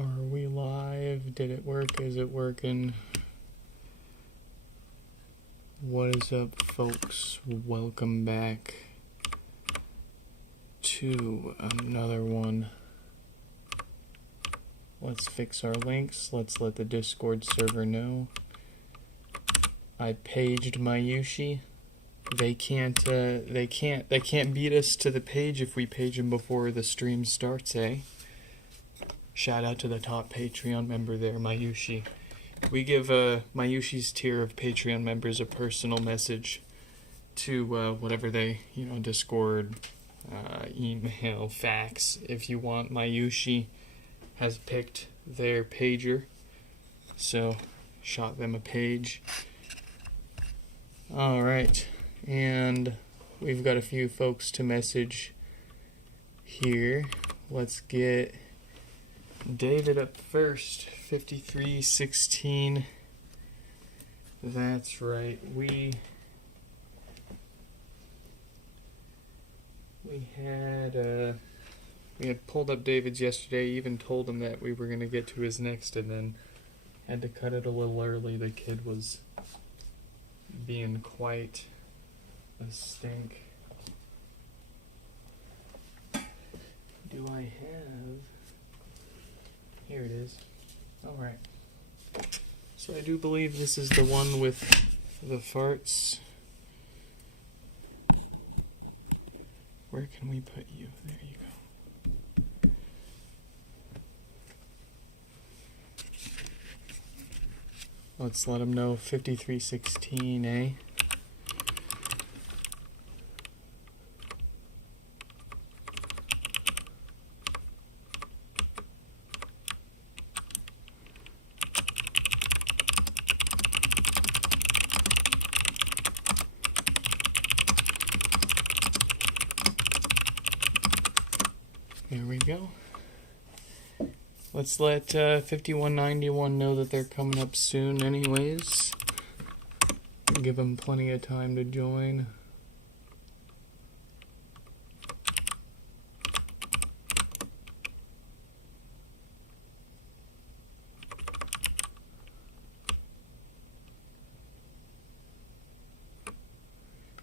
Are we live? Did it work? Is it working? What is up, folks? Welcome back to another one. Let's fix our links. Let's let the Discord server know. I paged my Yushi. They can't beat us to the page if we page them before the stream starts, eh? Shout out to the top Patreon member there, Mayushi. We give Mayushi's tier of Patreon members a personal message to whatever they, Discord, email, fax. If you want, Mayushi has picked their pager, so shot them a page. Alright, and we've got a few folks to message here. Let's get David up first. 5316. That's right. We had pulled up David's yesterday, even told him that we were going to get to his next, and then had to cut it a little early. The kid was being quite a stink. Do I have... Here it is. Alright. So I do believe this is the one with the farts. Where can we put you? There you go. Let's let them know 5316, eh? There we go. Let's let 5191 know that they're coming up soon anyways. Give them plenty of time to join.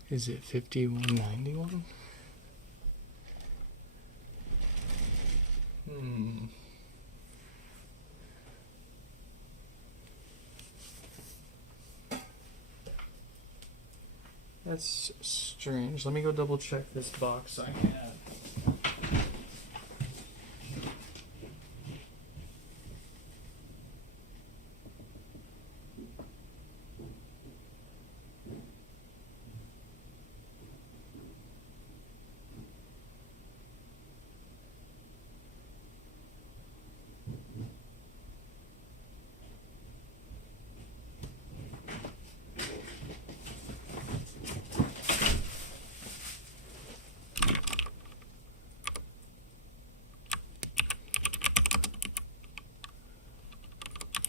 Is it 5191? That's strange. Let me go double check this box I have.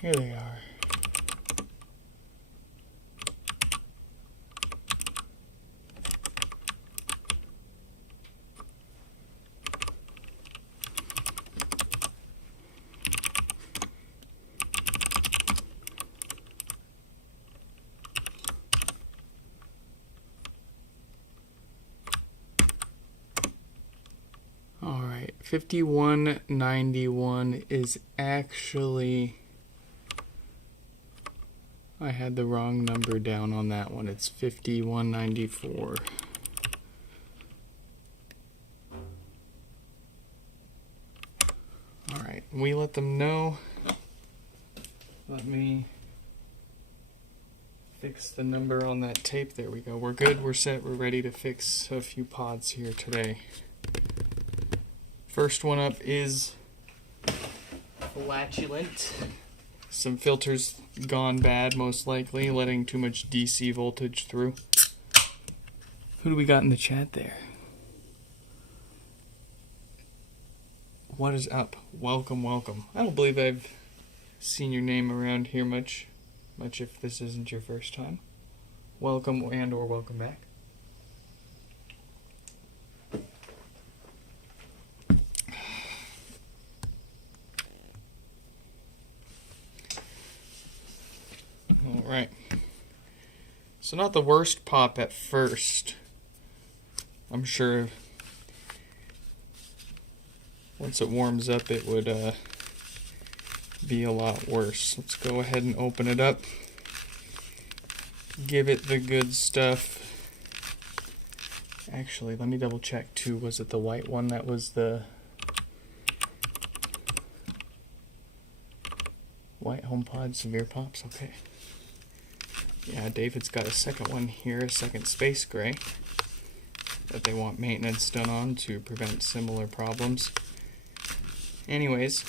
Here they are. All right, 5191 is actually... I had the wrong number down on that one. It's 5194. Alright, we let them know. Let me fix the number on that tape. There we go. We're good, we're set, we're ready to fix a few pods here today. First one up is flatulent. Some filters gone bad, most likely, letting too much DC voltage through. Who do we got in the chat there? What is up? Welcome, welcome. I don't believe I've seen your name around here much if this isn't your first time. Welcome and or welcome back. Alright. So not the worst pop at first. I'm sure once it warms up it would be a lot worse. Let's go ahead and open it up. Give it the good stuff. Actually, let me double check too. Was it the white one that was the white HomePod Severe Pops? Okay. Yeah, David's got a second one here, a second Space Gray that they want maintenance done on to prevent similar problems. Anyways,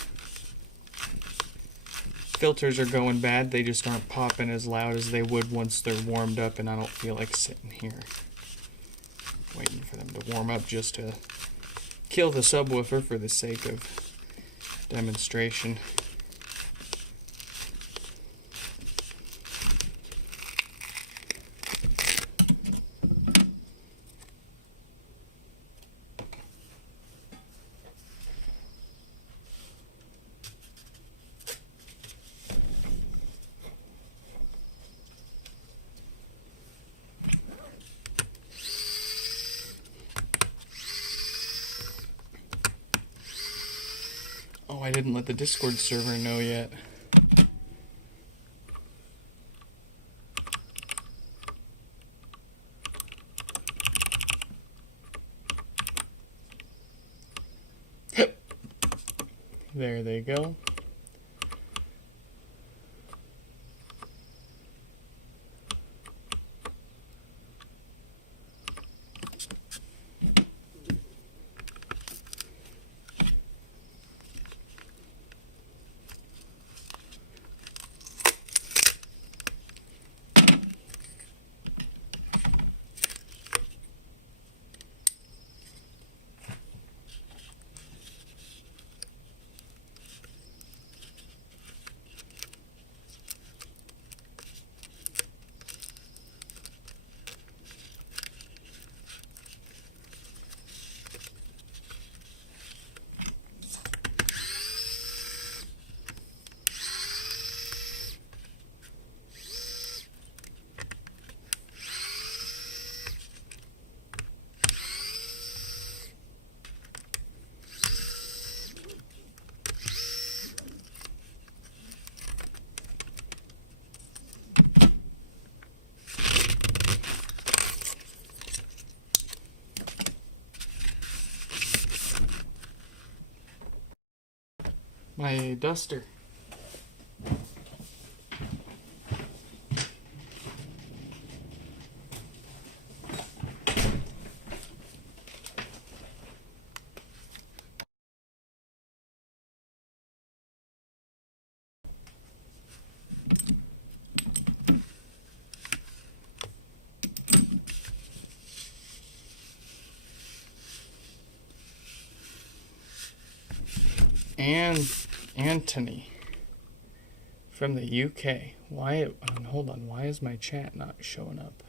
filters are going bad. They just aren't popping as loud as they would once they're warmed up, and I don't feel like sitting here waiting for them to warm up just to kill the subwoofer for the sake of demonstration. Oh, I didn't let the Discord server know yet. There they go. My duster. And Anthony from the UK. Why? Hold on. Why is my chat not showing up?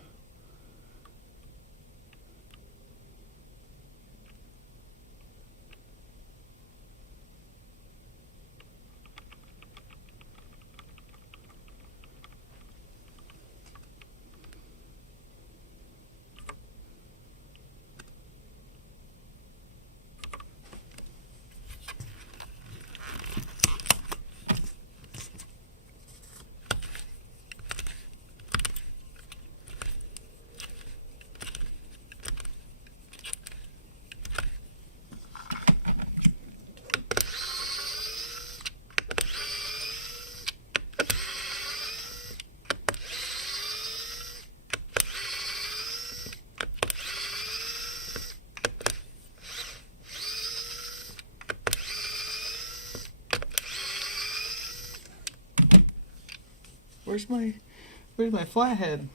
Where's my flathead?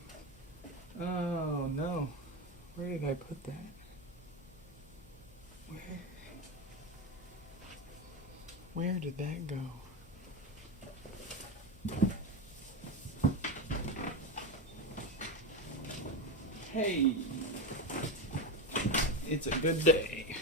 Oh no. Where did I put that? Where did that go? Hey. It's a good day.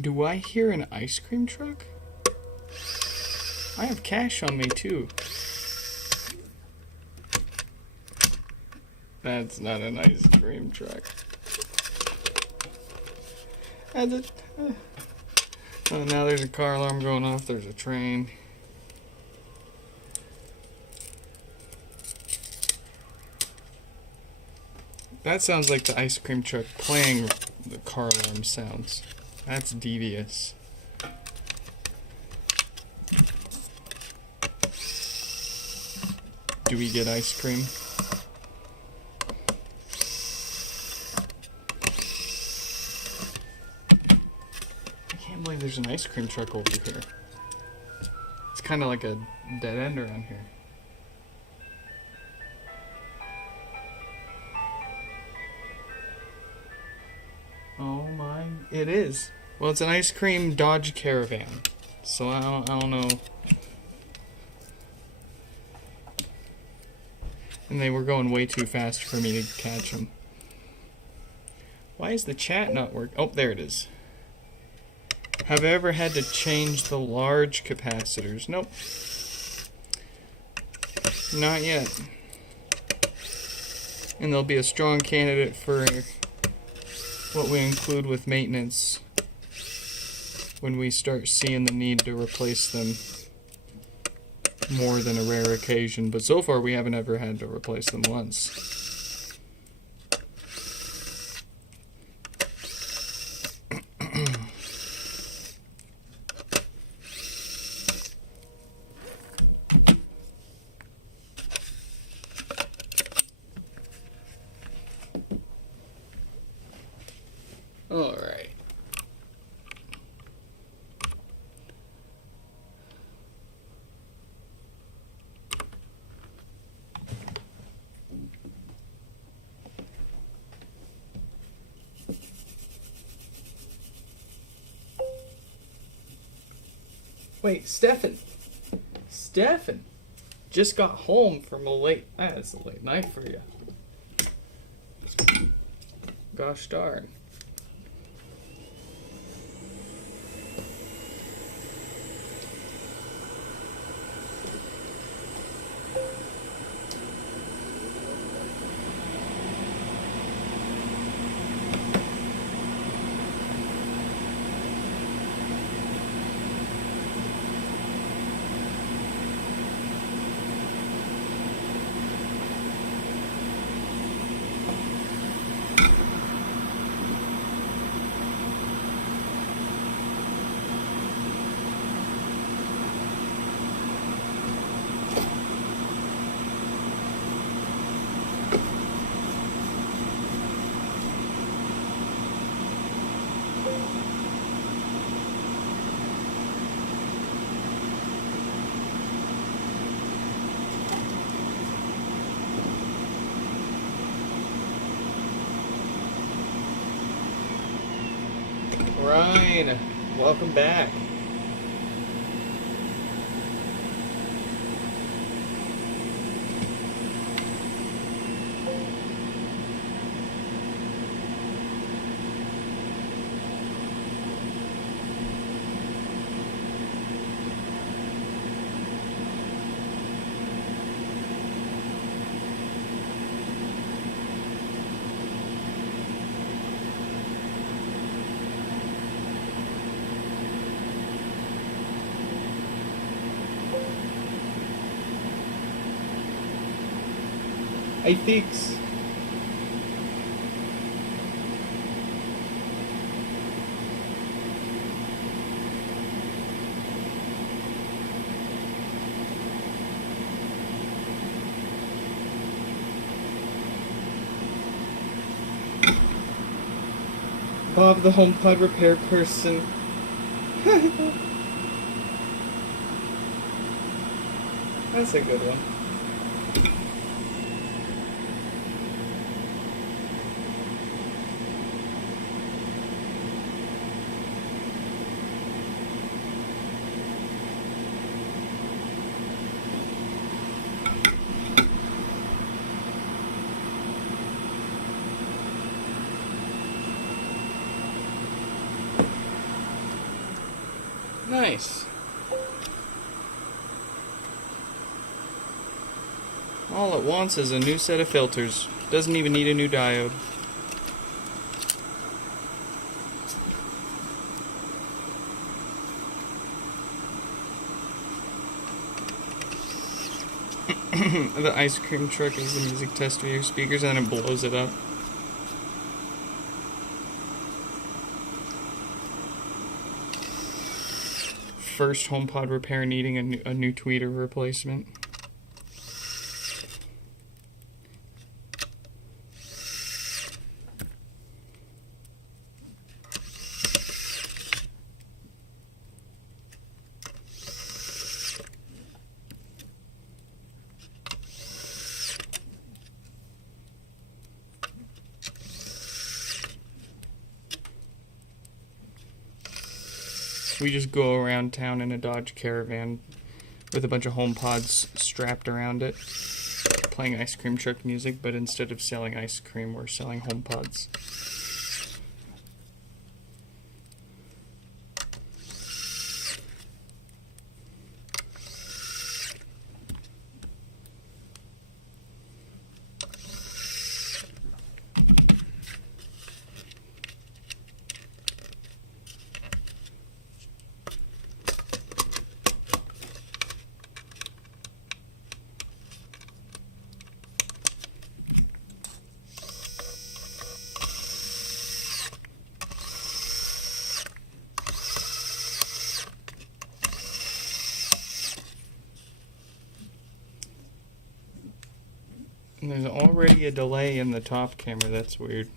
Do I hear an ice cream truck? I have cash on me too. That's not an ice cream truck. That's it. Oh, now there's a car alarm going off. There's a train. That sounds like the ice cream truck playing the car alarm sounds. That's devious. Do we get ice cream? I can't believe there's an ice cream truck over here. It's kind of like a dead end around here. Oh my, it is. Well, it's an ice cream Dodge Caravan. So I don't know. And they were going way too fast for me to catch them. Why is the chat not working? Oh, there it is. Have I ever had to change the large capacitors? Nope. Not yet. And they'll be a strong candidate for what we include with maintenance when we start seeing the need to replace them more than a rare occasion. But so far we haven't ever had to replace them once. All right. Wait, Stefan just got home from a late. That's a late night for you. Gosh darn. Ryan, welcome back. Hey, Fix. Bob the HomePod repair person. That's a good one. Nice. All it wants is a new set of filters. Doesn't even need a new diode. The ice cream truck is the music test for your speakers, and then it blows it up. First HomePod repair needing a new tweeter replacement. We just go around town in a Dodge Caravan with a bunch of HomePods strapped around it, playing ice cream truck music, but instead of selling ice cream, we're selling HomePods. And there's already a delay in the top camera, that's weird.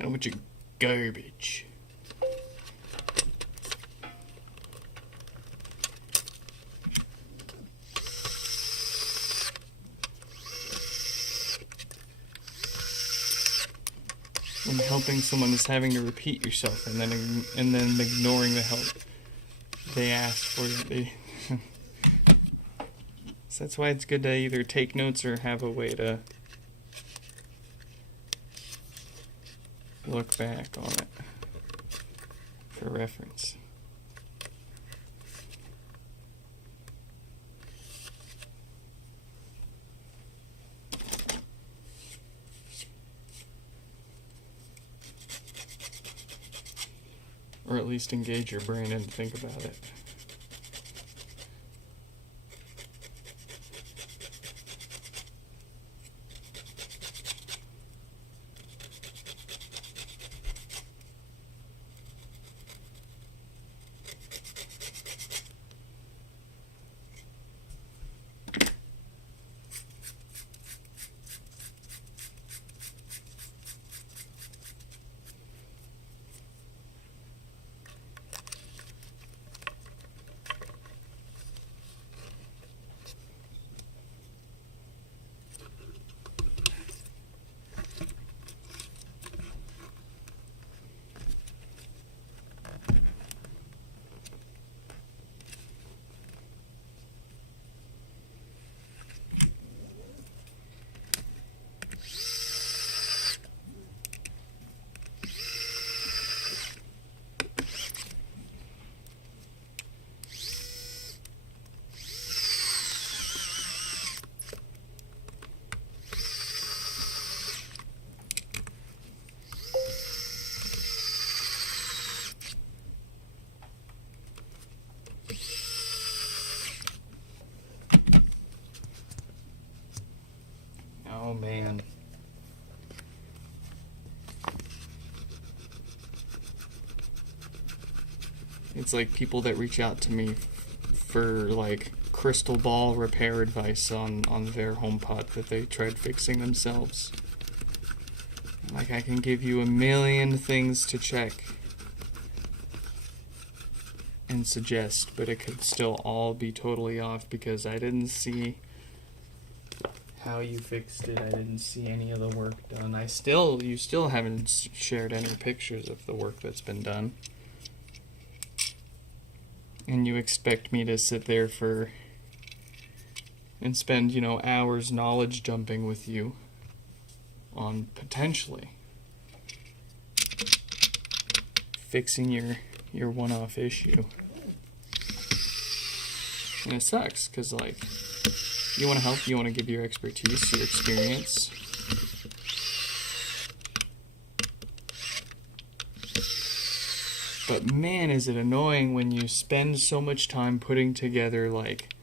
How much garbage. When helping someone is having to repeat yourself and then ignoring the help they ask for. So that's why it's good to either take notes or have a way to look back on it for reference. Or at least engage your brain and think about it. Oh man. It's like people that reach out to me for like crystal ball repair advice on their HomePod that they tried fixing themselves. Like, I can give you a million things to check and suggest, but it could still all be totally off because I didn't see how you fixed it. I didn't see any of the work done. You still haven't shared any pictures of the work that's been done. And you expect me to sit there for and spend, you know, hours knowledge jumping with you on potentially fixing your one-off issue. And it sucks, because, like, you want to help, you want to give your expertise, your experience. But man, is it annoying when you spend so much time putting together, like,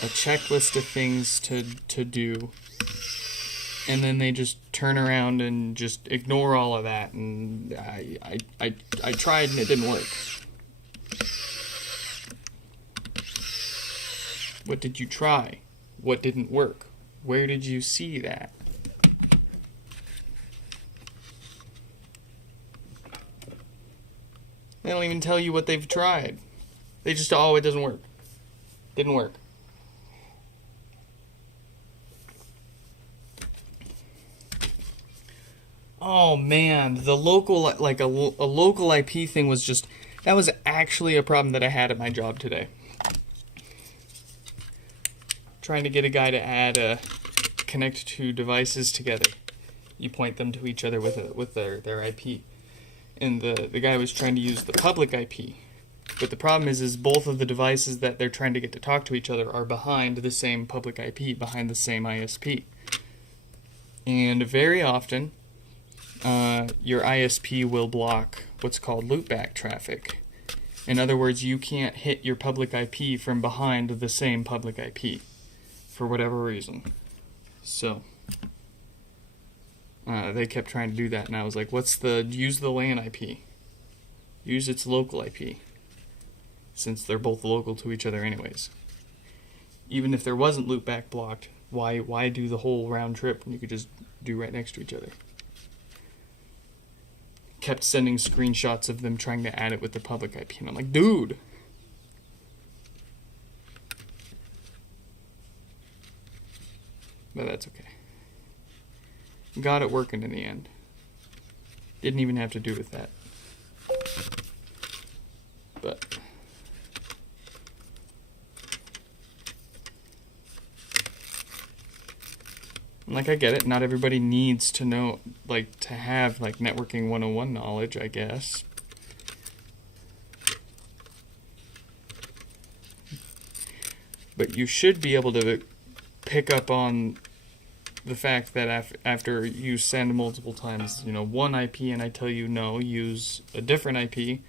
a checklist of things to do, and then they just turn around and just ignore all of that, and I tried and it didn't work. What did you try? What didn't work? Where did you see that? They don't even tell you what they've tried. They just, oh, it doesn't work. Didn't work. Oh man, the local, like a local IP thing was just, that was actually a problem that I had at my job today. Trying to get a guy to connect two devices together. You point them to each other with their IP. And the guy was trying to use the public IP. But the problem is both of the devices that they're trying to get to talk to each other are behind the same public IP, behind the same ISP. And very often, your ISP will block what's called loopback traffic. In other words, you can't hit your public IP from behind the same public IP for whatever reason. So, they kept trying to do that, and I was like, use the LAN IP. Use its local IP, since they're both local to each other anyways. Even if there wasn't loopback blocked, why do the whole round trip when you could just do right next to each other? Kept sending screenshots of them trying to add it with the public IP, and I'm like, dude! But that's okay. Got it working in the end. Didn't even have to do with that. But like, I get it, not everybody needs to know, like, to have, like, networking 101 knowledge, I guess. But you should be able to pick up on the fact that after you send multiple times, you know, one IP and I tell you no, use a different IP,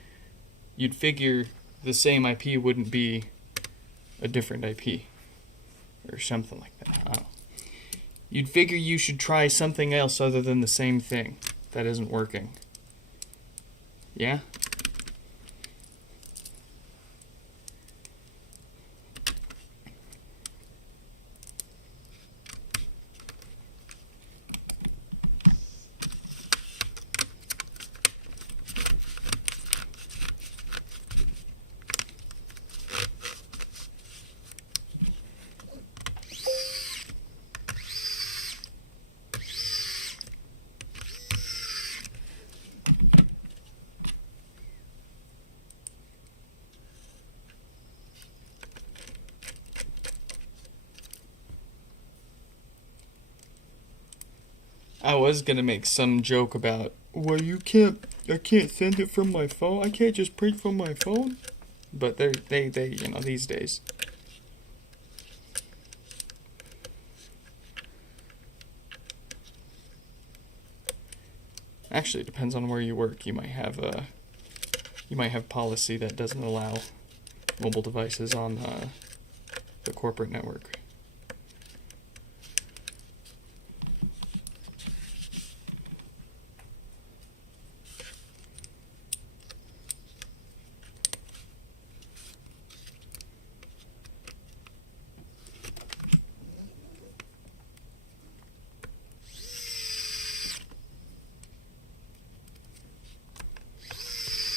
you'd figure the same IP wouldn't be a different IP or something like that. I don't know. You'd figure you should try something else other than the same thing that isn't working. Yeah? I was gonna make some joke about, well, I can't send it from my phone. I can't just print from my phone. But they, you know, these days. Actually, it depends on where you work. You might have policy that doesn't allow mobile devices on the corporate network.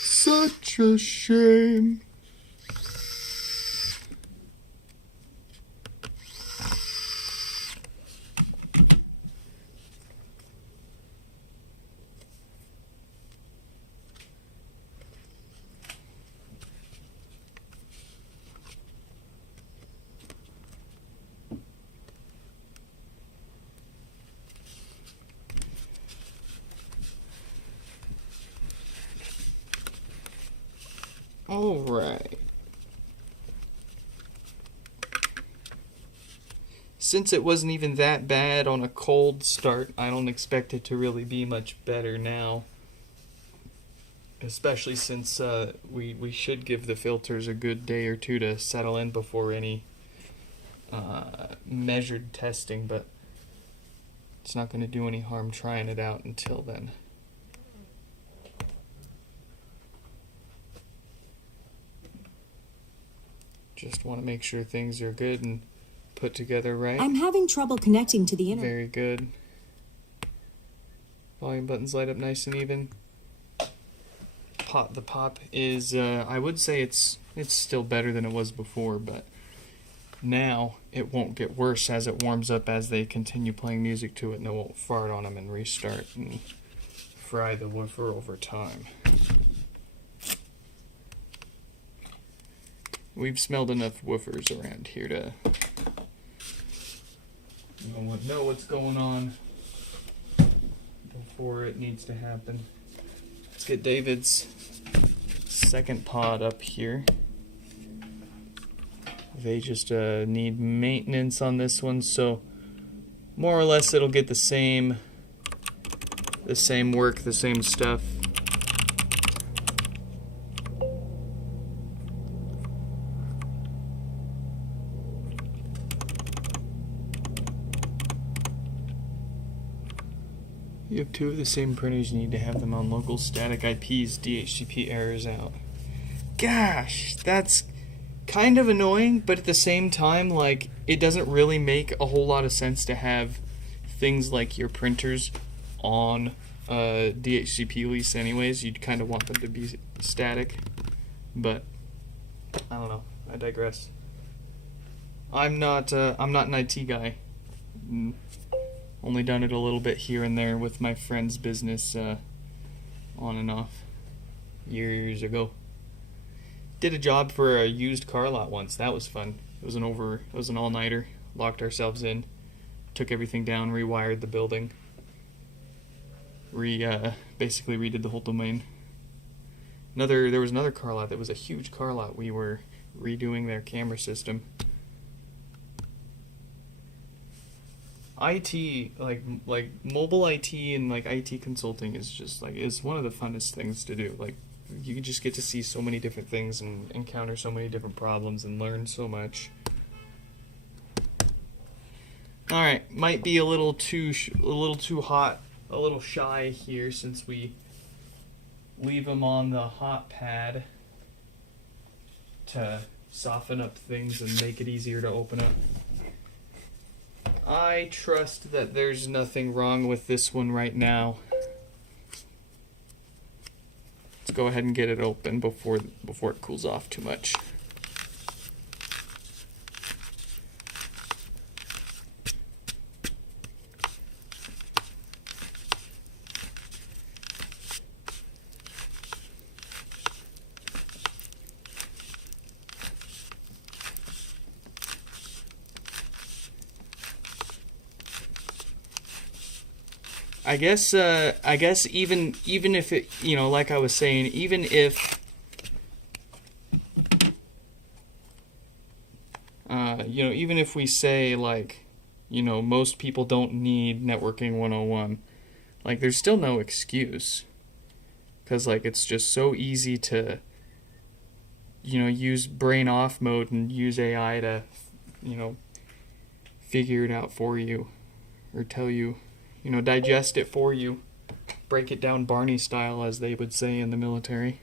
Such a shame. Alright. Since it wasn't even that bad on a cold start, I don't expect it to really be much better now. Especially since we should give the filters a good day or two to settle in before any measured testing, but it's not going to do any harm trying it out until then. Just want to make sure things are good and put together right. I'm having trouble connecting to the internet. Very good. Volume buttons light up nice and even. The pop is, I would say it's still better than it was before, but now it won't get worse as it warms up as they continue playing music to it, and it won't fart on them and restart and fry the woofer over time. We've smelled enough woofers around here to know what's going on before it needs to happen. Let's get David's second pod up here. They just need maintenance on this one, so more or less it'll get the same work, the same stuff. You have two of the same printers, you need to have them on local static IPs, DHCP errors out. Gosh, that's kind of annoying, but at the same time, like, it doesn't really make a whole lot of sense to have things like your printers on a DHCP lease anyways. You'd kind of want them to be static, but I don't know, I digress. I'm not an IT guy. Only done it a little bit here and there with my friend's business, on and off, years ago. Did a job for a used car lot once. That was fun. It was an all-nighter. Locked ourselves in, took everything down, rewired the building, basically redid the whole domain. There was another car lot that was a huge car lot. We were redoing their camera system. IT, like mobile IT and like IT consulting is just like, it's one of the funnest things to do. Like, you just get to see so many different things and encounter so many different problems and learn so much. All right, might be a little too hot, a little shy here since we leave them on the hot pad to soften up things and make it easier to open up. I trust that there's nothing wrong with this one right now. Let's go ahead and get it open before it cools off too much. I guess even if it, like I was saying, even if even if we say, like, most people don't need networking 101, like, there's still no excuse, because, like, it's just so easy to use brain off mode and use AI to figure it out for you, or tell you, digest it for you, break it down Barney style, as they would say in the military.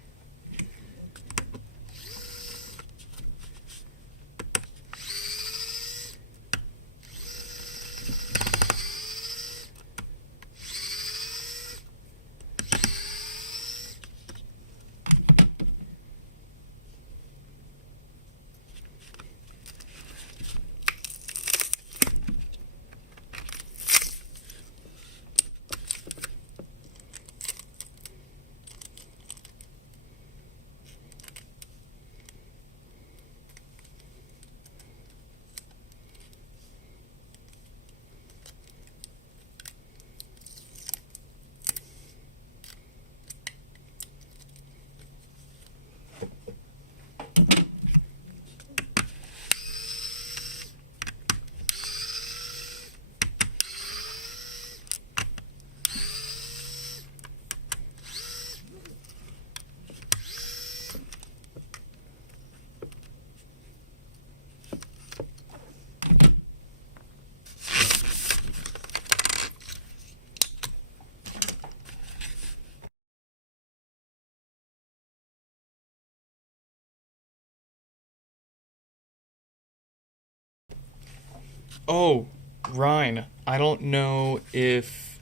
Oh, Ryan, I don't know if...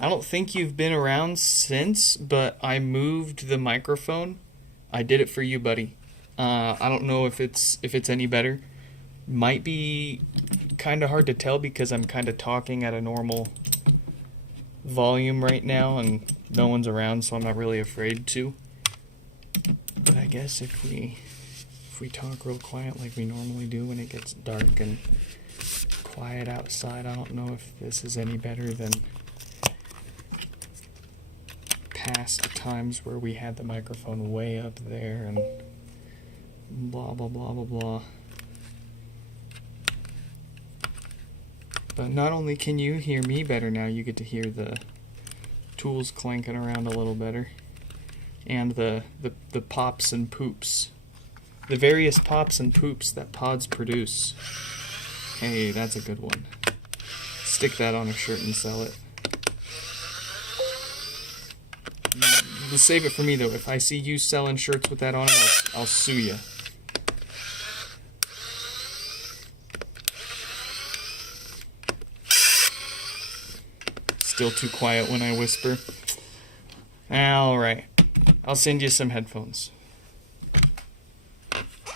I don't think you've been around since, but I moved the microphone. I did it for you, buddy. I don't know if it's any better. Might be kind of hard to tell because I'm kind of talking at a normal volume right now and no one's around, so I'm not really afraid to. But I guess if we talk real quiet like we normally do when it gets dark and quiet outside, I don't know if this is any better than past times where we had the microphone way up there and blah blah blah blah blah. But not only can you hear me better now, you get to hear the tools clanking around a little better. And the pops and poops. The various pops and poops that pods produce. Hey, that's a good one. Stick that on a shirt and sell it. Save it for me, though. If I see you selling shirts with that on it, I'll sue you. Still too quiet when I whisper. Alright. I'll send you some headphones.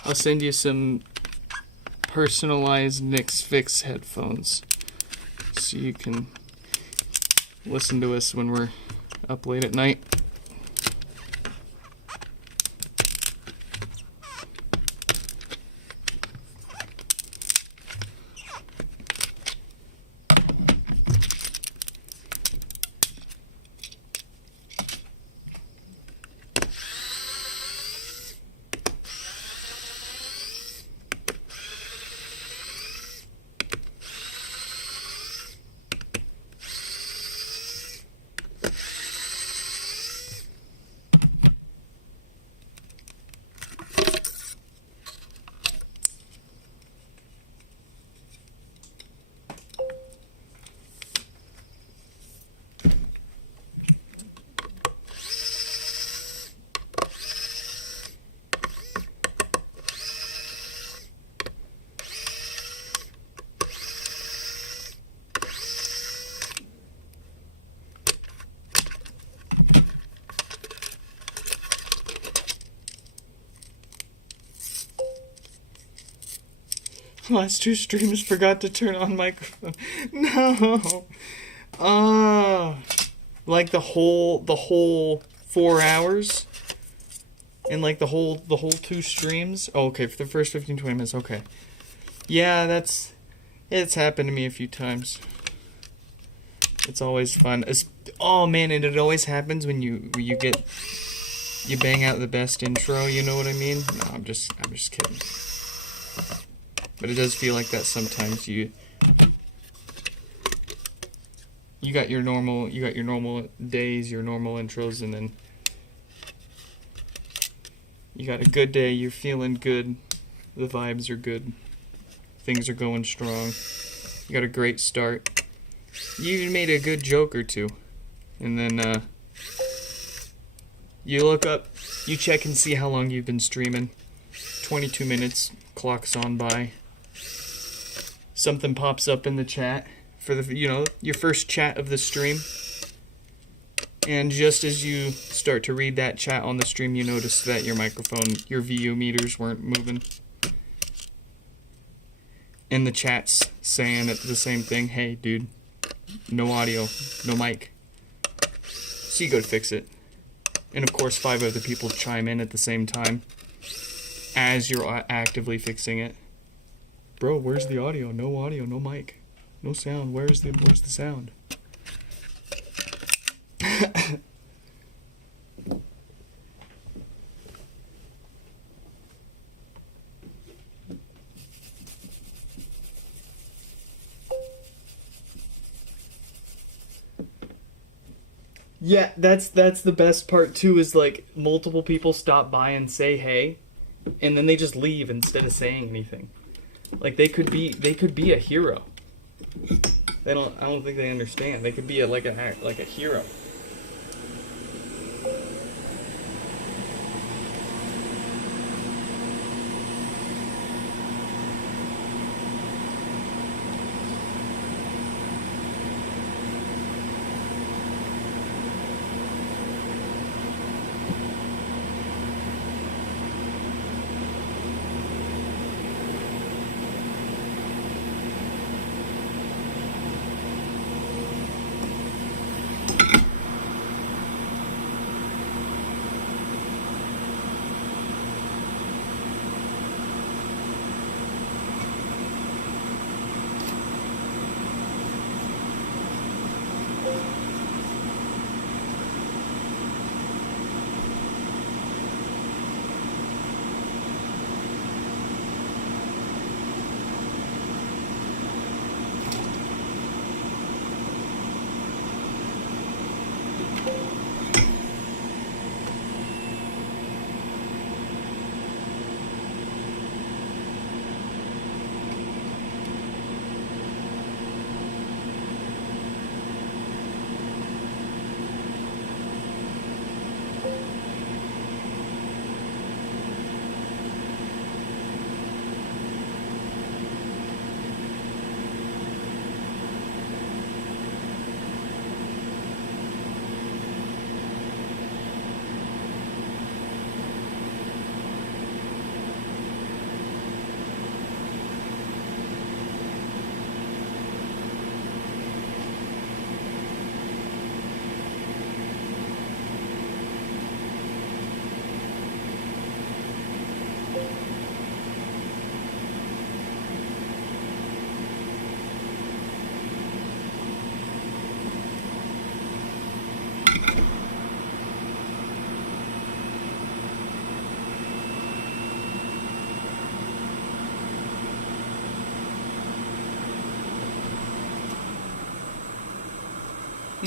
I'll send you some personalized Nick's Fix headphones so you can listen to us when we're up late at night. Last two streams forgot to turn on microphone. No. Like the whole 4 hours? And like the whole 2 streams? Oh, okay, for the first 15, 20 minutes, okay. Yeah, it's happened to me a few times. It's always fun. Oh man, and it always happens when you bang out the best intro, you know what I mean? No, I'm just kidding. But it does feel like that sometimes. You got your normal days, your normal intros, and then you got a good day, you're feeling good, the vibes are good, things are going strong, you got a great start, you even made a good joke or two, and then you look up, you check and see how long you've been streaming. 22 minutes, clock's on by. Something pops up in the chat for your first chat of the stream. And just as you start to read that chat on the stream, you notice that your microphone, your VU meters weren't moving. And the chat's saying the same thing. Hey, dude, no audio, no mic. So you go to fix it. And of course, 5 other people chime in at the same time as you're actively fixing it. Bro, where's the audio? No audio, no mic, no sound. Where's the sound? Yeah, that's the best part too, is like multiple people stop by and say hey, and then they just leave instead of saying anything. Like they could be a hero. I don't think they understand. They could be like a hero.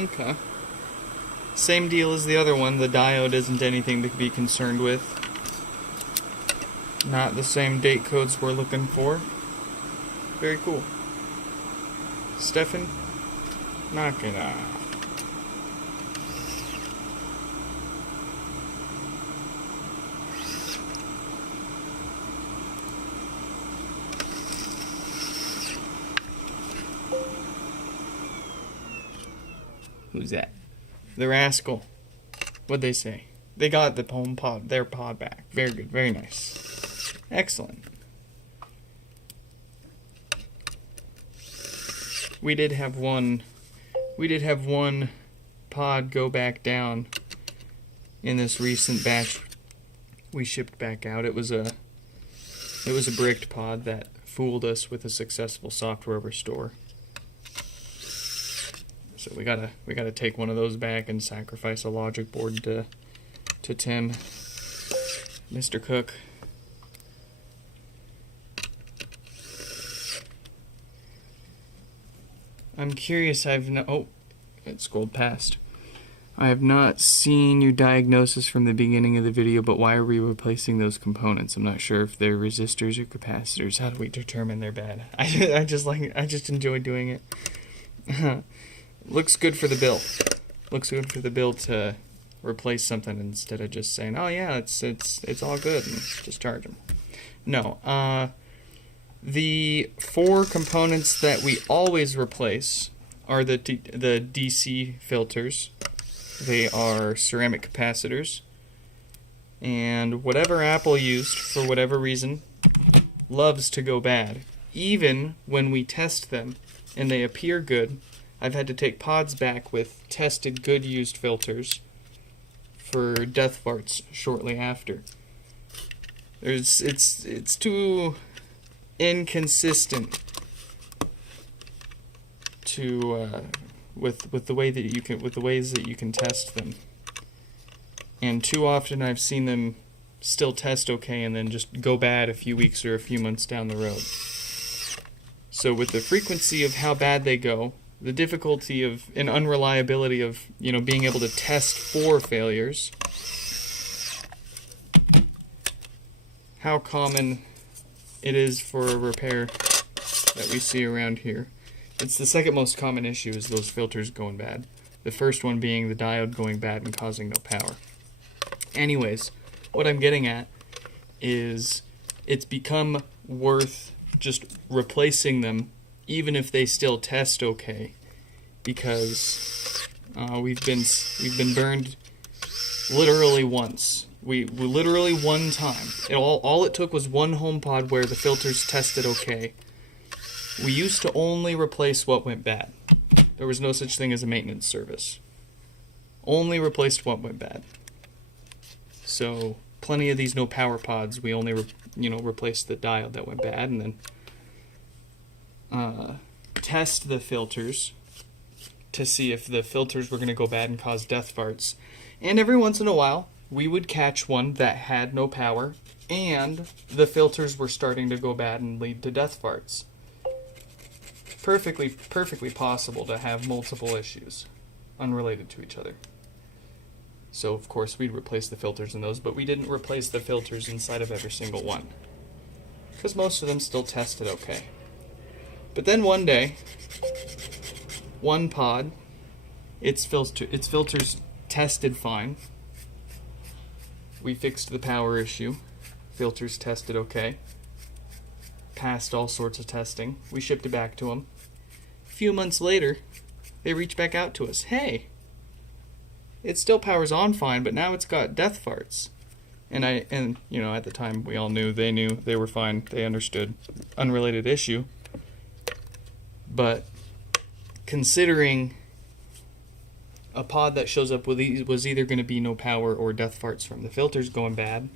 Okay. Same deal as the other one. The diode isn't anything to be concerned with. Not the same date codes we're looking for. Very cool. Stefan, knock it off. Who's that? The rascal. What'd they say? They got the home pod, their pod back. Very good, very nice. Excellent. We did have one pod go back down in this recent batch we shipped back out. It was a bricked pod that fooled us with a successful software restore. So we gotta take one of those back and sacrifice a logic board to Tim, Mr. Cook. I'm curious. It scrolled past. I have not seen your diagnosis from the beginning of the video, but why are we replacing those components? I'm not sure if they're resistors or capacitors. How do we determine they're bad? I just enjoy doing it. Looks good for the bill. Looks good for the bill to replace something instead of just saying, "Oh yeah, it's all good," and just charge them. No. The 4 components that we always replace are the DC filters. They are ceramic capacitors, and whatever Apple used for whatever reason loves to go bad. Even when we test them and they appear good, I've had to take pods back with tested good used filters for death farts shortly after. It's too inconsistent to with the ways that you can test them. And too often I've seen them still test okay and then just go bad a few weeks or a few months down the road. So with the frequency of how bad they go, the difficulty of and unreliability of, being able to test for failures, how common it is for a repair that we see around here. It's the second most common issue is those filters going bad. The first one being the diode going bad and causing no power. Anyways, what I'm getting at is it's become worth just replacing them even if they still test okay, because we've been burned literally once. We literally one time. All it took was one HomePod where the filters tested okay. We used to only replace what went bad. There was no such thing as a maintenance service. Only replaced what went bad. So plenty of these no power pods, we only replaced the diode that went bad, and then test the filters to see if the filters were going to go bad and cause death farts. And every once in a while, we would catch one that had no power, and the filters were starting to go bad and lead to death farts. Perfectly possible to have multiple issues unrelated to each other. So, of course, we'd replace the filters in those, but we didn't replace the filters inside of every single one, because most of them still tested okay. But then one day, one pod, its filters tested fine. We fixed the power issue. Filters tested okay. Passed all sorts of testing. We shipped it back to them. A few months later, they reached back out to us. Hey, it still powers on fine, but now it's got death farts. And at the time we all knew they were fine. They understood. Unrelated issue. But considering a pod that shows up was either going to be no power or death farts from the filters going bad,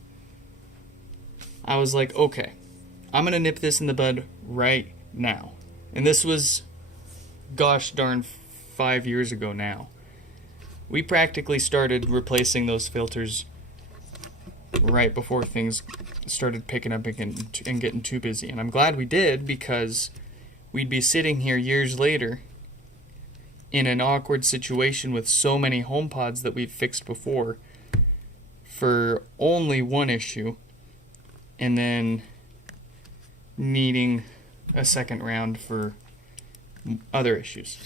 I was like, okay, I'm going to nip this in the bud right now. And this was, gosh darn, 5 years ago now. We practically started replacing those filters right before things started picking up and getting too busy. And I'm glad we did, because we'd be sitting here years later in an awkward situation with so many HomePods that we've fixed before for only one issue, and then needing a second round for other issues.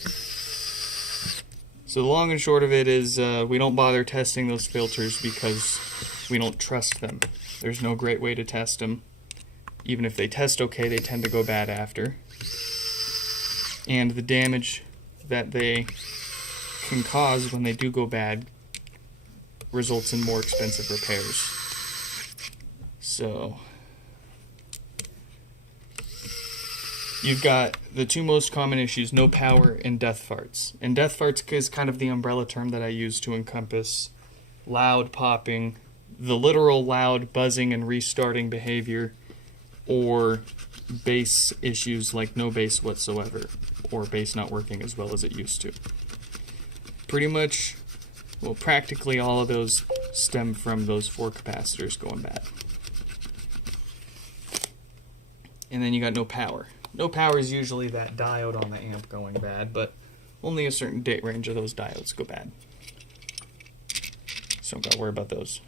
So the long and short of it is we don't bother testing those filters because we don't trust them. There's no great way to test them. Even if they test okay, they tend to go bad after. And the damage that they can cause when they do go bad results in more expensive repairs. So you've got the two most common issues: no power and death farts. And death farts is kind of the umbrella term that I use to encompass loud popping, the literal loud buzzing and restarting behavior, or bass issues like no bass whatsoever, or bass not working as well as it used to. Pretty much, well, practically all of those stem from those 4 capacitors going bad. And then you got no power. No power is usually that diode on the amp going bad, but only a certain date range of those diodes go bad. So don't gotta worry about those.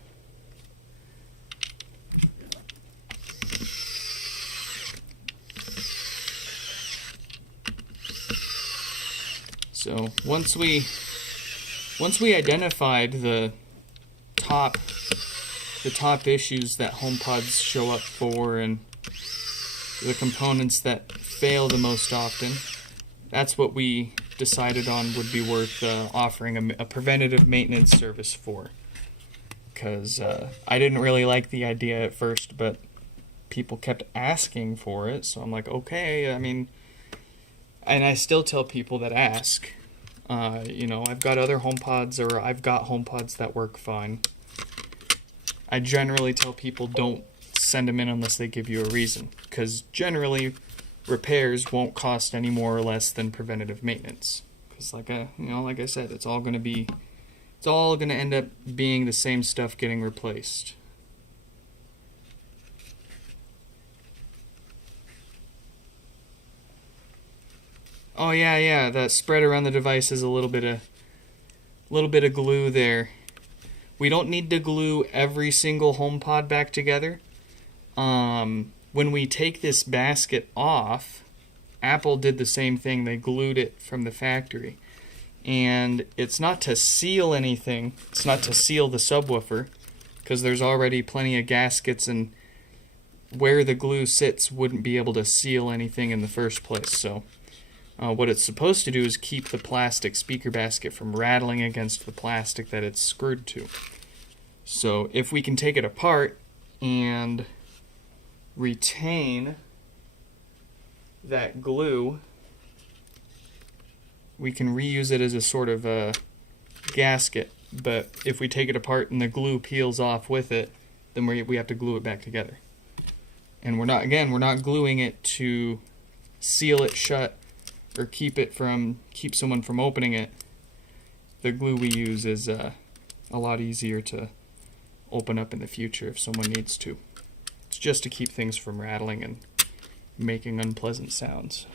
So once we identified the top issues that HomePods show up for and the components that fail the most often, that's what we decided on would be worth offering a preventative maintenance service for. Because I didn't really like the idea at first, but people kept asking for it, so I'm like, okay, I mean, and I still tell people that ask, I've got other HomePods, or I've got HomePods that work fine. I generally tell people don't send them in unless they give you a reason, because generally repairs won't cost any more or less than preventative maintenance. Because like I said, it's all going to end up being the same stuff getting replaced. Oh yeah, that spread around the device is a little bit of glue there. We don't need to glue every single HomePod back together. When we take this basket off, Apple did the same thing. They glued it from the factory. And it's not to seal anything. It's not to seal the subwoofer, because there's already plenty of gaskets, and where the glue sits wouldn't be able to seal anything in the first place. So what it's supposed to do is keep the plastic speaker basket from rattling against the plastic that it's screwed to. So if we can take it apart and retain that glue, we can reuse it as a sort of a gasket. But if we take it apart and the glue peels off with it, then we have to glue it back together. And we're not gluing it to seal it shut or keep someone from opening it. The glue we use is a lot easier to open up in the future if someone needs to. It's just to keep things from rattling and making unpleasant sounds.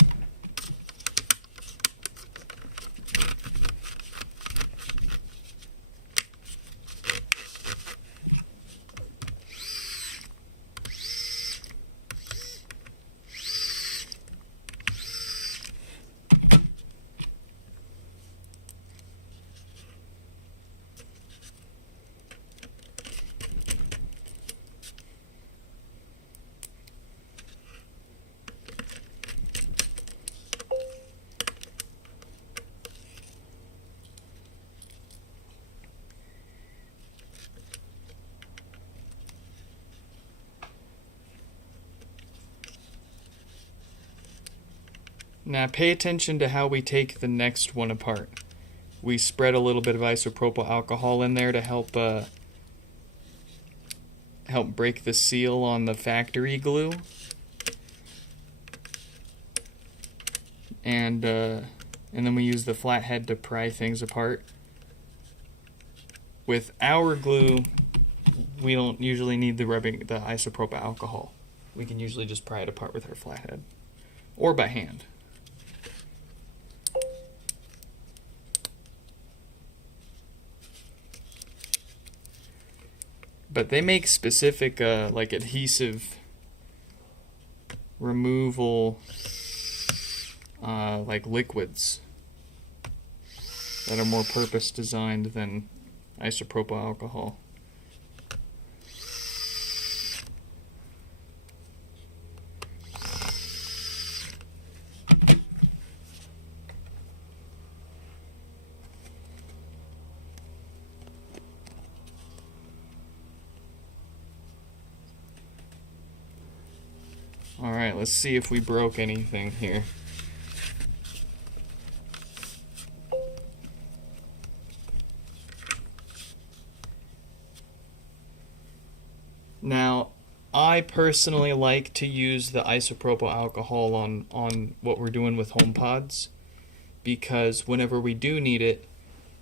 Now pay attention to how we take the next one apart. We spread a little bit of isopropyl alcohol in there to help help break the seal on the factory glue. And then we use the flathead to pry things apart. With our glue, we don't usually need the isopropyl alcohol. We can usually just pry it apart with our flathead. Or by hand. But they make specific like adhesive removal like liquids that are more purpose designed than isopropyl alcohol. Alright, let's see if we broke anything here. Now, I personally like to use the isopropyl alcohol on what we're doing with HomePods, because whenever we do need it,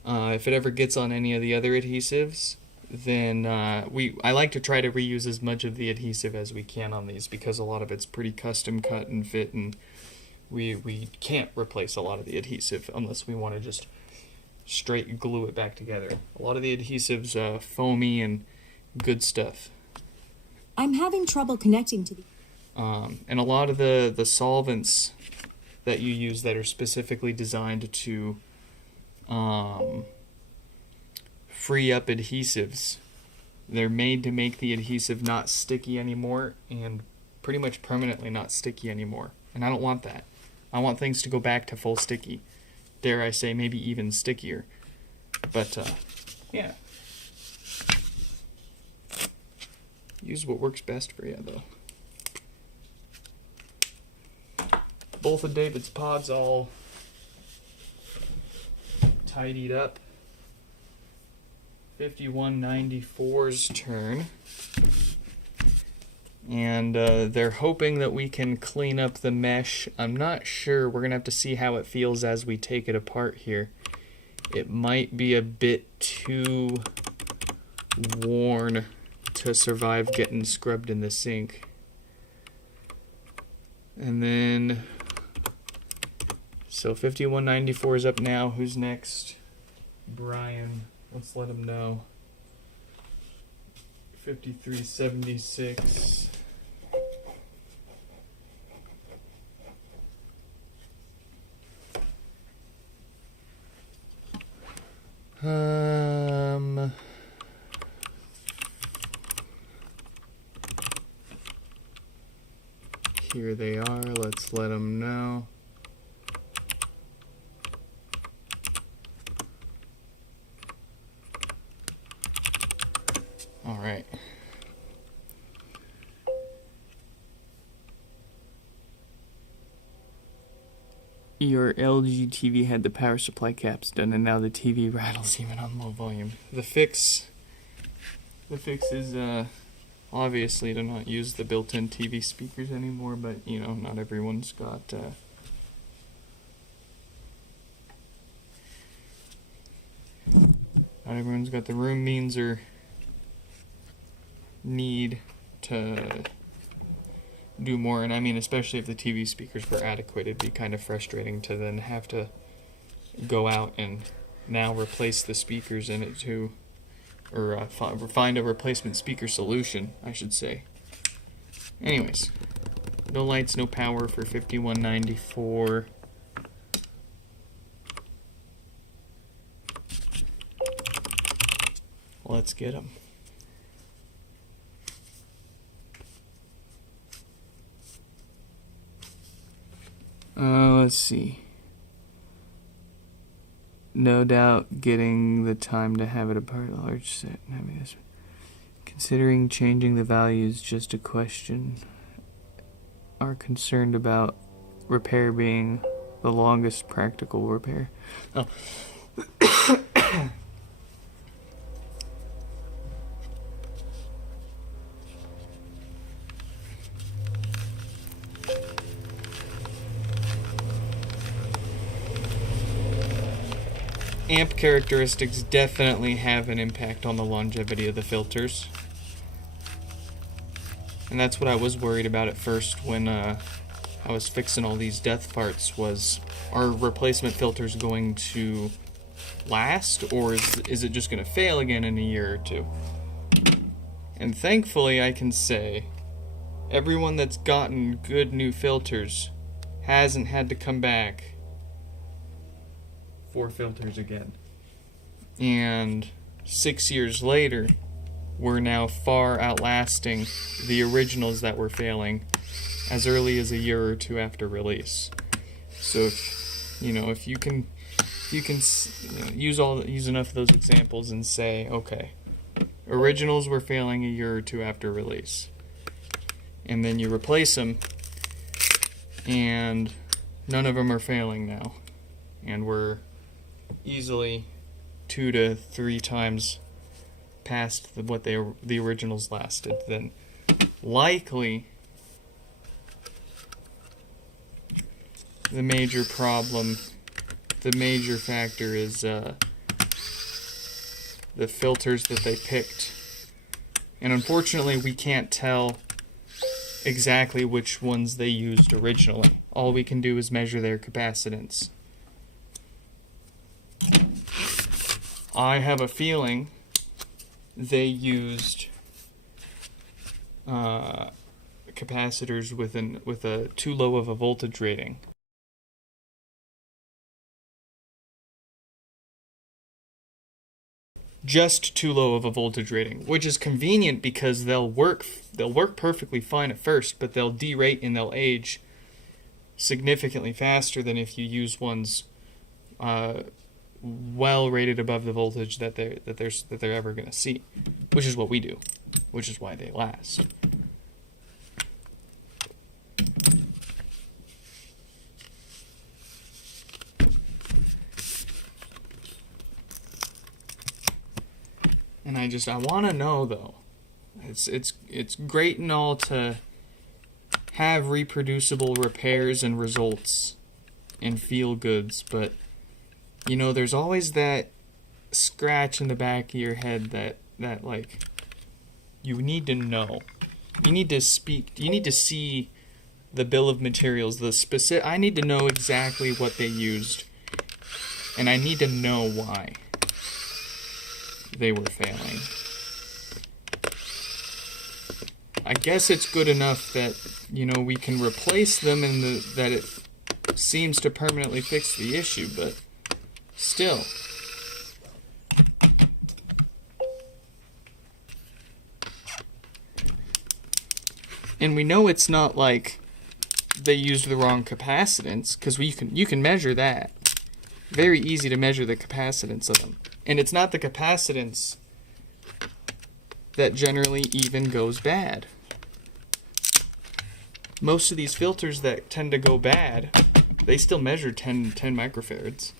if it ever gets on any of the other adhesives, then I like to try to reuse as much of the adhesive as we can on these, because a lot of it's pretty custom cut and fit, and we can't replace a lot of the adhesive unless we want to just straight glue it back together. A lot of the adhesive's foamy and good stuff. I'm having trouble connecting to the... And a lot of the solvents that you use that are specifically designed to free up adhesives, they're made to make the adhesive not sticky anymore and pretty much permanently not sticky anymore. And I don't want that. I want things to go back to full sticky. Dare I say, maybe even stickier. But, yeah. Use what works best for you, though. Both of David's pods all tidied up. 5194's turn. And they're hoping that we can clean up the mesh. I'm not sure. We're going to have to see how it feels as we take it apart here. It might be a bit too worn to survive getting scrubbed in the sink. And then, so 5194 is up now. Who's next? Brian. Let's let him know. 5376. Here they are. Let's let them know. All right. Your LG TV had the power supply caps done, and now the TV rattles even on low volume. The fix is obviously to not use the built-in TV speakers anymore, but you know, not everyone's got the room means or need to do more. And I mean, especially if the TV speakers were adequate, it'd be kind of frustrating to then have to go out and now replace the speakers in it too, or find a replacement speaker solution, I should say. Anyways, no lights, no power for 5194. Let's get them. Let's see. No doubt getting the time to have it apart a large set and having this. Considering changing the values, just a question. Are concerned about repair being the longest practical repair. Oh. amp characteristics definitely have an impact on the longevity of the filters. And that's what I was worried about at first when I was fixing all these death parts, was, are replacement filters going to last, or is it just going to fail again in a year or two? And thankfully I can say everyone that's gotten good new filters hasn't had to come back for filters again. And 6 years later, we're now far outlasting the originals that were failing as early as a year or two after release. So if you can use enough of those examples and say, okay, originals were failing a year or two after release, and then you replace them, and none of them are failing now, and we're easily 2 to 3 times past what the originals lasted, then likely the major problem, the major factor is the filters that they picked. And unfortunately we can't tell exactly which ones they used originally. All we can do is measure their capacitance. I have a feeling they used capacitors with a too low of a voltage rating. Just too low of a voltage rating, which is convenient because they'll work perfectly fine at first, but they'll derate and they'll age significantly faster than if you use ones well rated above the voltage that they're ever going to see, which is what we do, which is why they last. And I want to know, though, it's great and all to have reproducible repairs and results and feel goods, but there's always that scratch in the back of your head that like you need to know. You need to see the bill of materials, I need to know exactly what they used, and I need to know why they were failing. I guess it's good enough that we can replace them and that it seems to permanently fix the issue, but still. And we know it's not like they used the wrong capacitance, because you can measure that. Very easy to measure the capacitance of them. And it's not the capacitance that generally even goes bad. Most of these filters that tend to go bad, they still measure 10 microfarads.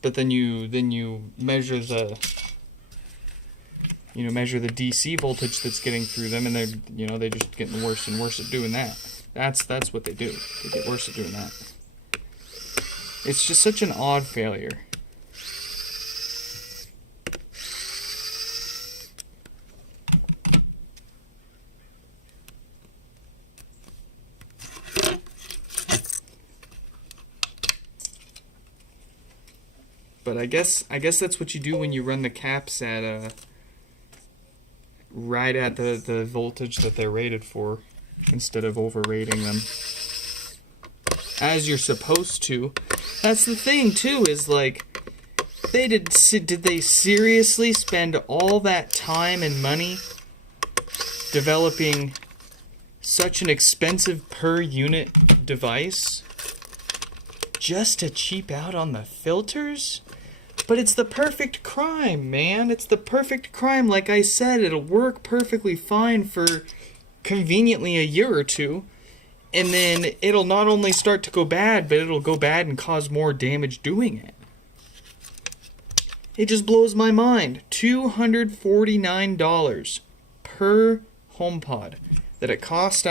But then you measure the DC voltage that's getting through them, and they're just getting worse and worse at doing that. That's what they do. They get worse at doing that. It's just such an odd failure. But I guess that's what you do when you run the caps at right at the voltage that they're rated for, instead of overrating them, as you're supposed to. That's the thing too, is like, did they seriously spend all that time and money developing such an expensive per unit device just to cheap out on the filters? But it's the perfect crime, man. It's the perfect crime. Like I said, it'll work perfectly fine for conveniently a year or two, and then it'll not only start to go bad, but it'll go bad and cause more damage doing it. It just blows my mind. $249 per HomePod that it cost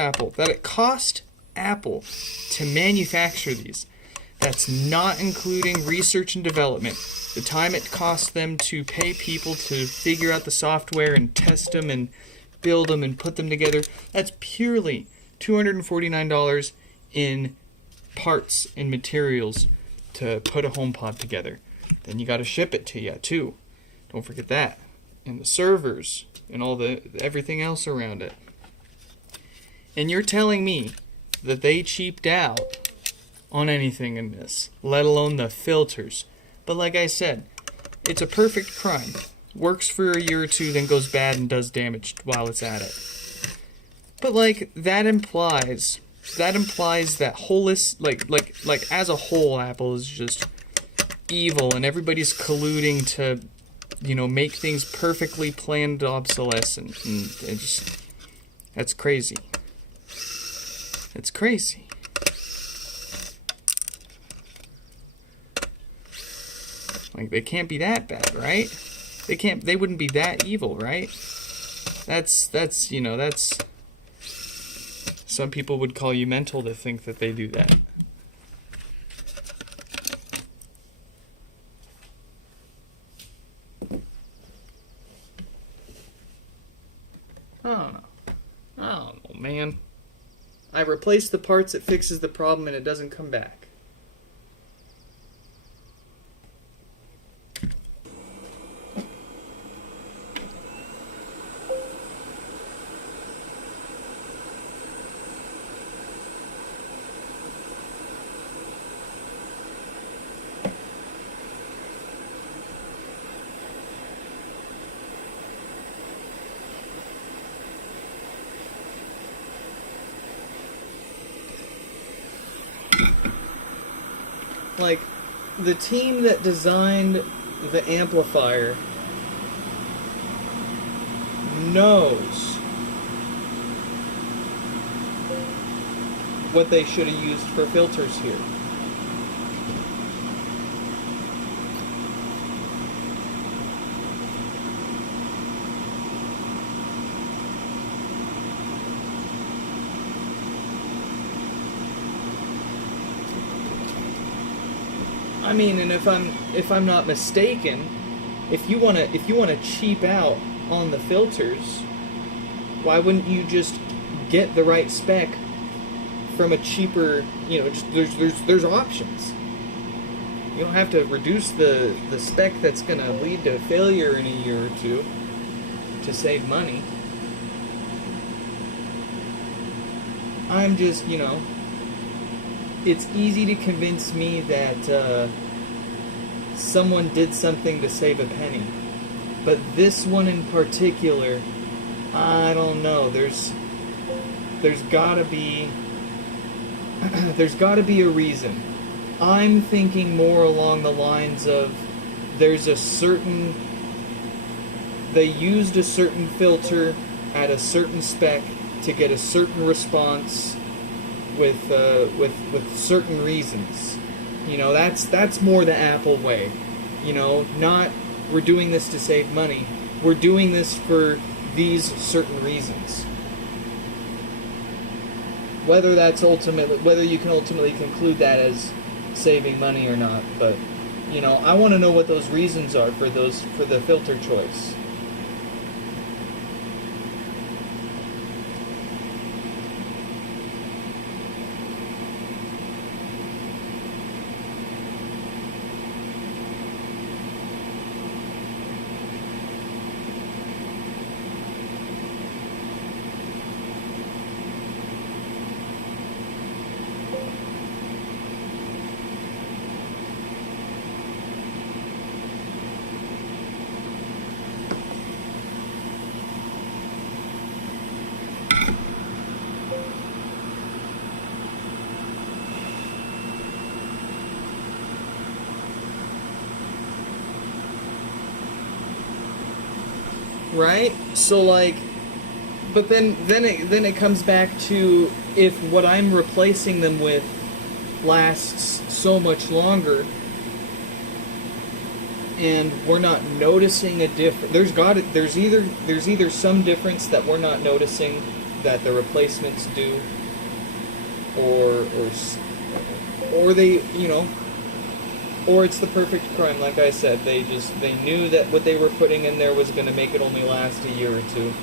Apple to manufacture these. That's not including research and development. The time it costs them to pay people to figure out the software and test them and build them and put them together. That's purely $249 in parts and materials to put a HomePod together. Then you got to ship it to you too. Don't forget that. And the servers and all the everything else around it. And you're telling me that they cheaped out on anything in this, let alone the filters. But like I said, it's a perfect crime. Works for a year or two, then goes bad and does damage while it's at it. But like that implies that like as a whole, Apple is just evil, and everybody's colluding to, make things perfectly planned obsolescent, and it just, that's crazy. It's crazy. Like, they can't be that bad, right? They wouldn't be that evil, right? That's some people would call you mental to think that they do that. I don't know, man. I replaced the parts, it fixes the problem, and it doesn't come back. Like, the team that designed the amplifier knows what they should have used for filters here. I mean, and if I'm not mistaken, if you wanna cheap out on the filters, why wouldn't you just get the right spec from a cheaper? There's options. You don't have to reduce the spec that's gonna lead to failure in a year or two to save money. I'm just, it's easy to convince me that someone did something to save a penny. But this one in particular, I don't know. There's gotta be a reason. I'm thinking more along the lines of they used a certain filter at a certain spec to get a certain response with certain reasons. That's more the Apple way. Not we're doing this to save money. We're doing this for these certain reasons. Whether you can ultimately conclude that as saving money or not, but I want to know what those reasons are for the filter choice. Right? So but then it comes back to, if what I'm replacing them with lasts so much longer and we're not noticing a difference, there's either some difference that we're not noticing that the replacements do, or or they, or it's the perfect crime. Like I said, they knew that what they were putting in there was going to make it only last a year or two.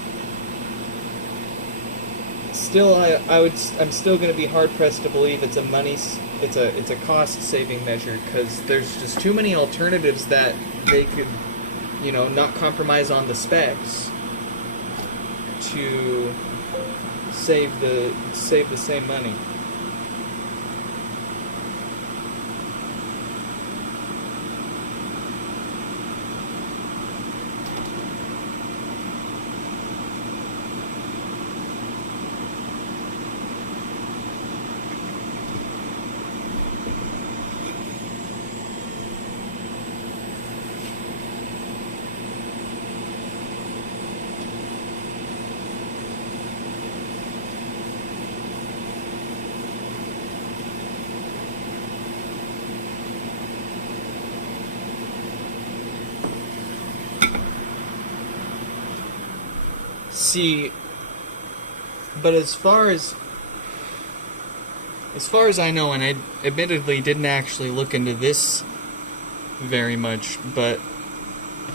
Still, I'm still going to be hard pressed to believe it's a cost saving measure, because there's just too many alternatives that they could, not compromise on the specs to save the same money. See, but as far as I know, and I admittedly didn't actually look into this very much, but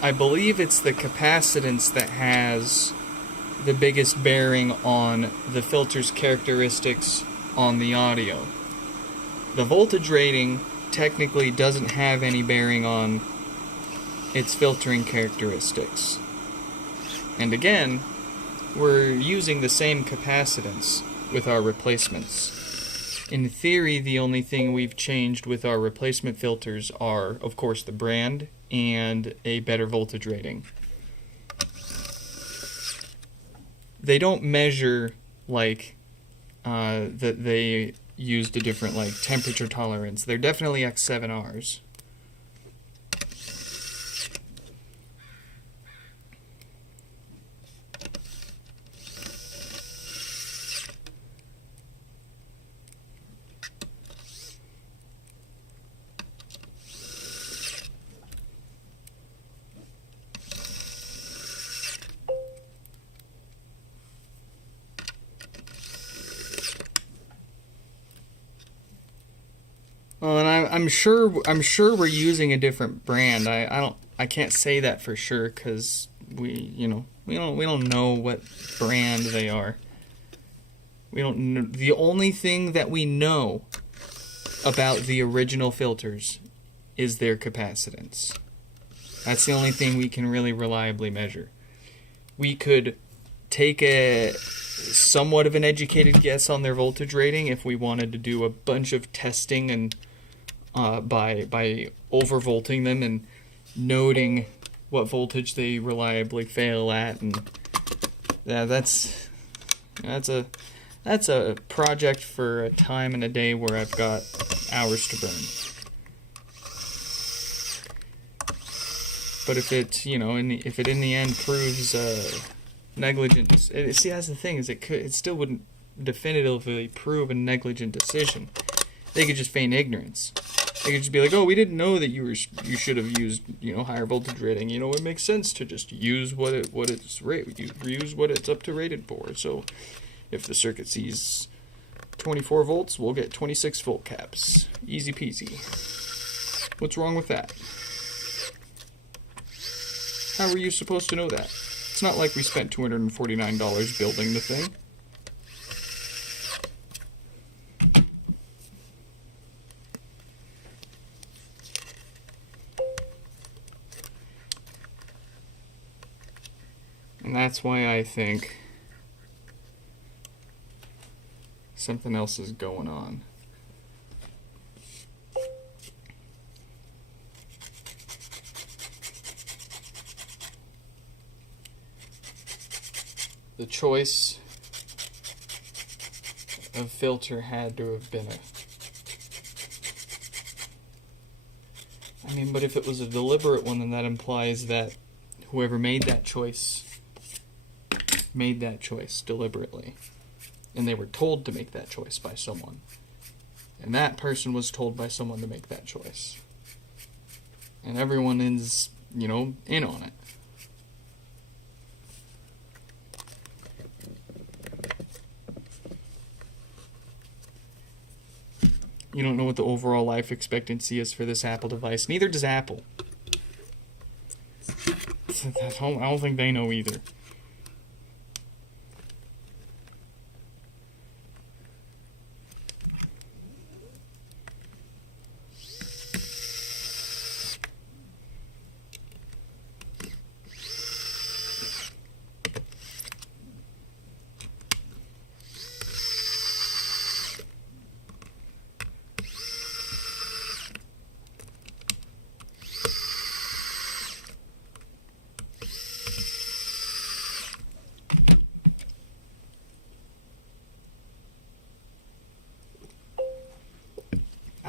I believe it's the capacitance that has the biggest bearing on the filter's characteristics on the audio. The voltage rating technically doesn't have any bearing on its filtering characteristics. And again, we're using the same capacitance with our replacements. In theory, the only thing we've changed with our replacement filters are, of course, the brand and a better voltage rating. They don't measure that they used a different temperature tolerance. They're definitely X7Rs. Well, and I'm sure we're using a different brand. I can't say that for sure, because we don't know what brand they are. We don't know. The only thing that we know about the original filters is their capacitance. That's the only thing we can really reliably measure. We could take a somewhat of an educated guess on their voltage rating if we wanted to do a bunch of testing and by overvolting them and noting what voltage they reliably fail at, and yeah, that's a project for a time and a day where I've got hours to burn. But if it if it in the end proves negligent, see, that's the thing, is it still wouldn't definitively prove a negligent decision. They could just feign ignorance. They could just be like, "Oh, we didn't know that you should have used higher voltage rating. It makes sense to just use what use what it's up to rated for. So if the circuit sees 24 volts, we'll get 26 volt caps. Easy peasy. What's wrong with that? How were you supposed to know that? It's not like we spent $249 building the thing." And that's why I think something else is going on. The choice of filter had to have been but if it was a deliberate one, then that implies that whoever made that choice deliberately. And they were told to make that choice by someone. And that person was told by someone to make that choice. And everyone is, in on it. You don't know what the overall life expectancy is for this Apple device. Neither does Apple. I don't think they know either.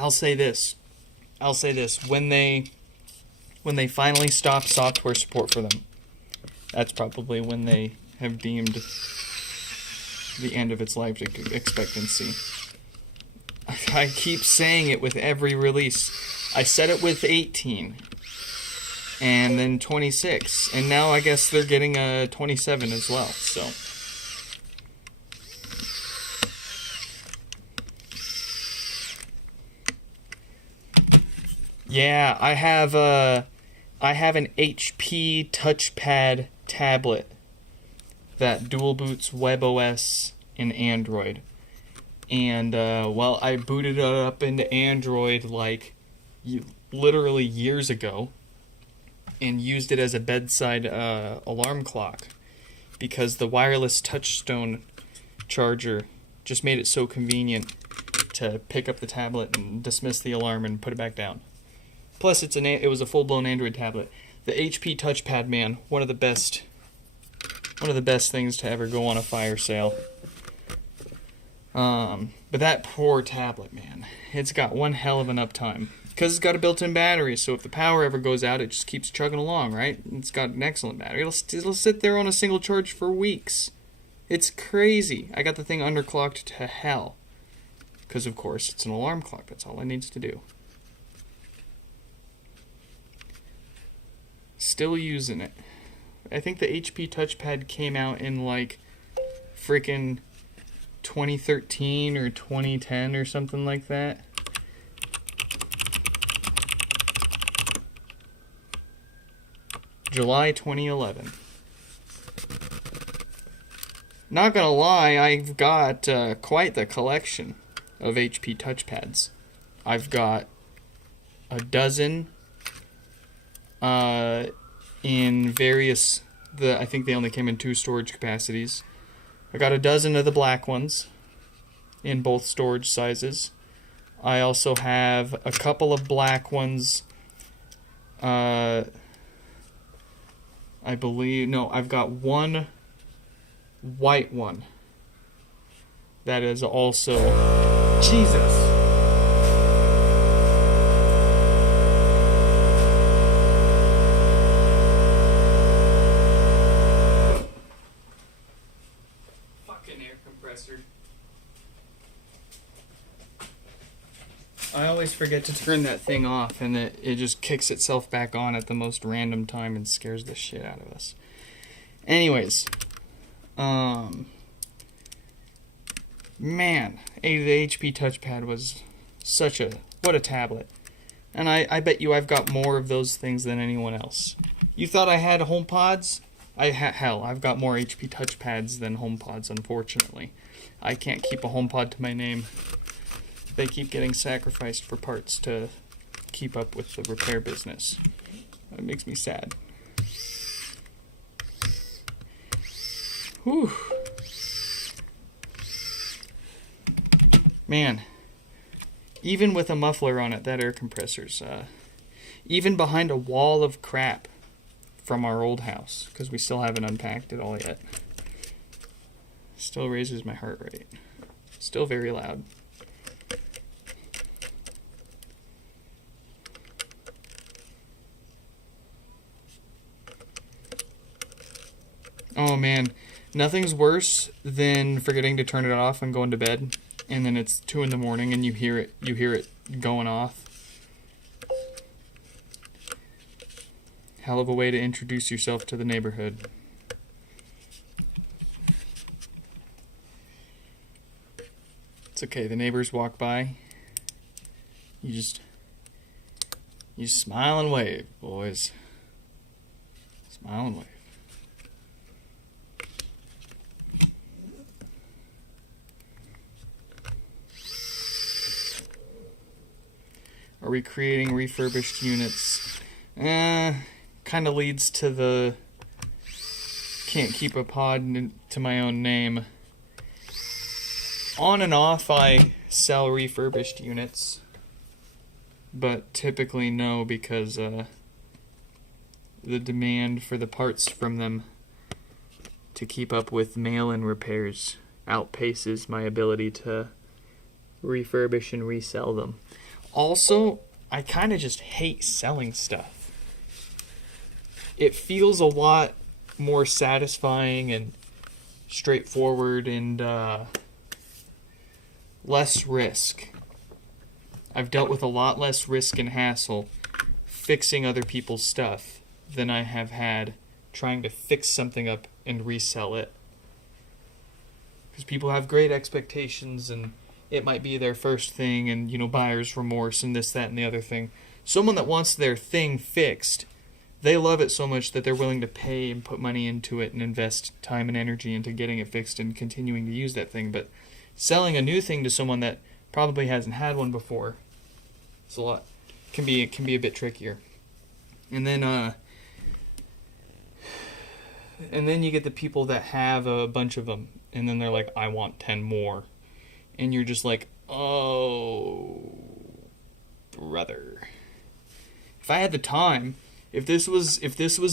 I'll say this. When they finally stop software support for them, that's probably when they have deemed the end of its life expectancy. I keep saying it with every release. I said it with 18, and then 26, and now I guess they're getting a 27 as well, so... Yeah, I have an HP touchpad tablet that dual boots WebOS and Android. And, well, I booted it up into Android like literally years ago and used it as a bedside alarm clock because the wireless touchstone charger just made it so convenient to pick up the tablet and dismiss the alarm and put it back down. Plus, it was a full-blown Android tablet. The HP touchpad, man, one of the best things to ever go on a fire sale. But that poor tablet, man, it's got one hell of an uptime. Because it's got a built-in battery, so if the power ever goes out, it just keeps chugging along, right? It's got an excellent battery. It'll sit there on a single charge for weeks. It's crazy. I got the thing underclocked to hell. Because, of course, it's an alarm clock. That's all it needs to do. Still using it. I think the HP touchpad came out in like freaking 2013 or 2010 or something like that. July 2011. Not gonna lie, I've got quite the collection of HP touchpads. I've got a dozen in various, I think they only came in 2 storage capacities. I got a dozen of the black ones in both storage sizes. I also have a couple of black ones. I believe, no, I've got one white one that is also, Jesus. I always forget to turn that thing off, and it just kicks itself back on at the most random time and scares the shit out of us. Anyways, man, the HP touchpad was what a tablet. And I bet you I've got more of those things than anyone else. You thought I had HomePods? Hell, I've got more HP touchpads than HomePods, unfortunately. I can't keep a HomePod to my name. They keep getting sacrificed for parts to keep up with the repair business. That makes me sad. Whew. Man, even with a muffler on it, that air compressor's, even behind a wall of crap from our old house, because we still haven't unpacked it all yet, still raises my heart rate. Still very loud. Oh man, nothing's worse than forgetting to turn it off and going to bed, and then it's 2 in the morning and you hear it going off. Hell of a way to introduce yourself to the neighborhood. It's okay, the neighbors walk by. You just smile and wave, boys. Smile and wave. Are we creating refurbished units? Kind of leads to the can't keep a pod to my own name. On and off, I sell refurbished units, but typically no, because the demand for the parts from them to keep up with mail-in repairs outpaces my ability to refurbish and resell them. Also, I kind of just hate selling stuff. It feels a lot more satisfying and straightforward and less risk. I've dealt with a lot less risk and hassle fixing other people's stuff than I have had trying to fix something up and resell it. Because people have great expectations and it might be their first thing and, buyer's remorse and this, that, and the other thing. Someone that wants their thing fixed, they love it so much that they're willing to pay and put money into it and invest time and energy into getting it fixed and continuing to use that thing. But selling a new thing to someone that probably hasn't had one before, it's a lot. Can be a bit trickier. And then you get the people that have a bunch of them, and then they're like, I want 10 more. And you're just like, oh, brother. If I had the time, if this was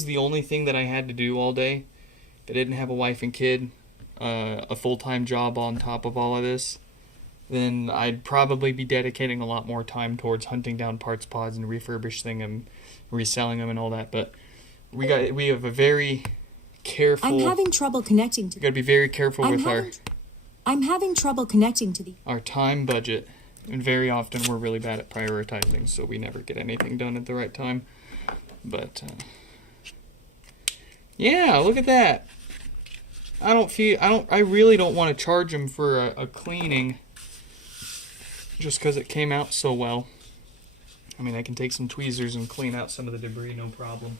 the only thing that I had to do all day, if I didn't have a wife and kid, a full-time job on top of all of this, then I'd probably be dedicating a lot more time towards hunting down parts pods and refurbishing them, reselling them and all that. But we have a very careful... I'm having trouble connecting to... We got to be very careful I'm having trouble connecting to our time budget, and very often we're really bad at prioritizing, so we never get anything done at the right time. But yeah, look at that. I really don't want to charge him for a cleaning just because it came out so well. I mean, I can take some tweezers and clean out some of the debris, no problem.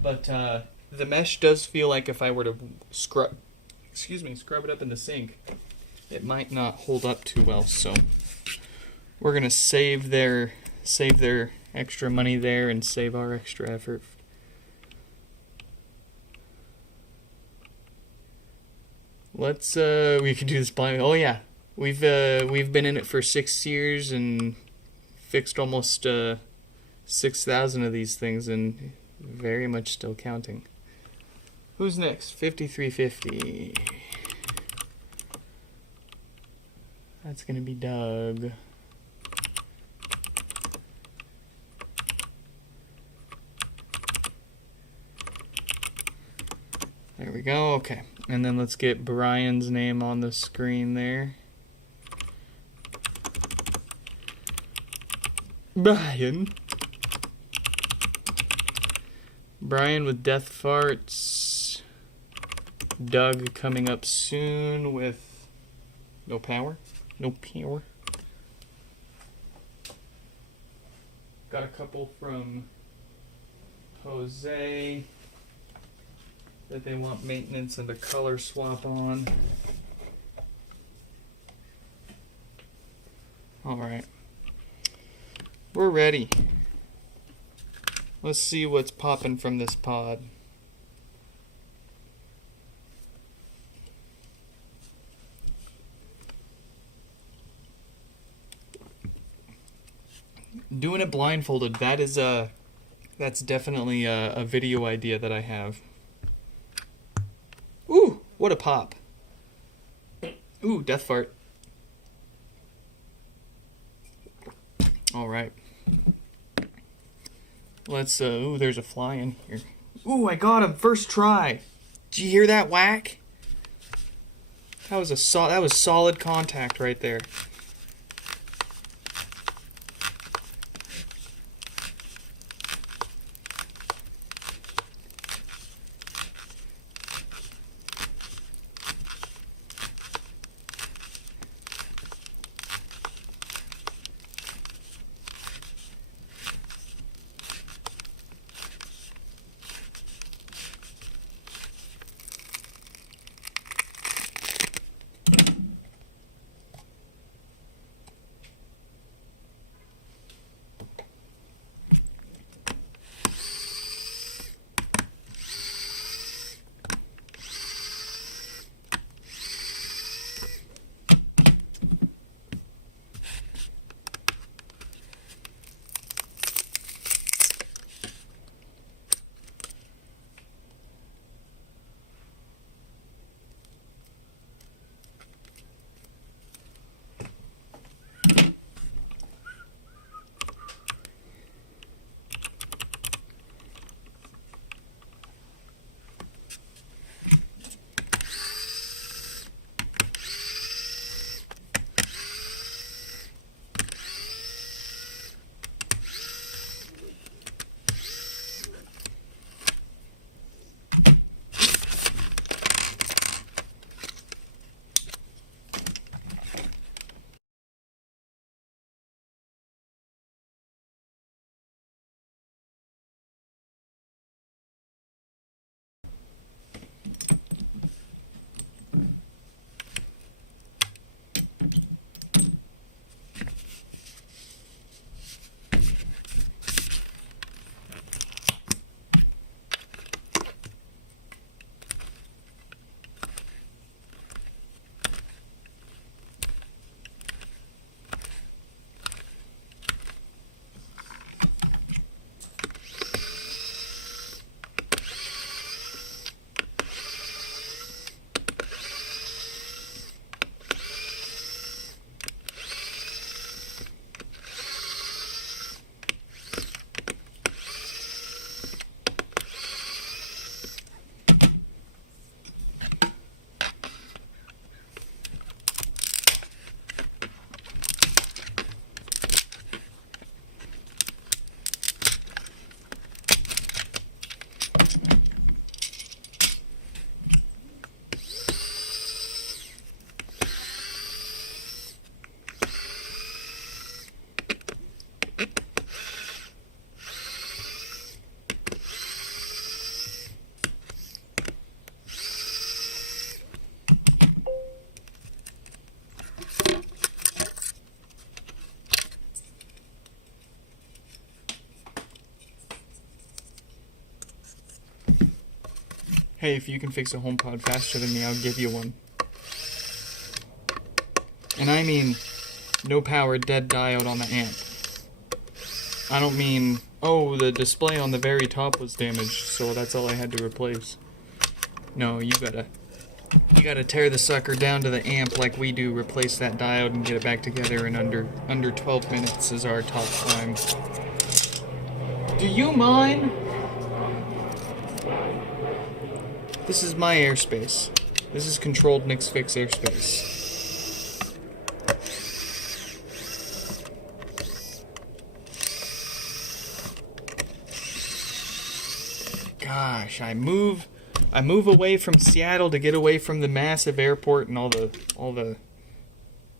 But the mesh does feel like if I were to scrub it up in the sink, it might not hold up too well. So we're gonna save their extra money there and save our extra effort. Let's we can do this blind. Oh yeah, we've been in it for 6 years and fixed almost 6,000 of these things and very much still counting. Who's next? 5350. That's gonna be Doug. There we go. Okay, and then let's get Brian's name on the screen there. Brian with Death Farts. Doug coming up soon with no power. Got a couple from Jose that they want maintenance and a color swap on. Alright. We're ready. Let's see what's popping from this pod. Doing it blindfolded, that's definitely a video idea that I have. Ooh, what a pop. Ooh, death fart. Alright. Let's, ooh, there's a fly in here. Ooh, I got him, first try. Did you hear that whack? That was solid contact right there. Hey, if you can fix a HomePod faster than me, I'll give you one. And I mean, no power, dead diode on the amp. I don't mean, oh, the display on the very top was damaged, so that's all I had to replace. No, you gotta tear the sucker down to the amp like we do, replace that diode and get it back together in under 12 minutes is our top time. Do you mind? This is my airspace. This is controlled Nick's Fix airspace. Gosh, I move away from Seattle to get away from the massive airport and all the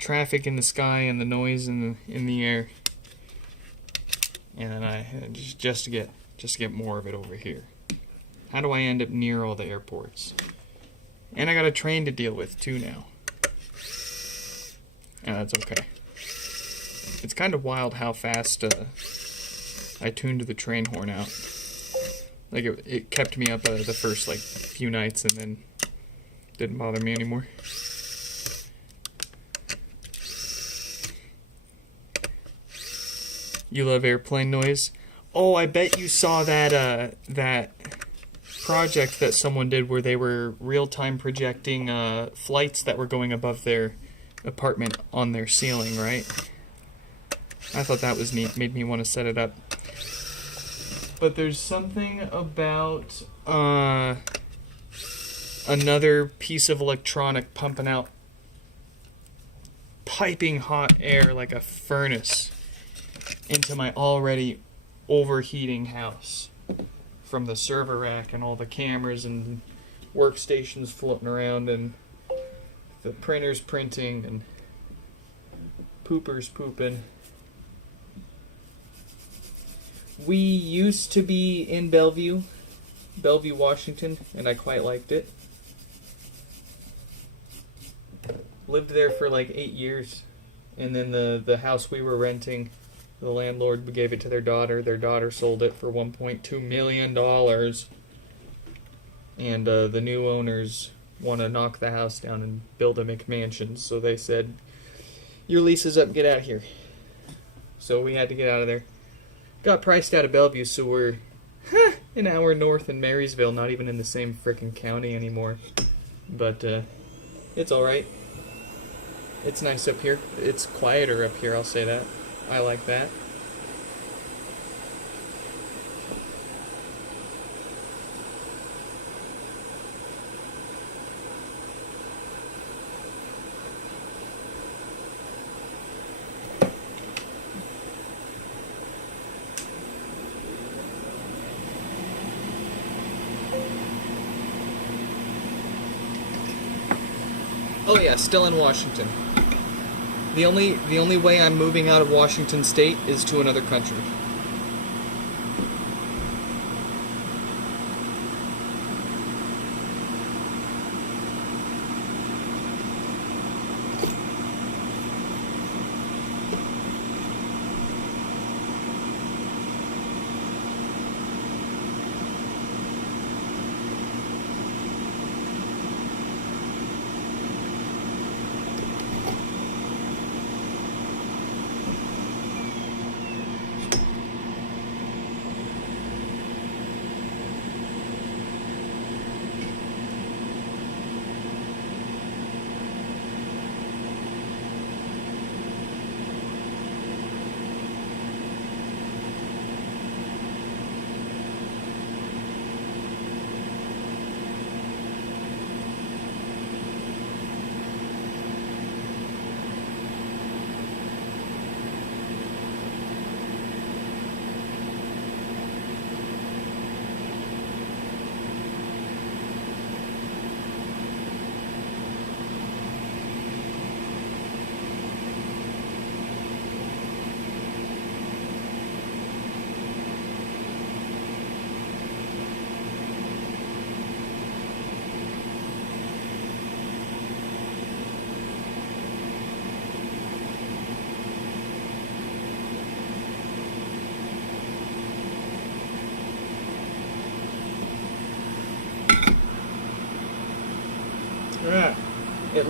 traffic in the sky and the noise in the air. And then I just to get more of it over here. How do I end up near all the airports? And I got a train to deal with too now. And that's okay. It's kind of wild how fast I tuned the train horn out. Like it kept me up the first like few nights and then didn't bother me anymore. You love airplane noise? Oh, I bet you saw that that project that someone did where they were real-time projecting flights that were going above their apartment on their ceiling, right? I thought that was neat. Made me want to set it up. But there's something about another piece of electronic pumping out piping hot air like a furnace into my already overheating house from the server rack and all the cameras and workstations floating around and the printers printing and poopers pooping. We used to be in Bellevue, Washington, and I quite liked it. Lived there for like 8 years, and then the house we were renting, the landlord gave it to their daughter. Their daughter sold it for $1.2 million, and the new owners want to knock the house down and build a McMansion, so they said, your lease is up, get out of here. So we had to get out of there. Got priced out of Bellevue, so we're an hour north in Marysville, not even in the same frickin' county anymore. But it's alright. It's nice up here. It's quieter up here, I'll say that. I like that. Oh yeah, still in Washington. The only way I'm moving out of Washington State is to another country.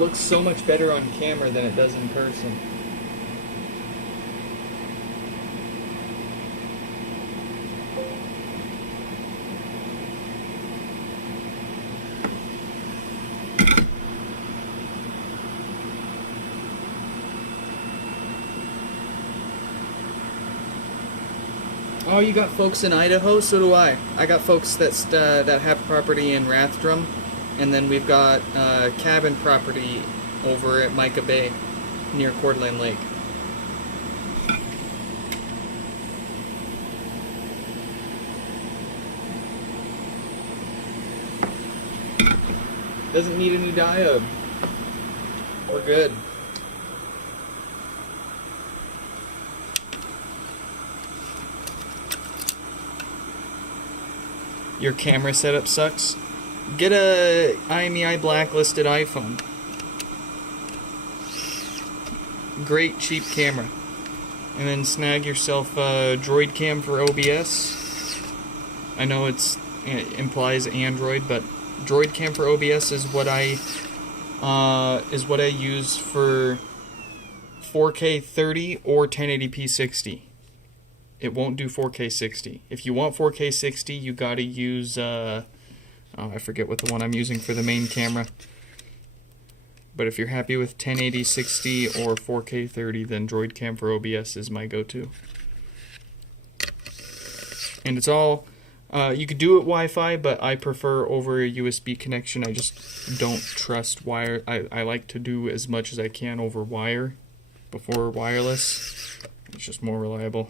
looks so much better on camera than it does in person. Oh, you got folks in Idaho? So do I. I got folks that have property in Rathdrum, and then we've got cabin property over at Micah Bay, near Coeur d'Alene Lake. Doesn't need a new diode. We're good. Your camera setup sucks? Get a IMEI blacklisted iPhone. Great cheap camera. And then snag yourself a Droid Cam for OBS. I know it implies Android, but Droid Cam for OBS is what I use for 4K 30 or 1080p 60. It won't do 4K 60. If you want 4K 60, you gotta use, I forget what the one I'm using for the main camera. But if you're happy with 1080 60 or 4K 30, then Droid Cam for OBS is my go-to. And it's all, you could do it Wi-Fi, but I prefer over a USB connection. I just don't trust wire. I like to do as much as I can over wire before wireless. It's just more reliable.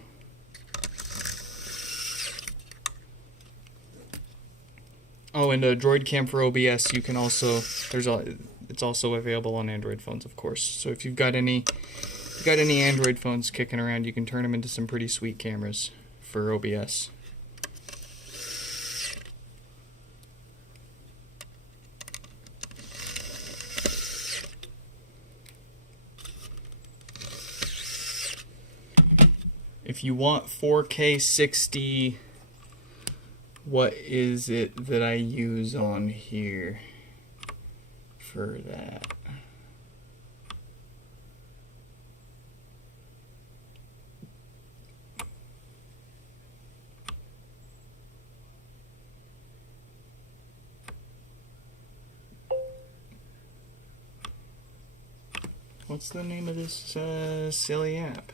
Oh, and a Droid Cam for OBS, you can also, it's also available on Android phones, of course. So if you've got any Android phones kicking around, you can turn them into some pretty sweet cameras for OBS. If you want 4K 60, what is it that I use on here for that? What's the name of this silly app?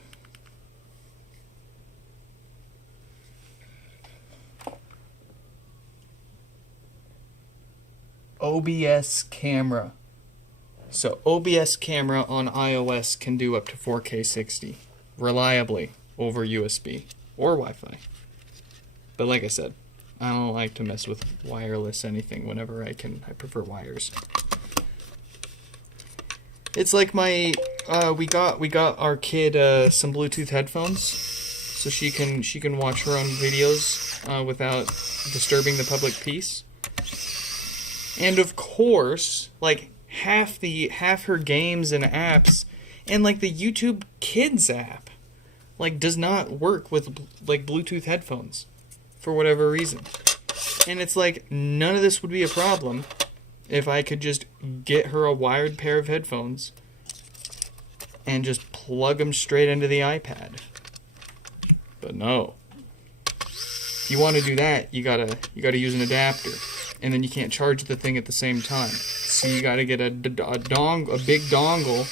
OBS camera. So OBS camera on iOS can do up to 4K 60 reliably over USB or Wi-Fi. But like I said, I don't like to mess with wireless anything whenever I can. I prefer wires. It's like my we got our kid some Bluetooth headphones, so she can watch her own videos without disturbing the public peace. And of course, like half her games and apps, and like the YouTube Kids app, like does not work with like Bluetooth headphones for whatever reason. And it's like none of this would be a problem if I could just get her a wired pair of headphones and just plug them straight into the iPad. But no. If you want to do that, you gotta use an adapter. And then you can't charge the thing at the same time. So you gotta get a big dongle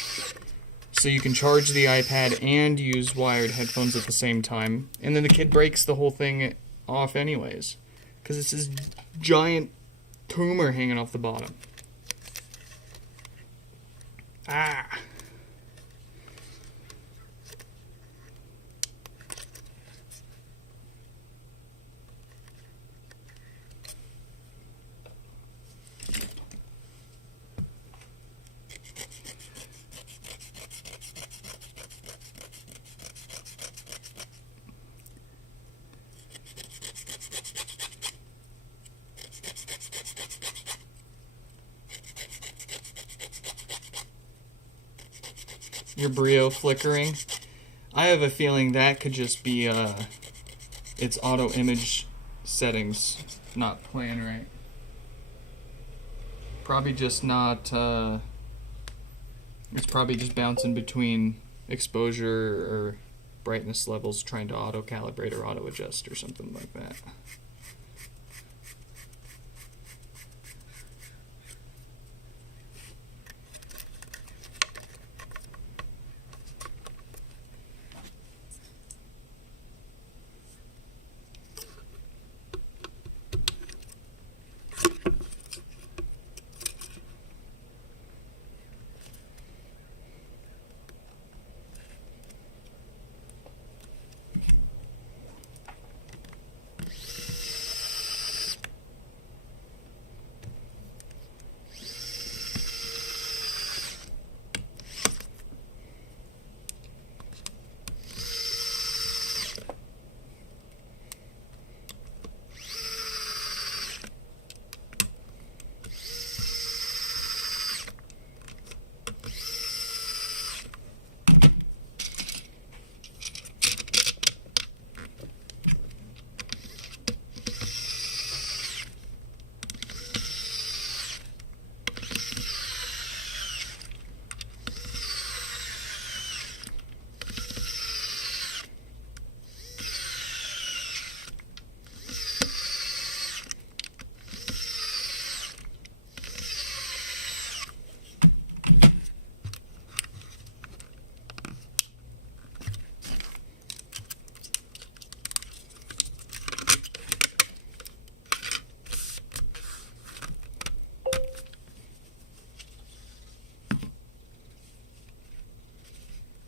so you can charge the iPad and use wired headphones at the same time. And then the kid breaks the whole thing off anyways. Because it's this giant tumor hanging off the bottom. Ah. Your Brio flickering. I have a feeling that could just be its auto image settings not playing right. Probably just not It's probably just bouncing between exposure or brightness levels, trying to auto-calibrate or auto-adjust or something like that.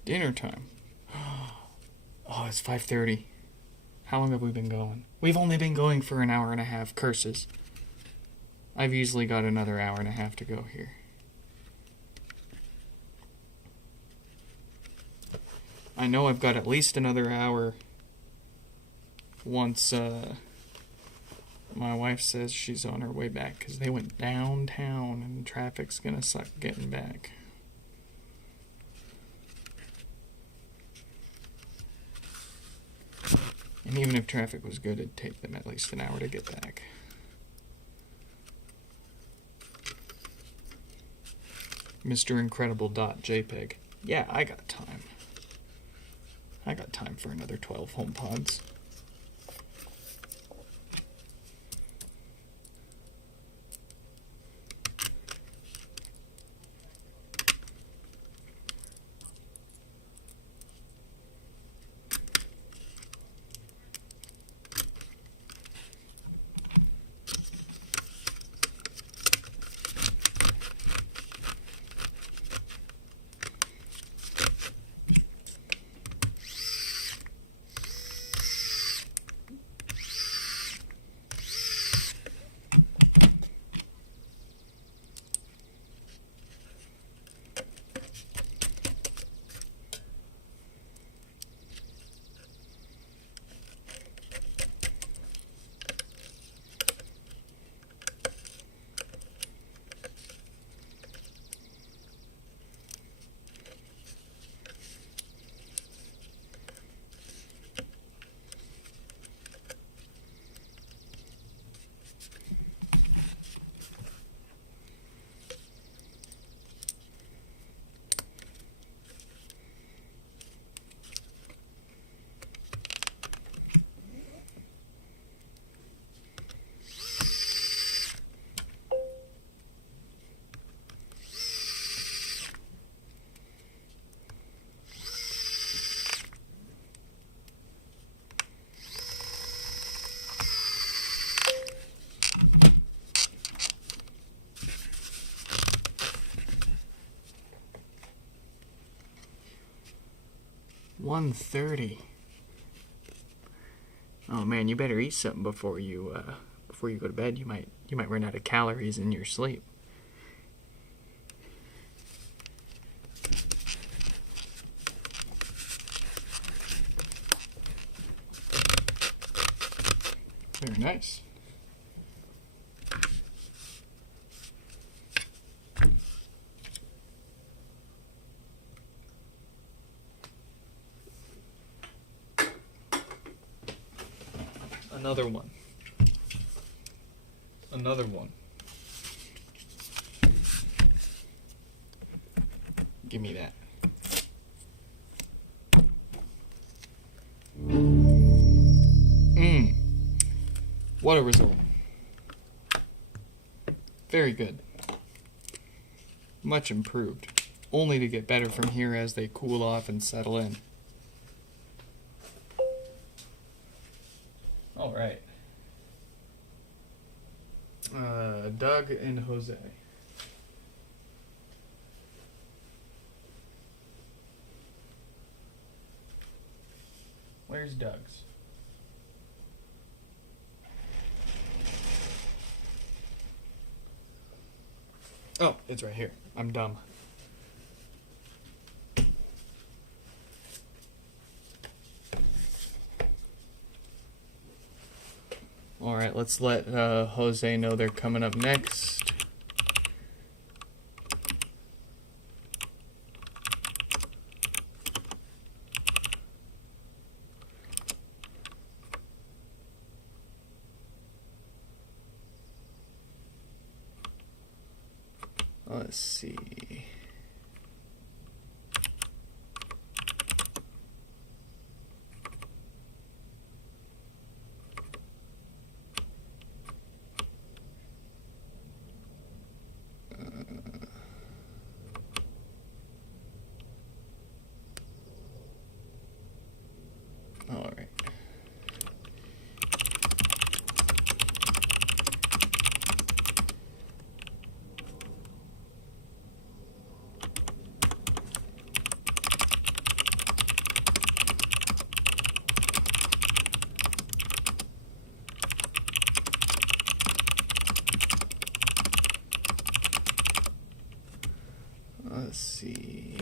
Dinner time. Oh, it's 5:30. How long have we been going? We've only been going for an hour and a half. Curses. I've easily got another hour and a half to go here. I know I've got at least another hour once my wife says she's on her way back, because they went downtown and traffic's gonna suck getting back. And even if traffic was good, it'd take them at least an hour to get back. Mr. Incredible.jpg. Yeah, I got time. I got time for another 12 HomePods. $1:30. Oh man, you better eat something before you go to bed. You might run out of calories in your sleep. Very nice. Another one. Another one. Give me that. What a result. Very good. Much improved. Only to get better from here as they cool off and settle in. Alright. Doug and Jose. Where's Doug's? Oh, it's right here. I'm dumb. Alright, let's let Jose know they're coming up next. Let's see. All right. Let's see.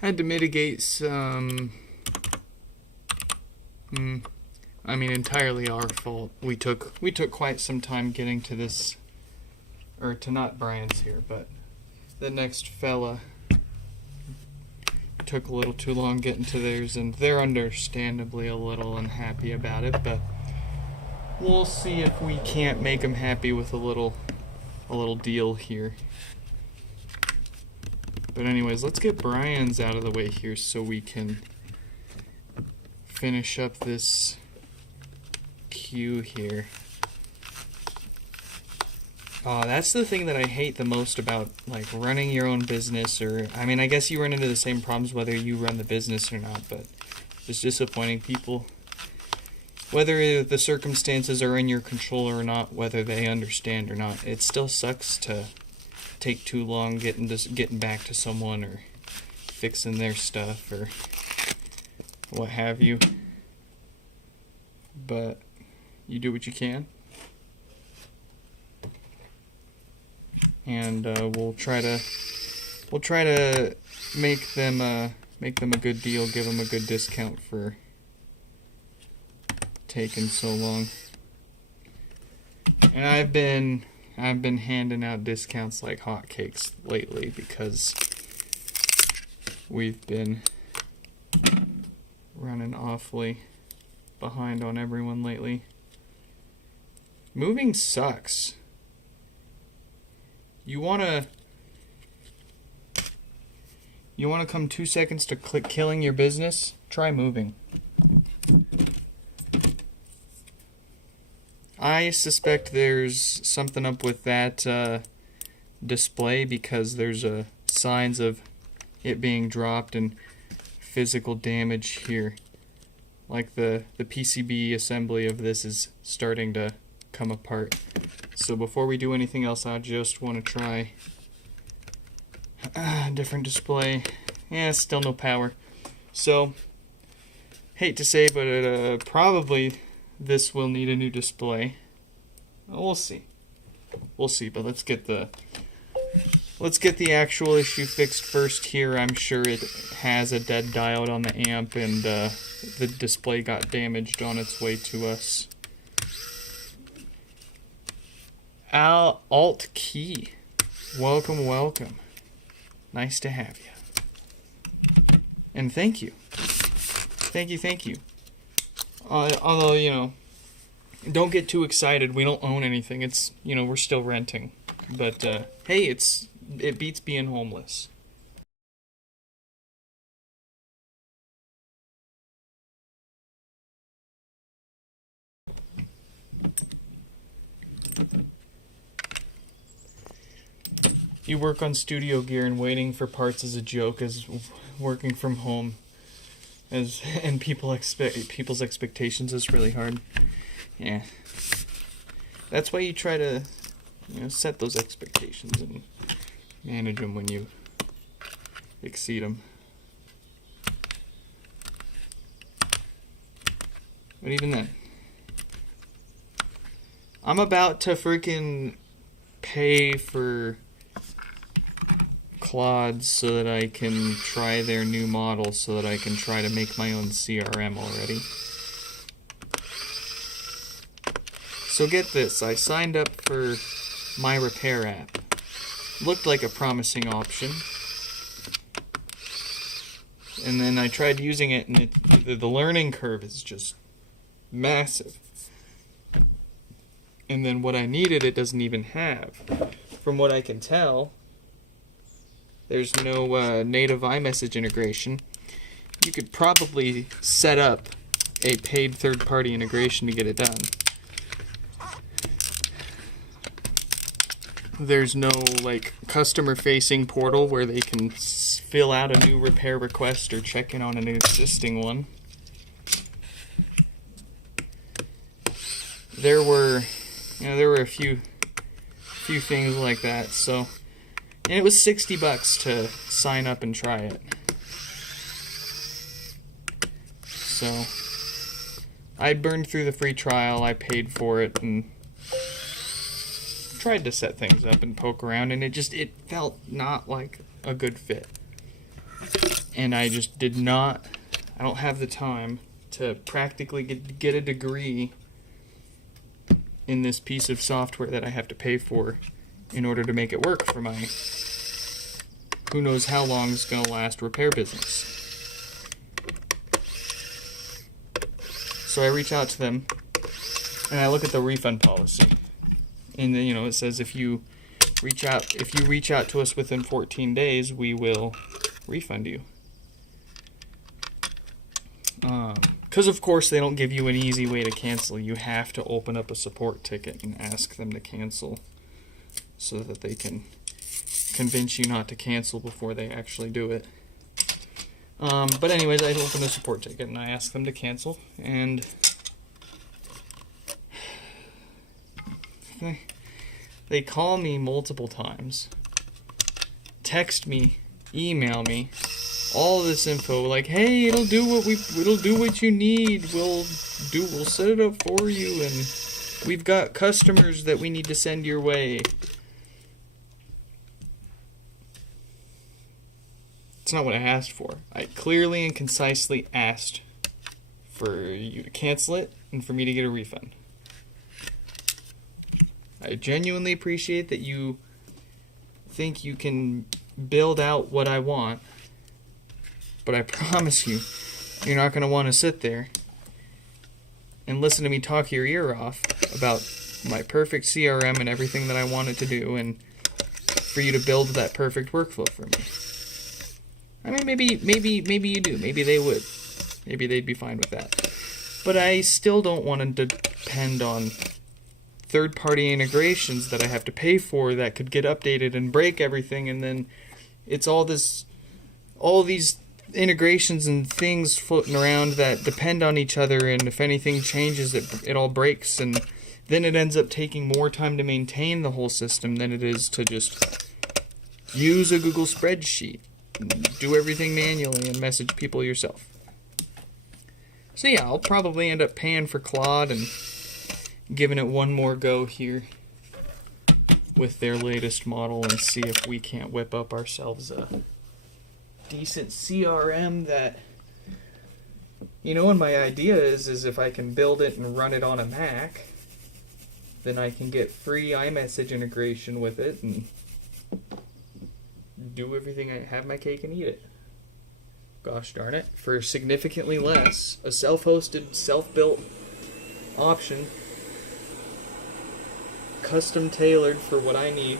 Had to mitigate some entirely our fault. We took quite some time getting to this, or to not Brian's here, but the next fella took a little too long getting to theirs, and they're understandably a little unhappy about it, but we'll see if we can't make them happy with a little deal here. But anyways, let's get Brian's out of the way here so we can finish up this queue here. That's the thing that I hate the most about like running your own business, or I mean, I guess you run into the same problems whether you run the business or not, but it's disappointing people, whether the circumstances are in your control or not, whether they understand or not, it still sucks to take too long getting back to someone or fixing their stuff or what have you. But you do what you can, and we'll try to make them a good deal, give them a good discount for taking so long. And I've been handing out discounts like hotcakes lately because we've been running awfully behind on everyone lately. Moving sucks. You wanna come 2 seconds to click killing your business? Try moving. I suspect there's something up with that display because there's signs of it being dropped and physical damage here. Like the PCB assembly of this is starting to come apart. So before we do anything else, I just want to try a different display. Yeah, still no power. So, hate to say, but probably this will need a new display. We'll see. We'll see, but let's get the actual issue fixed first here. I'm sure it has a dead diode on the amp and the display got damaged on its way to us. Alt key. Welcome, welcome. Nice to have you. And thank you. Thank you. Although, you know, don't get too excited. We don't own anything. It's, you know, we're still renting. But, hey, it beats being homeless. You work on studio gear and waiting for parts is a joke as working from home. And people's expectations is really hard. Yeah. That's why you try to, you know, set those expectations and manage them when you exceed them. But even then, I'm about to freaking pay for Claude so that I can try their new model so that I can try to make my own CRM already. So get this, I signed up for My Repair app. Looked like a promising option. And then I tried using it and the learning curve is just massive. And then what I needed it doesn't even have. From what I can tell, there's no native iMessage integration. You could probably set up a paid third-party integration to get it done. There's no like customer-facing portal where they can fill out a new repair request or check in on an existing one. There were a few things like that. So. And it was $60 to sign up and try it. So, I burned through the free trial, I paid for it, and tried to set things up and poke around, and it felt not like a good fit. And I just I don't have the time to practically get a degree in this piece of software that I have to pay for in order to make it work for my who knows how long it's going to last repair business. So I reach out to them and I look at the refund policy. And then, you know, it says if you reach out to us within 14 days, we will refund you. Because of course they don't give you an easy way to cancel. You have to open up a support ticket and ask them to cancel so that they can convince you not to cancel before they actually do it. But anyways, I open a support ticket and I ask them to cancel, and they call me multiple times, text me, email me, all this info like, hey, it'll do what you need. We'll set it up for you, and we've got customers that we need to send your way. It's not what I asked for. I clearly and concisely asked for you to cancel it and for me to get a refund. I genuinely appreciate that you think you can build out what I want, but I promise you, you're not going to want to sit there and listen to me talk your ear off about my perfect CRM and everything that I want it to do, and for you to build that perfect workflow for me. I mean, maybe you do. Maybe they would. Maybe they'd be fine with that. But I still don't want to depend on third-party integrations that I have to pay for that could get updated and break everything, and then it's all these integrations and things floating around that depend on each other, and if anything changes, it all breaks, and then it ends up taking more time to maintain the whole system than it is to just use a Google spreadsheet, do everything manually, and message people yourself. So yeah, I'll probably end up paying for Claude and giving it one more go here with their latest model and see if we can't whip up ourselves a decent CRM that, and my idea is if I can build it and run it on a Mac, then I can get free iMessage integration with it and do everything, have my cake and eat it. Gosh darn it, for significantly less, a self-hosted, self-built option, custom tailored for what I need.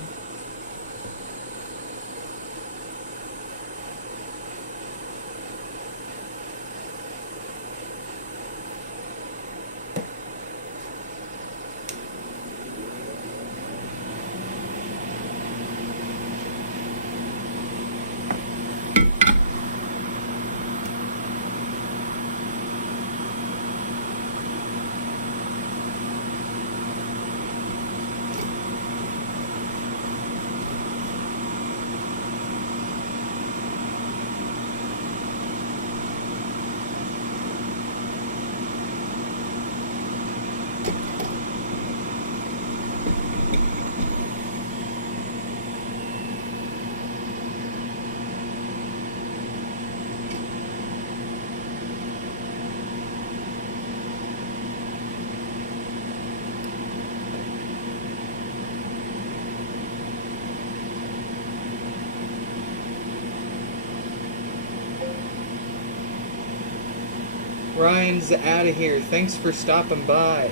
Ryan's out of here. Thanks for stopping by.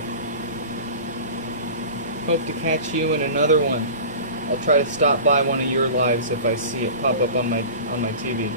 Hope to catch you in another one. I'll try to stop by one of your lives if I see it pop up on my TV.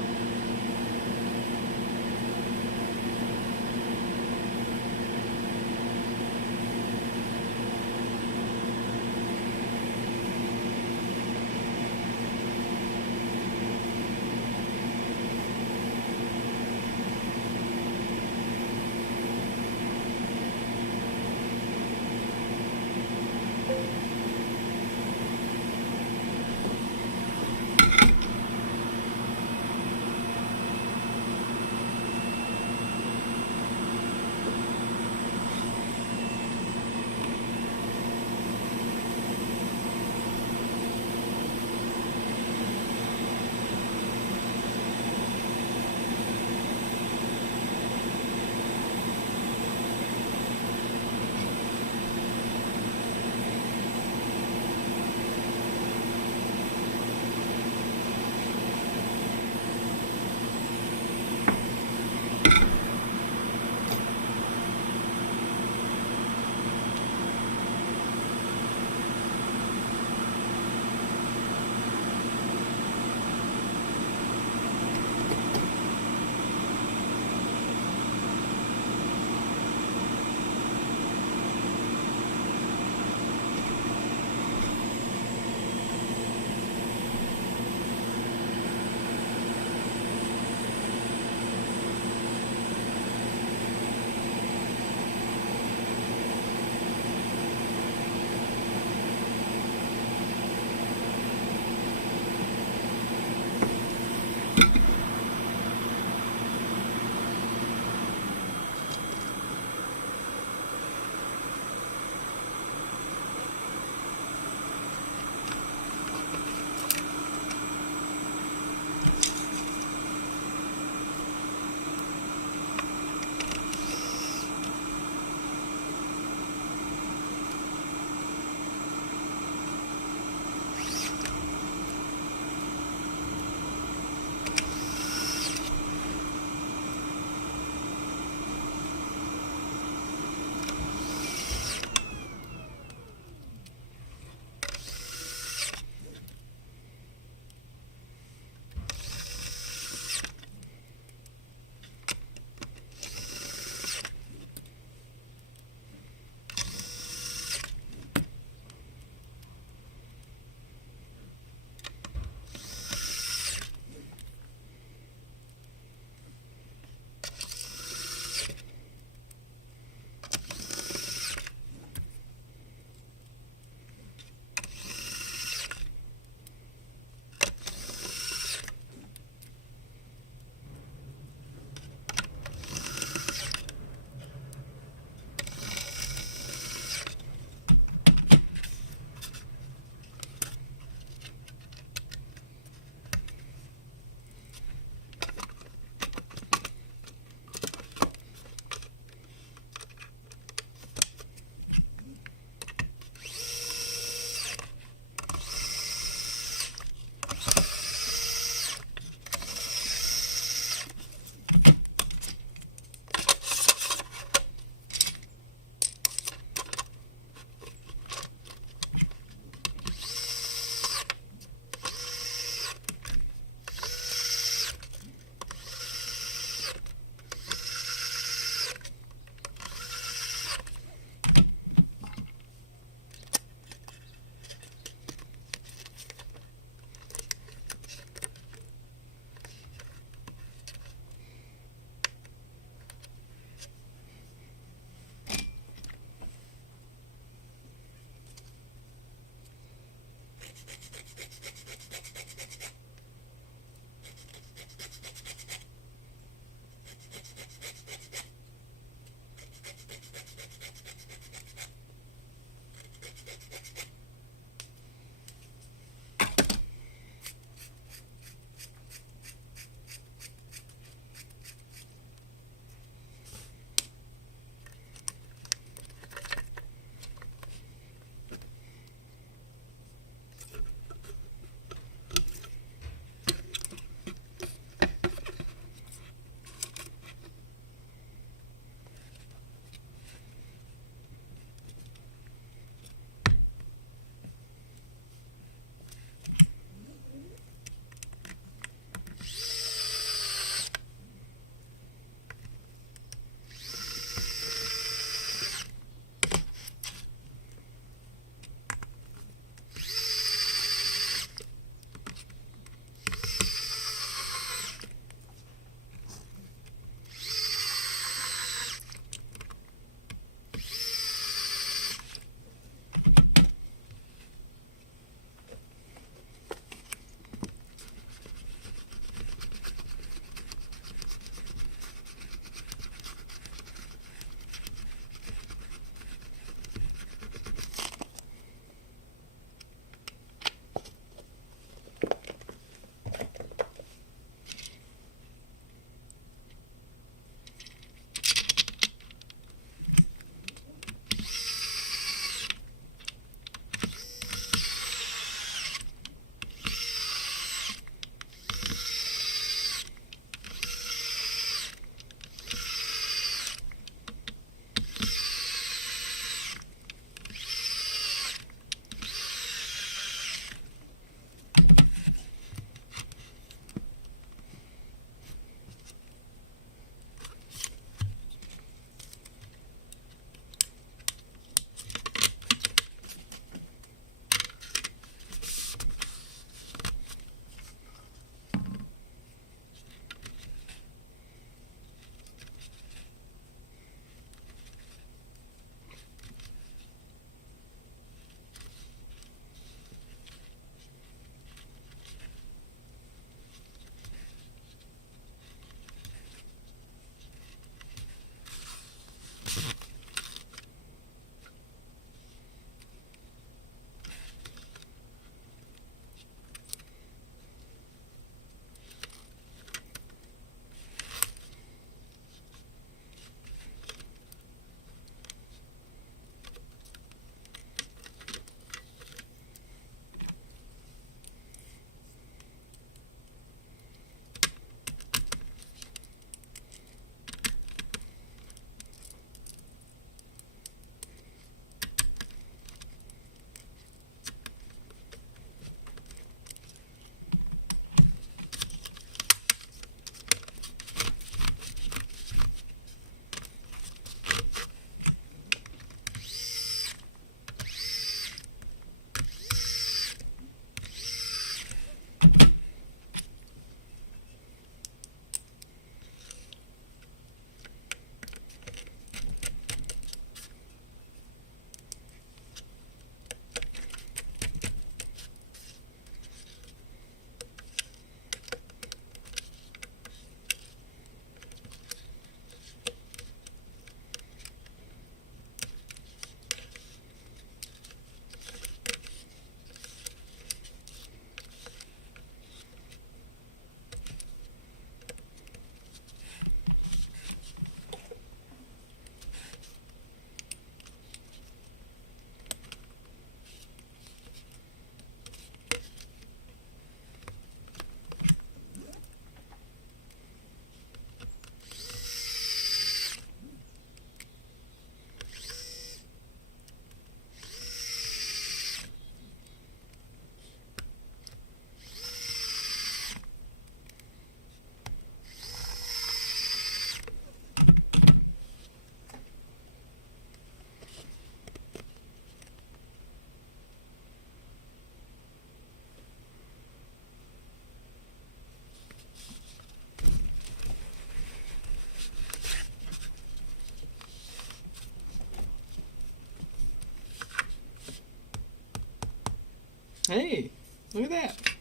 Hey, Look at that.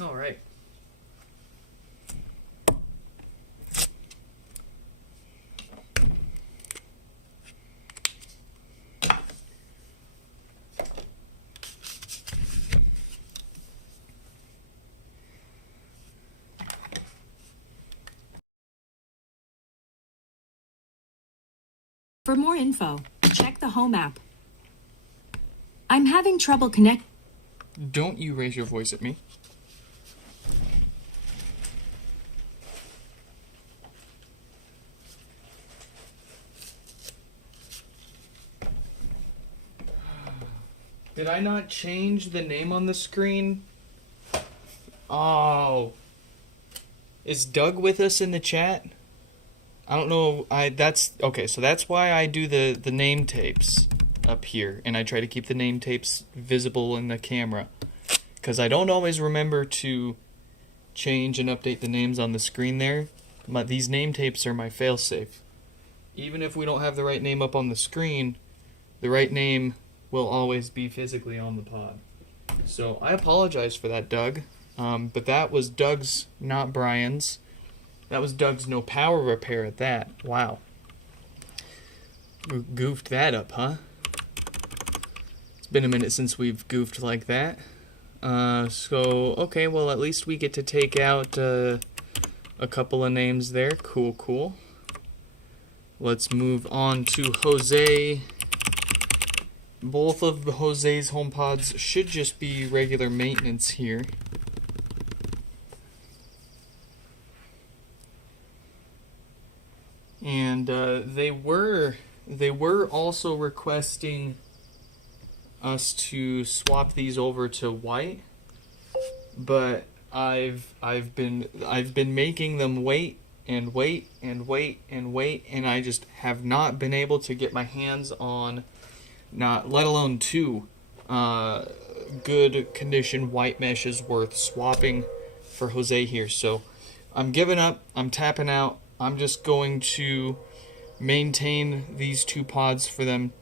All right. For more info, check the Home app. I'm having trouble connect. Don't you raise your voice at me. Did I not change the name on the screen? Oh. Is Doug with us in the chat? I don't know. That's okay, so that's why I do the name tapes up here, and I try to keep the name tapes visible in the camera, because I don't always remember to change and update the names on the screen there. These name tapes are my failsafe. Even if we don't have the right name up on the screen, the right name will always be physically on the pod. So I apologize for that, Doug. But that was Doug's, not Brian's. That was Doug's no power repair at that. Wow. We goofed that up, huh? It's been a minute since we've goofed like that. Okay, well, at least we get to take out a couple of names there. Cool, cool. Let's move on to Jose. Both of Jose's home pods should just be regular maintenance here. And they were also requesting us to swap these over to white, but I've been making them wait and wait and wait and wait, and I just have not been able to get my hands on, not let alone two good condition white meshes worth swapping for Jose here. So I'm giving up. I'm tapping out. I'm just going to maintain these two pods for them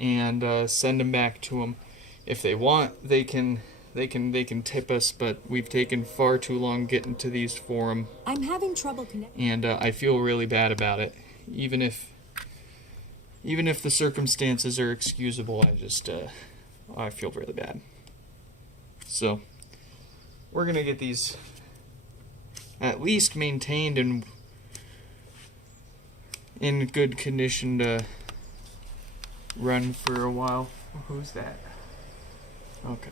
and send them back to them. If they want, they can tip us, but we've taken far too long getting to these for them. I'm having trouble connecting. And I feel really bad about it. Even if the circumstances are excusable, I feel really bad. So we're gonna get these at least maintained and in good condition to run for a while. Who's that? Okay.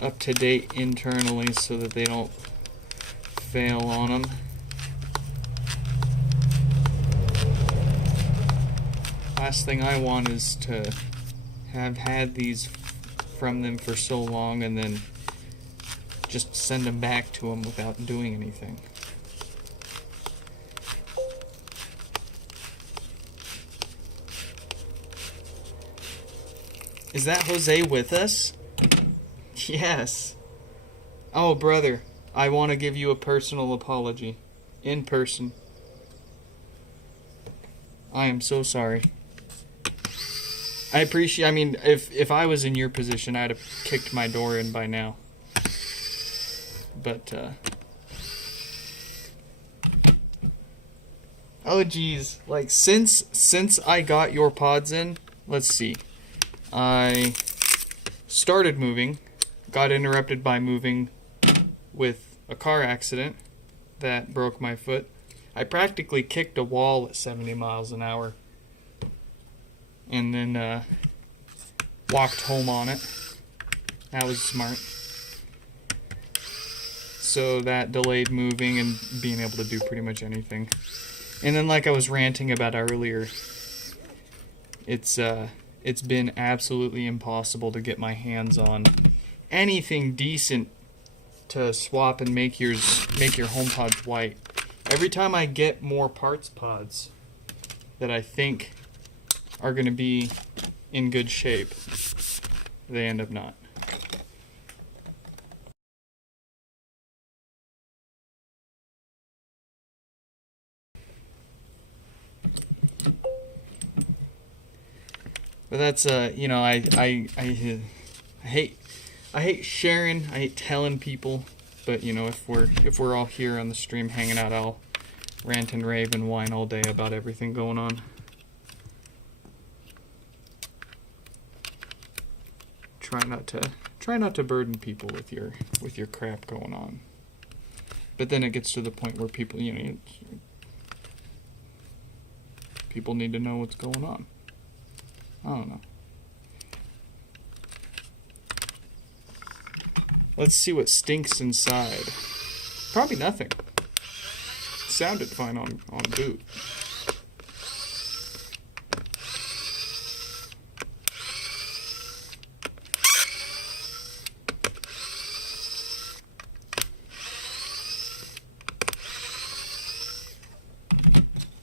Up to date internally so that they don't fail on them. Last thing I want is to have had these from them for so long and then just send them back to them without doing anything. Is that Jose with us? Yes. Oh, brother, I want to give you a personal apology. In person. I am so sorry. I mean, if I was in your position, I'd have kicked my door in by now. But, oh, geez. Like, since I got your pods in, let's see. I started moving, got interrupted by moving with a car accident that broke my foot. I practically kicked a wall at 70 miles an hour and then walked home on it. That was smart. So that delayed moving and being able to do pretty much anything. And then, like I was ranting about earlier, it's been absolutely impossible to get my hands on anything decent to swap and make your home pods white. Every time I get more parts pods that I think are going to be in good shape, they end up not. But that's you know, I hate sharing. I hate telling people. But you know, if we're all here on the stream hanging out, I'll rant and rave and whine all day about everything going on. Try not to burden people with your crap going on. But then it gets to the point where people, you know, people need to know what's going on. I don't know. Let's see what stinks inside. Probably nothing. Sounded fine on boot.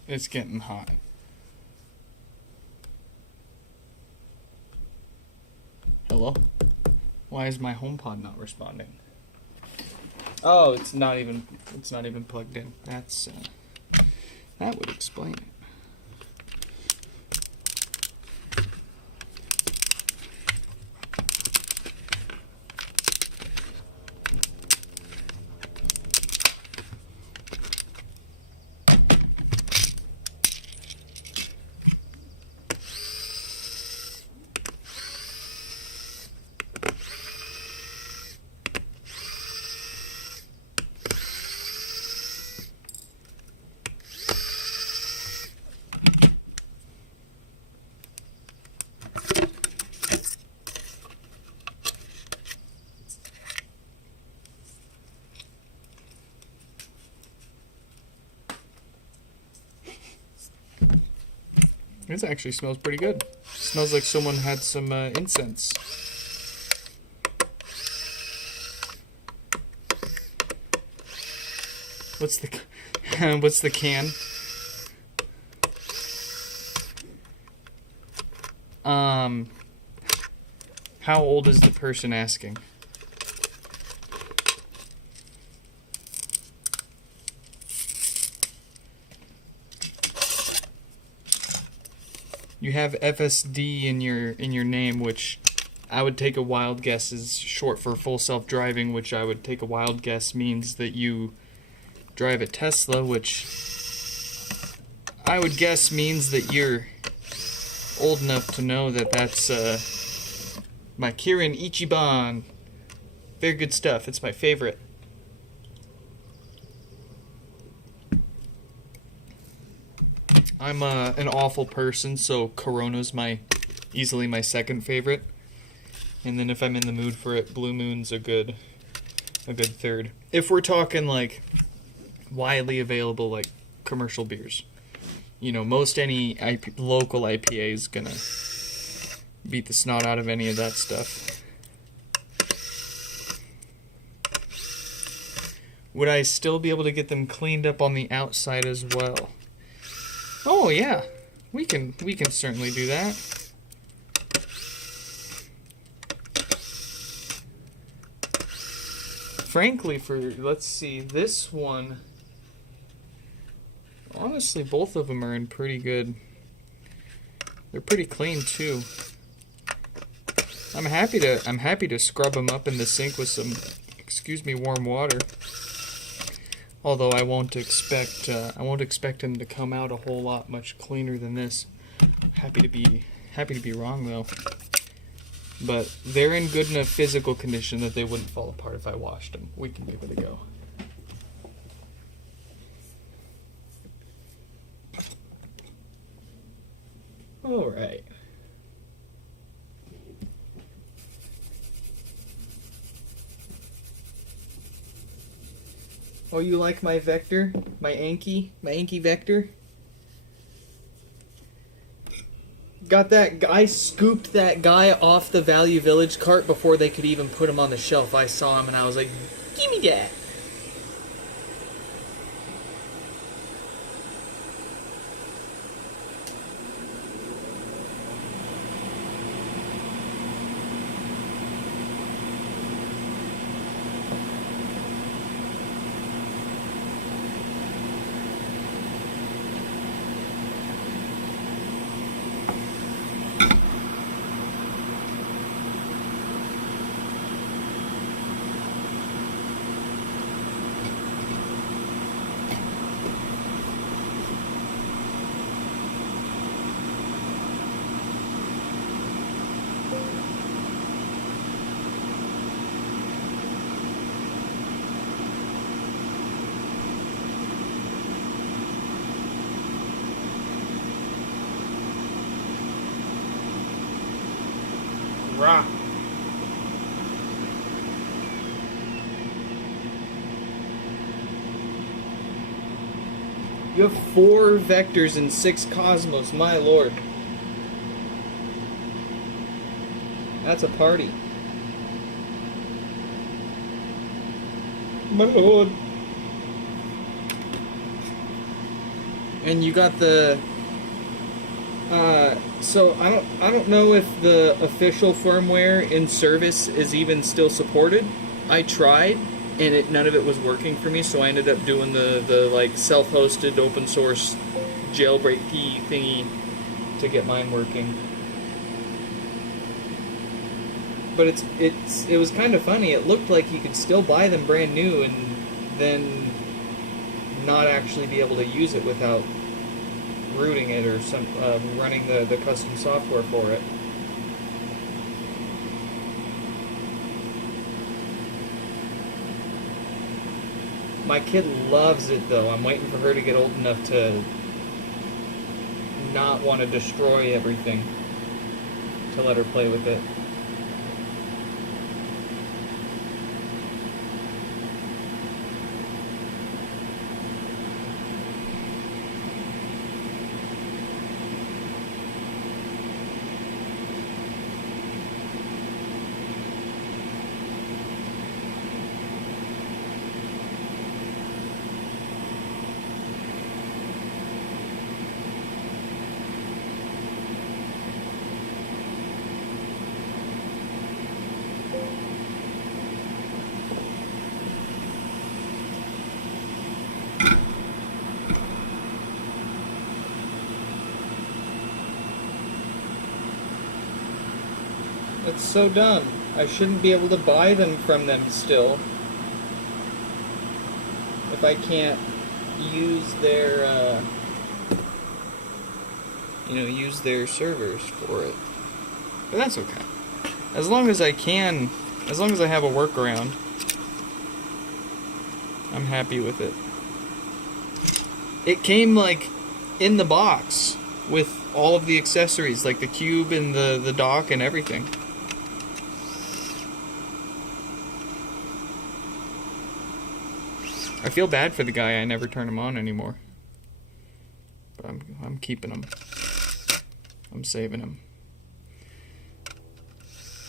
It's getting hot. Hello? Why is my HomePod not responding? Oh, it's not even plugged in. That's that would explain it. This actually smells pretty good. Smells like someone had some incense. What's the can? How old is the person asking? You have FSD in your name, which I would take a wild guess is short for full self-driving, which I would take a wild guess means that you drive a Tesla, which I would guess means that you're old enough to know that that's my Kirin Ichiban. Very good stuff. It's my favorite. I'm an awful person, so Corona's easily my second favorite. And then if I'm in the mood for it, Blue Moon's a good third. If we're talking like widely available like commercial beers, you know, most any local IPA is gonna beat the snot out of any of that stuff. Would I still be able to get them cleaned up on the outside as well? Oh yeah, we can certainly do that. Frankly, let's see, this one, honestly, both of them are in pretty good. They're pretty clean too. I'm happy to scrub them up in the sink with some, warm water. Although I won't expect them to come out a whole lot much cleaner than this. Happy to be wrong though. But they're in good enough physical condition that they wouldn't fall apart if I washed them. We can give it a go. All right. Oh, you like my Vector? My Anki Vector? Got that. I scooped that guy off the Value Village cart before they could even put him on the shelf. I saw him and I was like, "Give me that." Rah. You have 4 vectors and 6 cosmos, my lord. That's a party. My lord. And you got the so I don't know if the official firmware in service is even still supported. I tried and none of it was working for me, so I ended up doing the like self-hosted open source jailbreak thingy to get mine working. But it was kind of funny. It looked like you could still buy them brand new and then not actually be able to use it without rooting it or running the custom software for it. My kid loves it though. I'm waiting for her to get old enough to not want to destroy everything to let her play with it. It's so dumb. I shouldn't be able to buy them from them still if I can't use their, use their servers for it. But that's okay. As long as I can, as long as I have a workaround, I'm happy with it. It came, like, in the box with all of the accessories, like the cube and the dock and everything. I feel bad for the guy. I never turn him on anymore. But I'm keeping him. I'm saving him.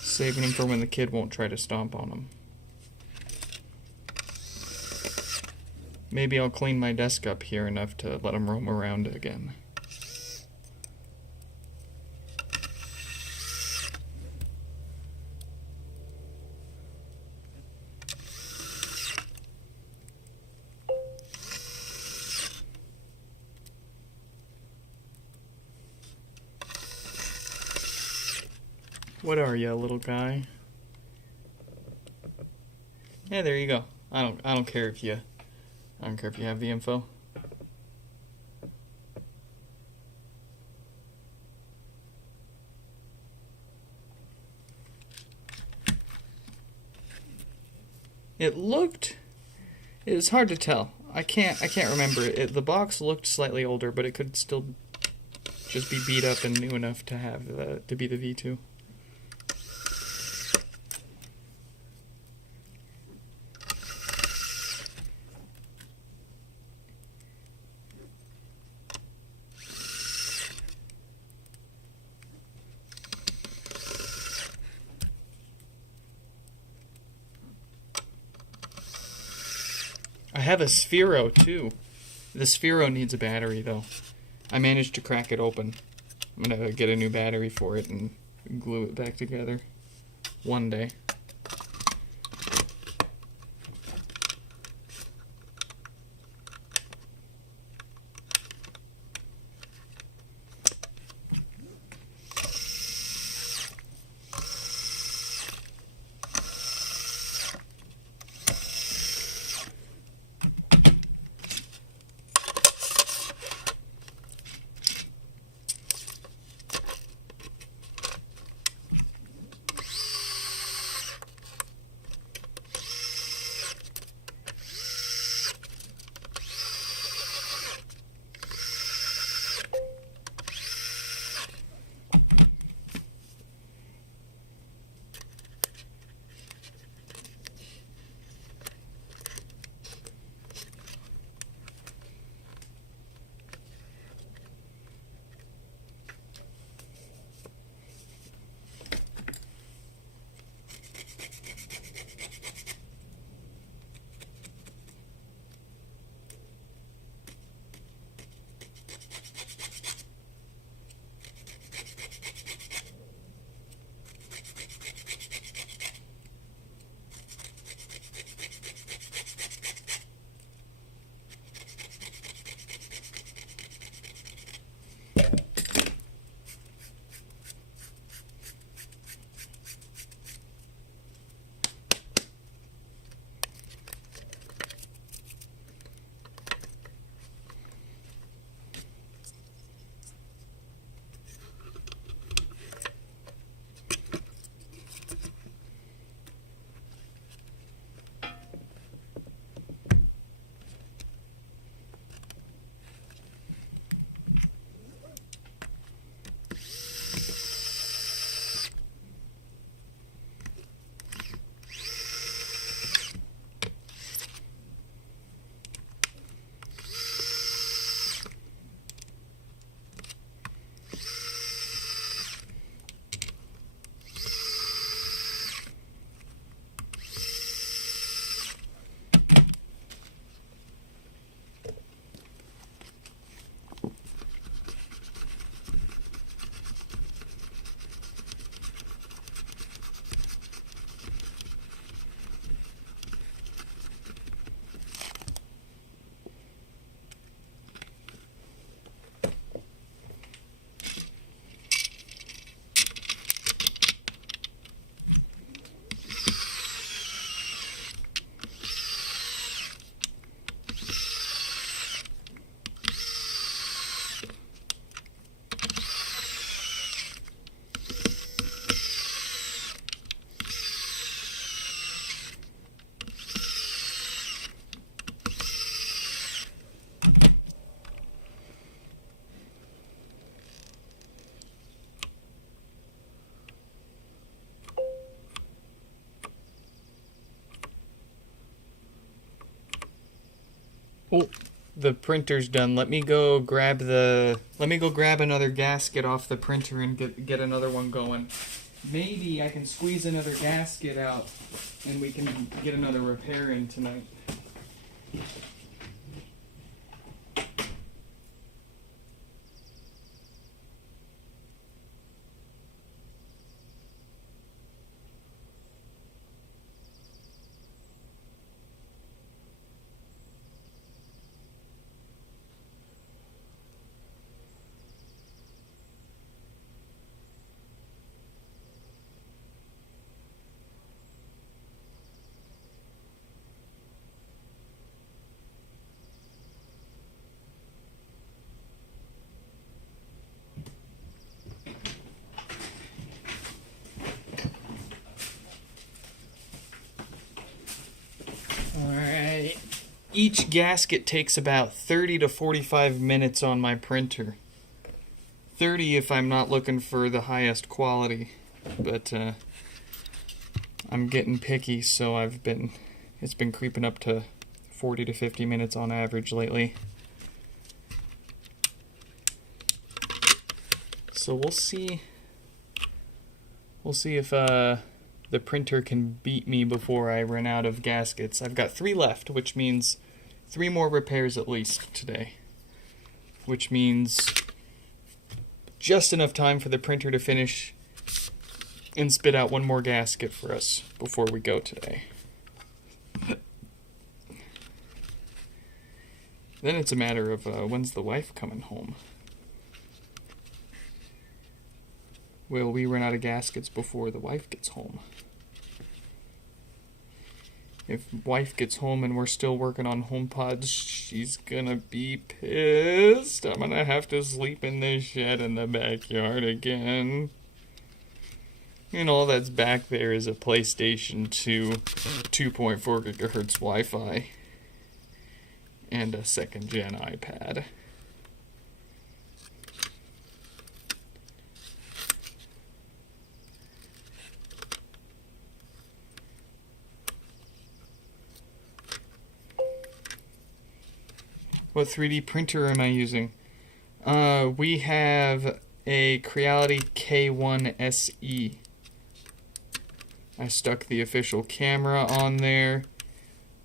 Saving him for when the kid won't try to stomp on him. Maybe I'll clean my desk up here enough to let him roam around again. What are you, little guy? Yeah, there you go. I don't care if you have the info. It was hard to tell. I can't remember it. The box looked slightly older, but it could still just be beat up and new enough to have to be the V2. I have a Sphero too. The Sphero needs a battery though. I managed to crack it open. I'm gonna get a new battery for it and glue it back together one day. Oh, the printer's done. Let me go grab another gasket off the printer and get another one going. Maybe I can squeeze another gasket out and we can get another repair in tonight. Alright. Each gasket takes about 30 to 45 minutes on my printer. 30 if I'm not looking for the highest quality. But I'm getting picky, so it's been creeping up to 40 to 50 minutes on average lately. So we'll see if the printer can beat me before I run out of gaskets. I've got 3 left, which means 3 more repairs at least today. Which means just enough time for the printer to finish and spit out 1 more gasket for us before we go today. Then it's a matter of when's the wife coming home? Will we run out of gaskets before the wife gets home? If wife gets home and we're still working on HomePods, she's gonna be pissed. I'm gonna have to sleep in the shed in the backyard again. And all that's back there is a PlayStation 2, 2.4 gigahertz Wi-Fi, and a 2nd gen iPad. What 3D printer am I using? We have a Creality K1 SE. I stuck the official camera on there.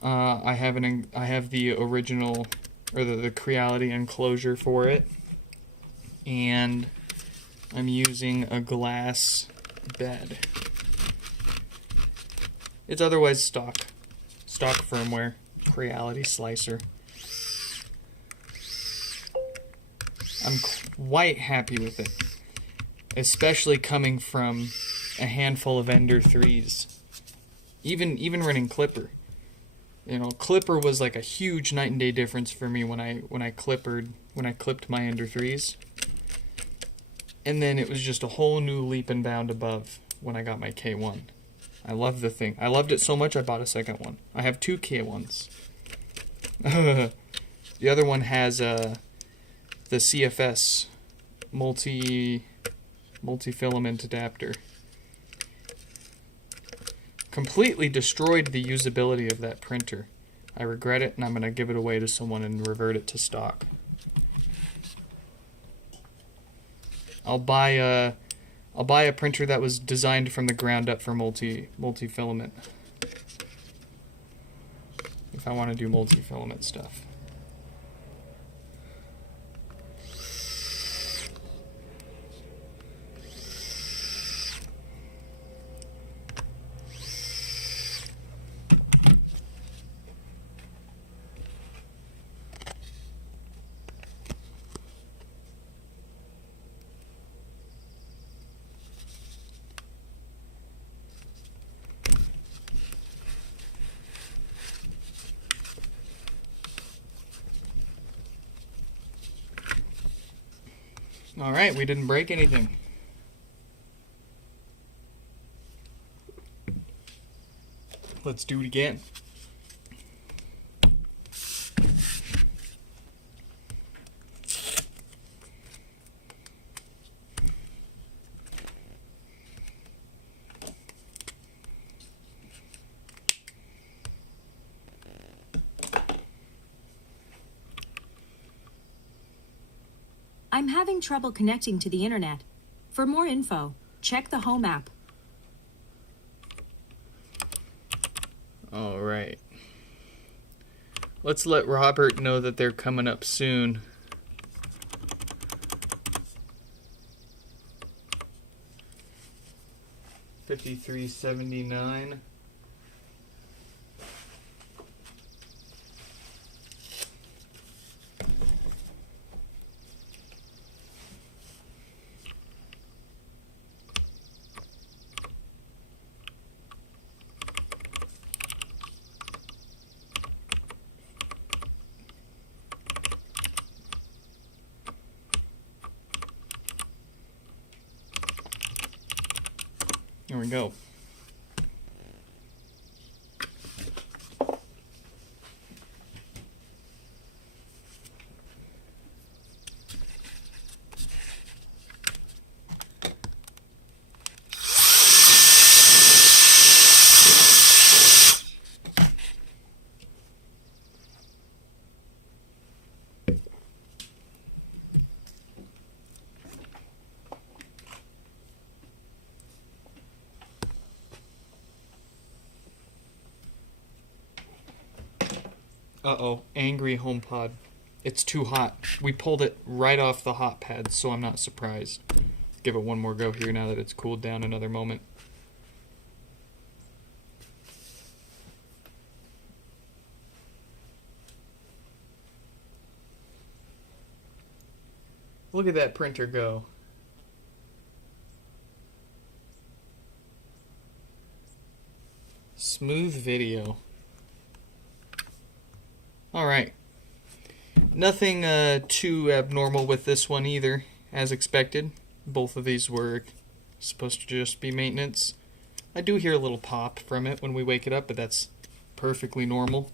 I have the original, or the Creality enclosure for it, and I'm using a glass bed. It's otherwise stock firmware, Creality slicer. I'm quite happy with it, especially coming from a handful of Ender 3s. Even running Clipper. You know, Clipper was like a huge night and day difference for me when I clipped my Ender 3s. And then it was just a whole new leap and bound above when I got my K1. I love the thing. I loved it so much I bought a second one. I have 2 K1s. The other one has the CFS multi-filament adapter. Completely destroyed the usability of that printer. I regret it, and I'm going to give it away to someone and revert it to stock. I'll buy a printer that was designed from the ground up for multi-filament. If I want to do multi-filament stuff. Alright, we didn't break anything. Let's do it again. I'm having trouble connecting to the internet. For more info, check the Home app. All right. Let's let Robert know that they're coming up soon. $53.79. There we go. Uh-oh, angry HomePod. It's too hot. We pulled it right off the hot pad, so I'm not surprised. Give it one more go here now that it's cooled down another moment. Look at that printer go. Smooth video. Alright. Nothing too abnormal with this one either, as expected. Both of these were supposed to just be maintenance. I do hear a little pop from it when we wake it up, but that's perfectly normal.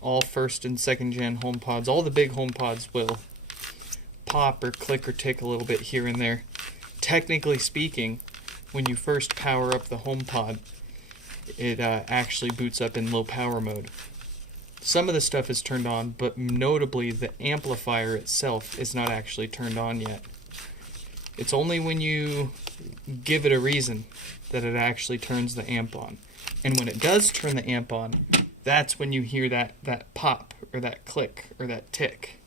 All first and second gen HomePods, all the big HomePods will pop or click or tick a little bit here and there. Technically speaking, when you first power up the HomePod, it actually boots up in low power mode. Some of the stuff is turned on, but notably the amplifier itself is not actually turned on yet. It's only when you give it a reason that it actually turns the amp on. And when it does turn the amp on, that's when you hear that pop or that click or that tick.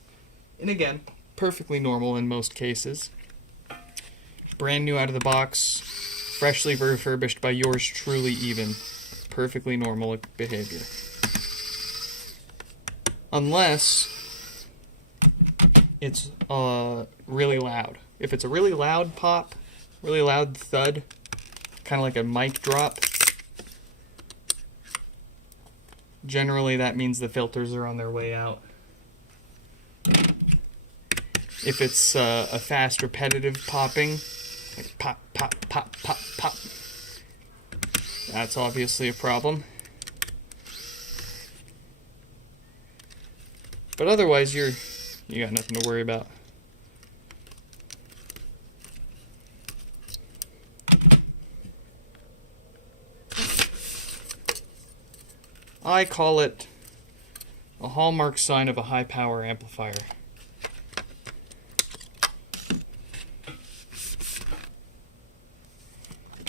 And again, perfectly normal in most cases. Brand new out of the box, freshly refurbished by yours truly even. Perfectly normal behavior. Unless it's really loud. If it's a really loud pop, really loud thud, kind of like a mic drop, generally that means the filters are on their way out. If it's a fast repetitive popping, like pop, pop, pop, pop, pop, that's obviously a problem. But otherwise, you got nothing to worry about. I call it a hallmark sign of a high power amplifier.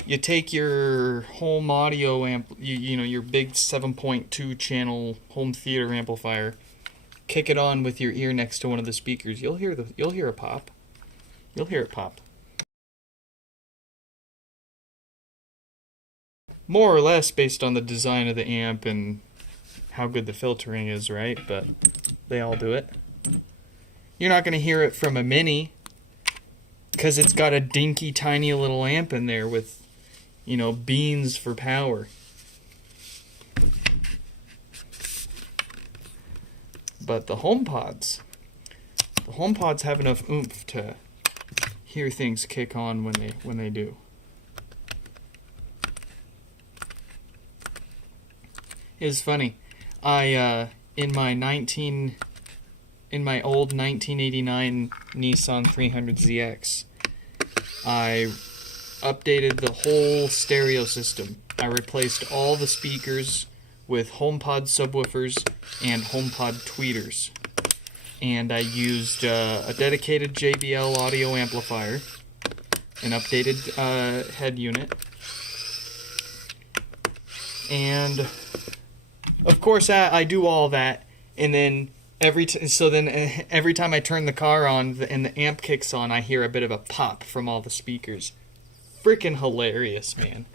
You take your home audio amp, you know, your big 7.2 channel home theater amplifier, kick it on with your ear next to one of the speakers. You'll hear a pop. You'll hear it pop. More or less based on the design of the amp and how good the filtering is, right? But they all do it. You're not going to hear it from a Mini because it's got a dinky tiny little amp in there with, you know, beans for power. But the HomePods have enough oomph to hear things kick on when they do. It's funny. I in my old 1989 Nissan 300ZX, I updated the whole stereo system. I replaced all the speakers with HomePod subwoofers and HomePod tweeters. and I used a dedicated JBL audio amplifier, an updated head unit, and of course I do all that, and then every time I turn the car on and the amp kicks on, I hear a bit of a pop from all the speakers. Freaking hilarious, man.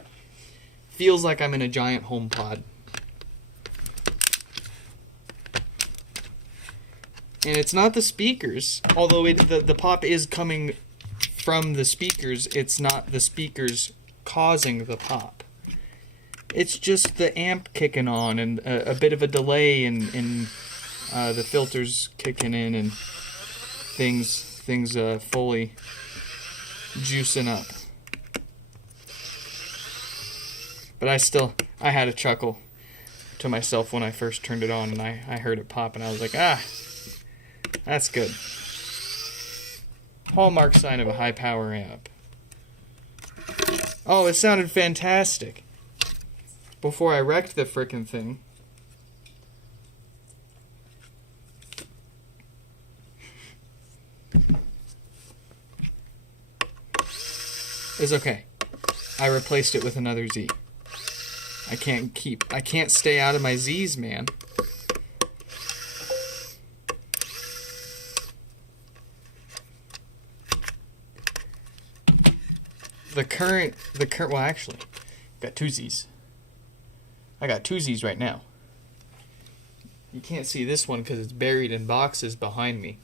Feels like I'm in a giant HomePod. And it's not the speakers, although the pop is coming from the speakers. It's not the speakers causing the pop. It's just the amp kicking on and a bit of a delay in the filters kicking in and things fully juicing up. But I had a chuckle to myself when I first turned it on and I heard it pop and I was like, that's good. Hallmark sign of a high power amp. Oh, it sounded fantastic. Before I wrecked the frickin' thing. It's okay. I replaced it with another Z. I can't stay out of my Z's, man. Well, actually, I've got two Z's. I got two Z's right now. You can't see this one because it's buried in boxes behind me.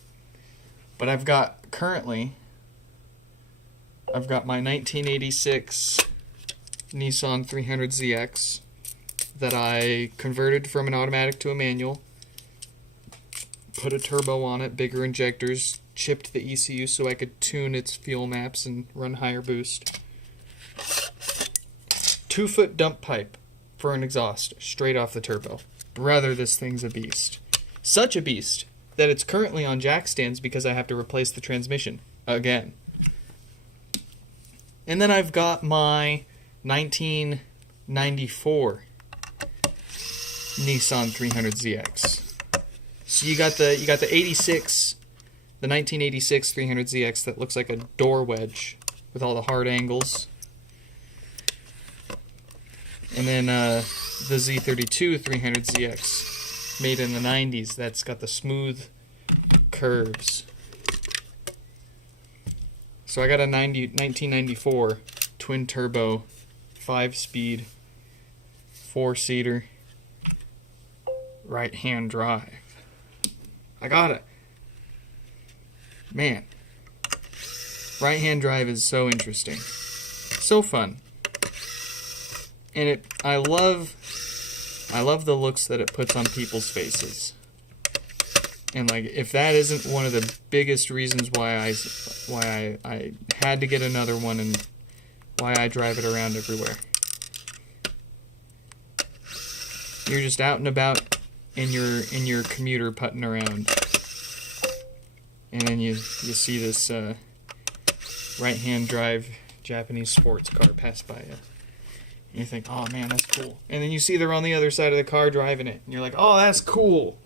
But I've got my 1986 Nissan 300ZX that I converted from an automatic to a manual. Put a turbo on it, bigger injectors, chipped the ECU so I could tune its fuel maps and run higher boost. 2-foot dump pipe for an exhaust straight off the turbo. Brother, this thing's a beast. Such a beast that it's currently on jack stands because I have to replace the transmission again. And then I've got my 1994 Nissan 300ZX. So you got the 1986 300ZX that looks like a door wedge with all the hard angles. And then the Z32 300ZX, made in the 90s, that's got the smooth curves. So I got a 1994 twin turbo, 5-speed, 4-seater, right-hand drive. I got it. Man, right-hand drive is so interesting, so fun. And I love the looks that it puts on people's faces. And like, if that isn't one of the biggest reasons why I had to get another one and why I drive it around everywhere. You're just out and about in your commuter putting around, and then you see this right-hand drive Japanese sports car pass by you. And you think, oh man, that's cool. And then you see they're on the other side of the car driving it. And you're like, oh, that's cool.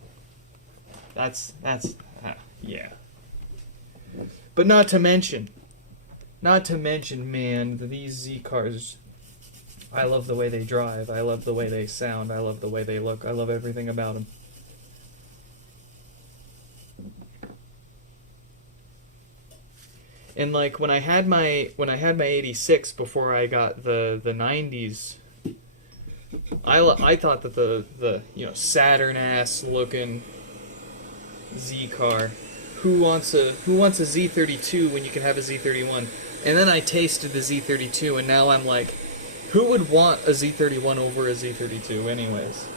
Yeah. But not to mention, man, these Z cars, I love the way they drive. I love the way they sound. I love the way they look. I love everything about them. And like when I had my 86 before I got the 90s, I thought that the Saturn ass looking Z car, who wants a Z32 when you can have a Z31? And then I tasted the Z32 and now I'm like, who would want a Z31 over a Z32 anyways?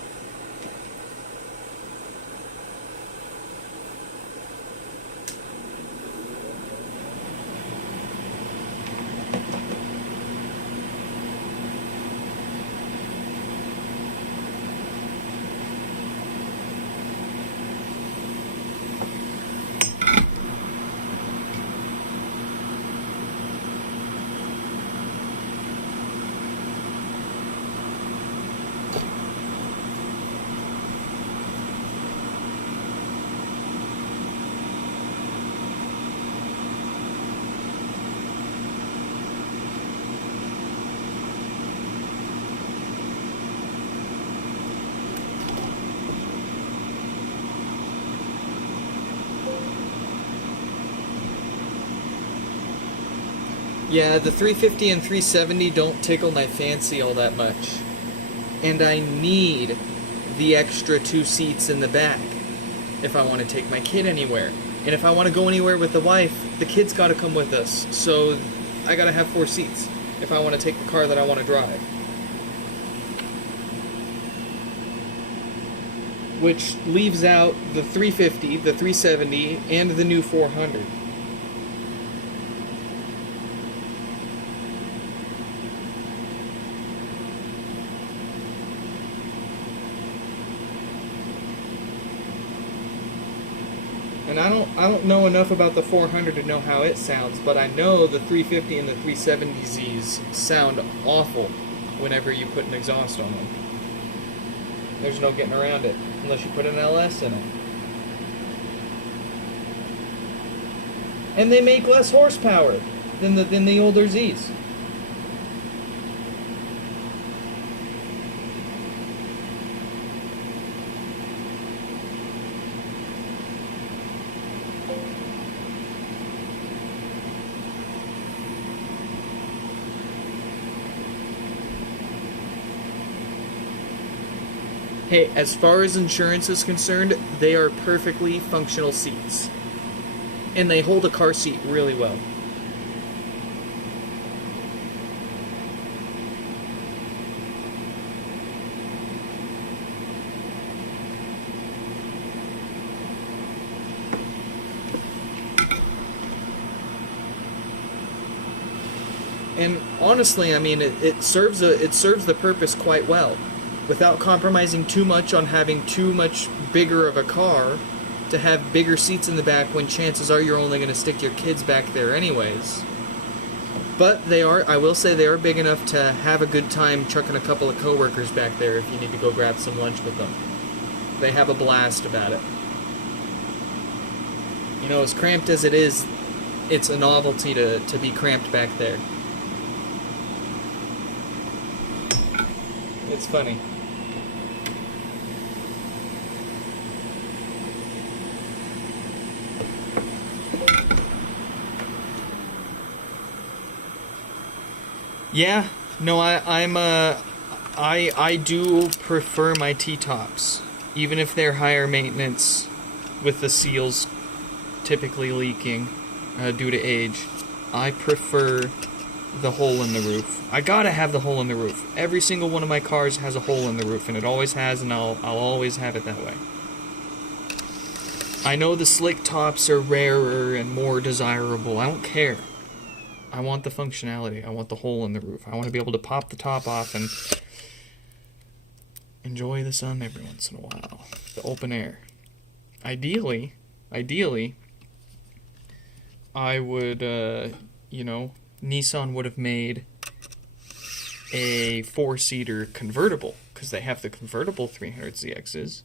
Yeah, the 350 and 370 don't tickle my fancy all that much. And I need the extra 2 seats in the back if I want to take my kid anywhere. And if I want to go anywhere with the wife, the kid's got to come with us. So I got to have 4 seats if I want to take the car that I want to drive. Which leaves out the 350, the 370, and the new 400. And I don't know enough about the 400 to know how it sounds, but I know the 350 and the 370Zs sound awful whenever you put an exhaust on them. There's no getting around it, unless you put an LS in it. And they make less horsepower than the older Zs. Hey, as far as insurance is concerned, they are perfectly functional seats. And they hold a car seat really well. And honestly, I mean, it serves the purpose quite well, without compromising too much on having too much bigger of a car to have bigger seats in the back when chances are you're only going to stick your kids back there anyways. But I will say they are big enough to have a good time chucking a couple of coworkers back there if you need to go grab some lunch with them. They have a blast about it. You know, as cramped as it is, it's a novelty to be cramped back there. It's funny. Yeah, no, I do prefer my T-tops, even if they're higher maintenance, with the seals typically leaking due to age. I prefer the hole in the roof. I gotta have the hole in the roof. Every single one of my cars has a hole in the roof, and it always has, and I'll always have it that way. I know the slick tops are rarer and more desirable. I don't care. I want the functionality. I want the hole in the roof. I want to be able to pop the top off and enjoy the sun every once in a while. The open air. Ideally, I would, Nissan would have made a 4-seater convertible, because they have the convertible 300ZXs,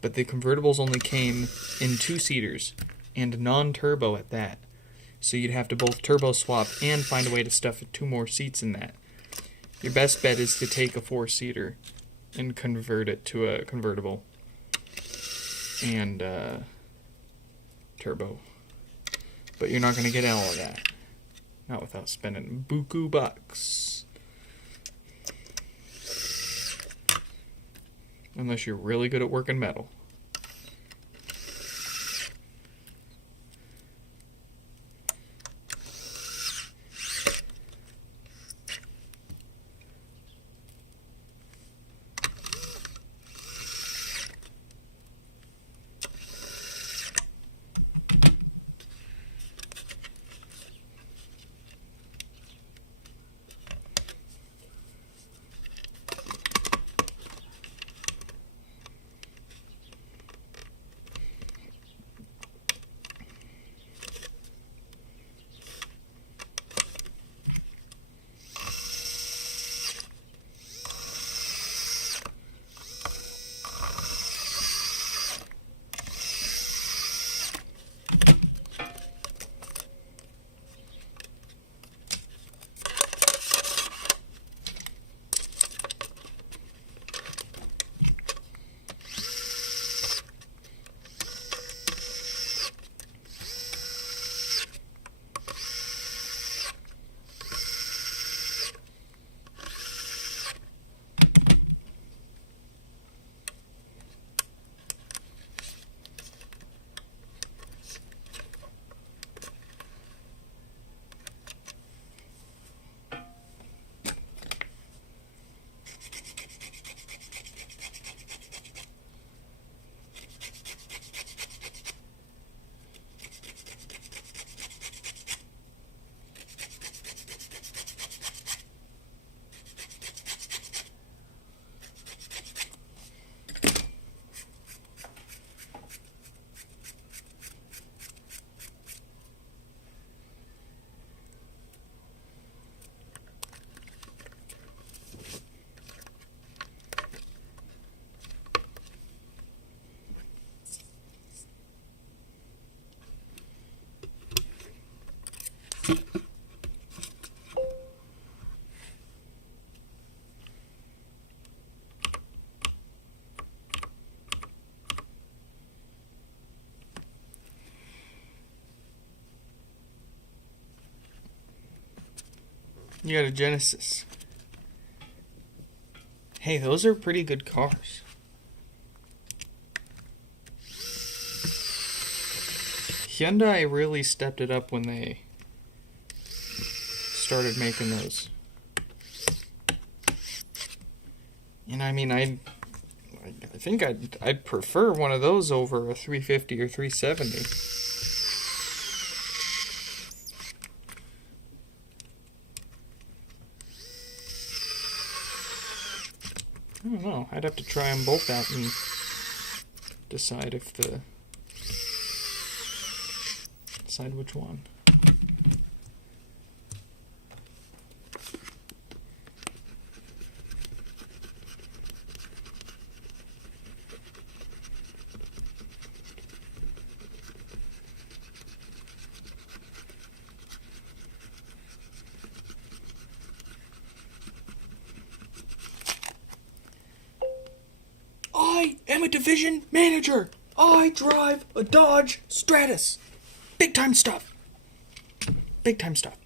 but the convertibles only came in 2-seaters, and non-turbo at that. So you'd have to both turbo swap and find a way to stuff 2 more seats in that. Your best bet is to take a 4-seater and convert it to a convertible and turbo. But you're not going to get all of that. Not without spending buku bucks. Unless you're really good at working metal. You got a Genesis. Hey, those are pretty good cars. Hyundai really stepped it up when they started making those. And I mean, I think I'd prefer one of those over a 350 or 370. I don't know. I'd have to try them both out and decide which one. I am a division manager. I drive a Dodge Stratus. Big time stuff. Big time stuff.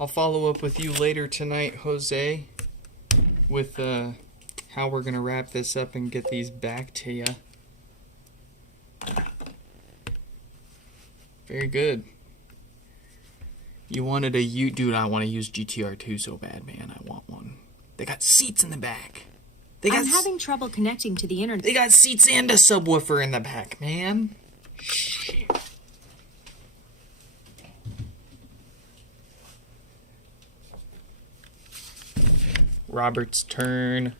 I'll follow up with you later tonight, Jose, with how we're gonna wrap this up and get these back to you. Very good. You wanted a dude, I want to use GTR2 so bad, man. I want one. They got seats in the back. I'm having trouble connecting to the internet. They got seats and a subwoofer in the back, man. Shit. Robert's turn.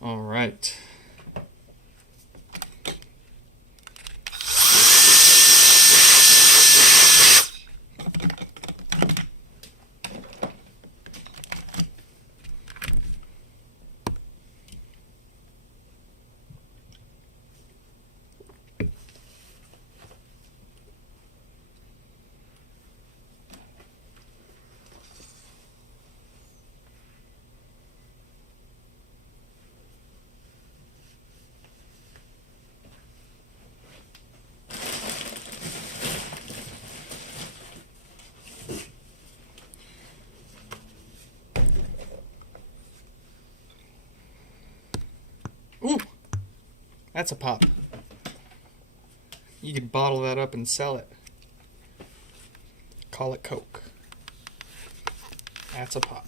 All right. Ooh, that's a pop. You could bottle that up and sell it. Call it Coke. That's a pop.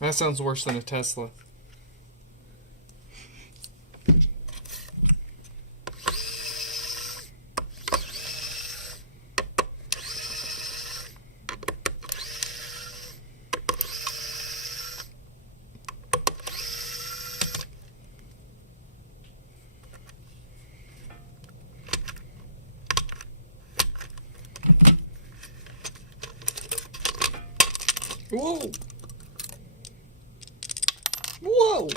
That sounds worse than a Tesla. Whoa! Whoa!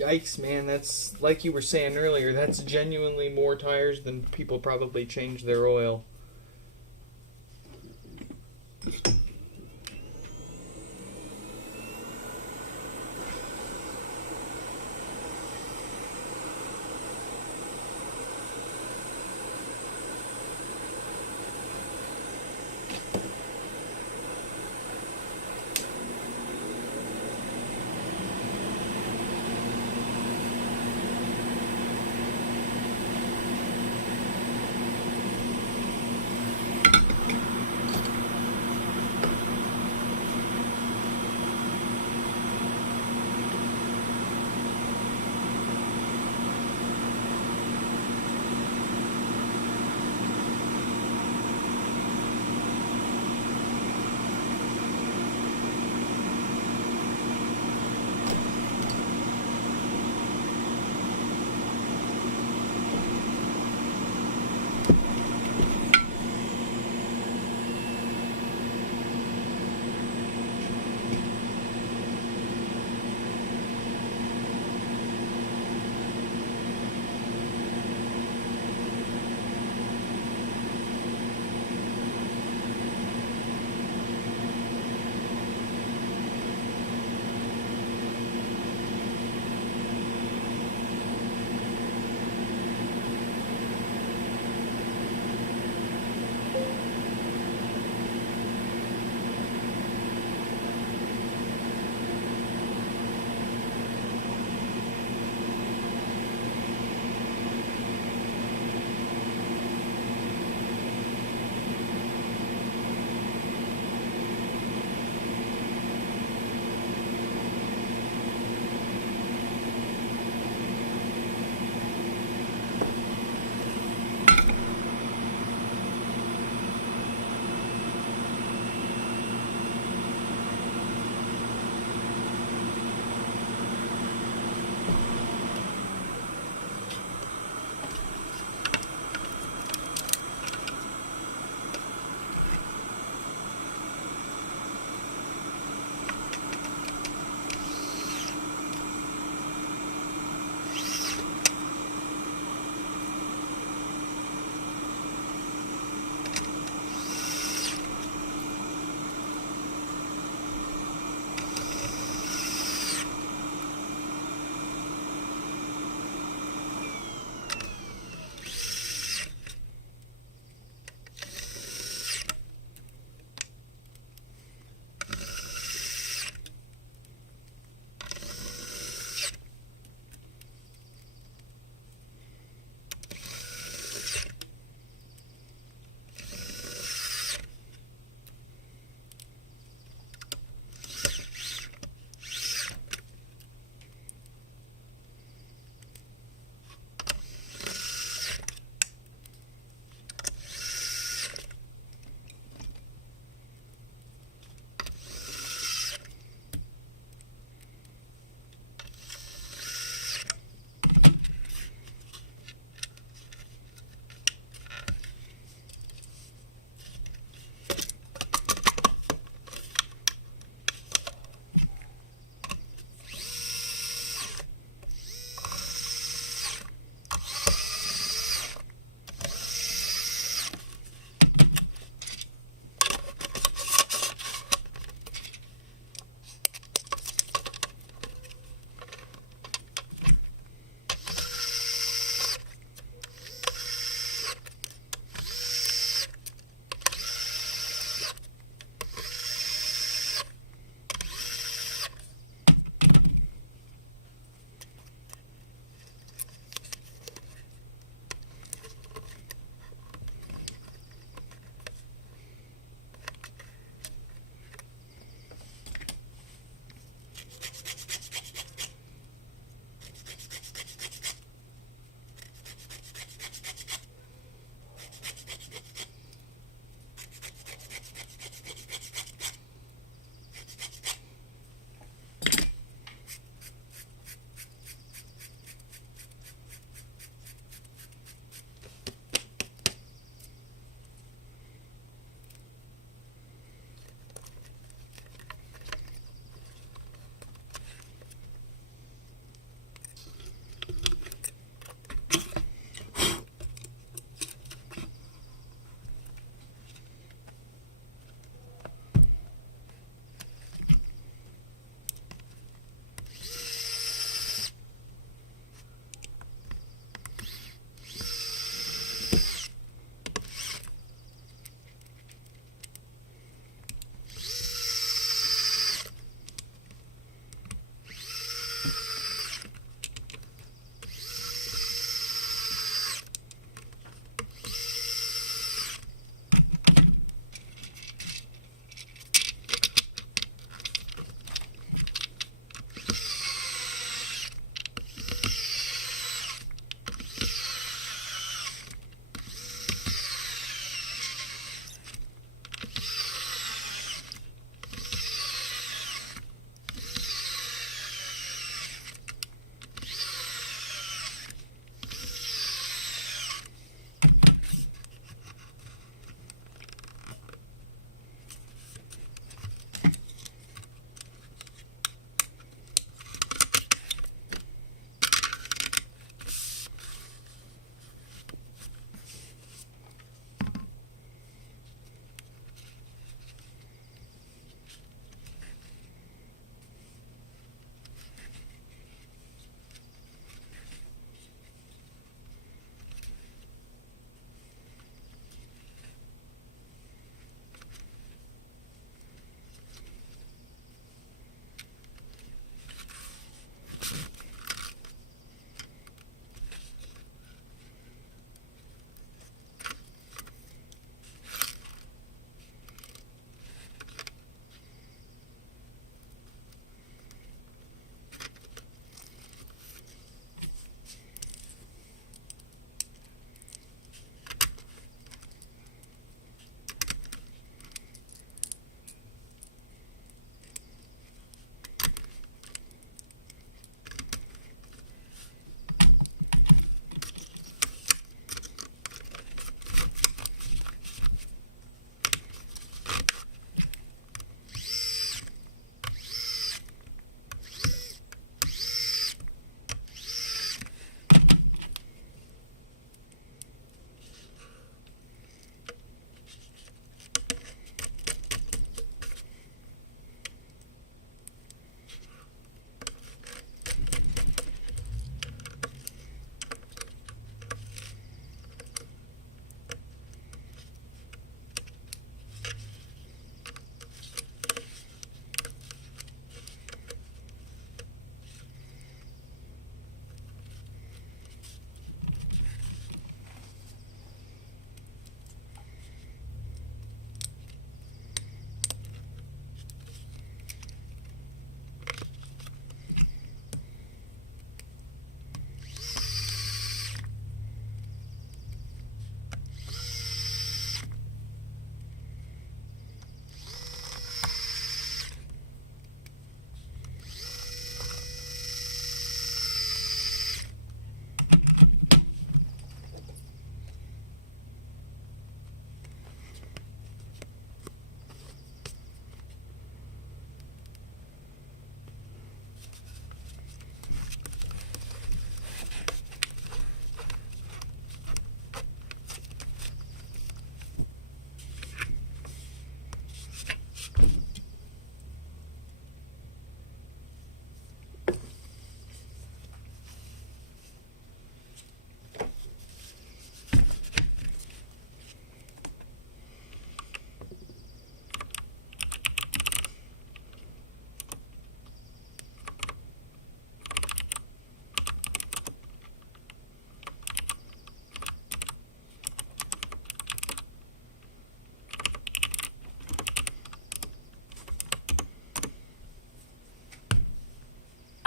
Yikes, man, that's, like you were saying earlier, that's genuinely more tires than people probably change their oil.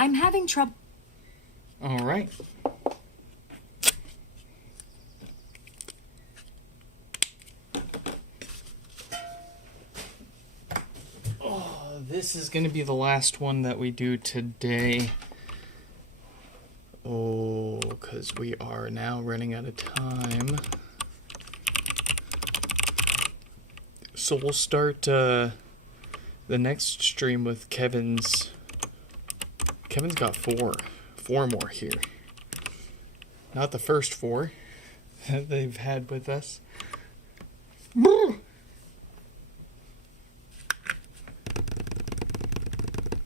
I'm having trouble. All right. Oh, this is going to be the last one that we do today. Oh, because we are now running out of time. So we'll start the next stream with Kevin's. Kevin's got four more here. Not the first four that they've had with us. No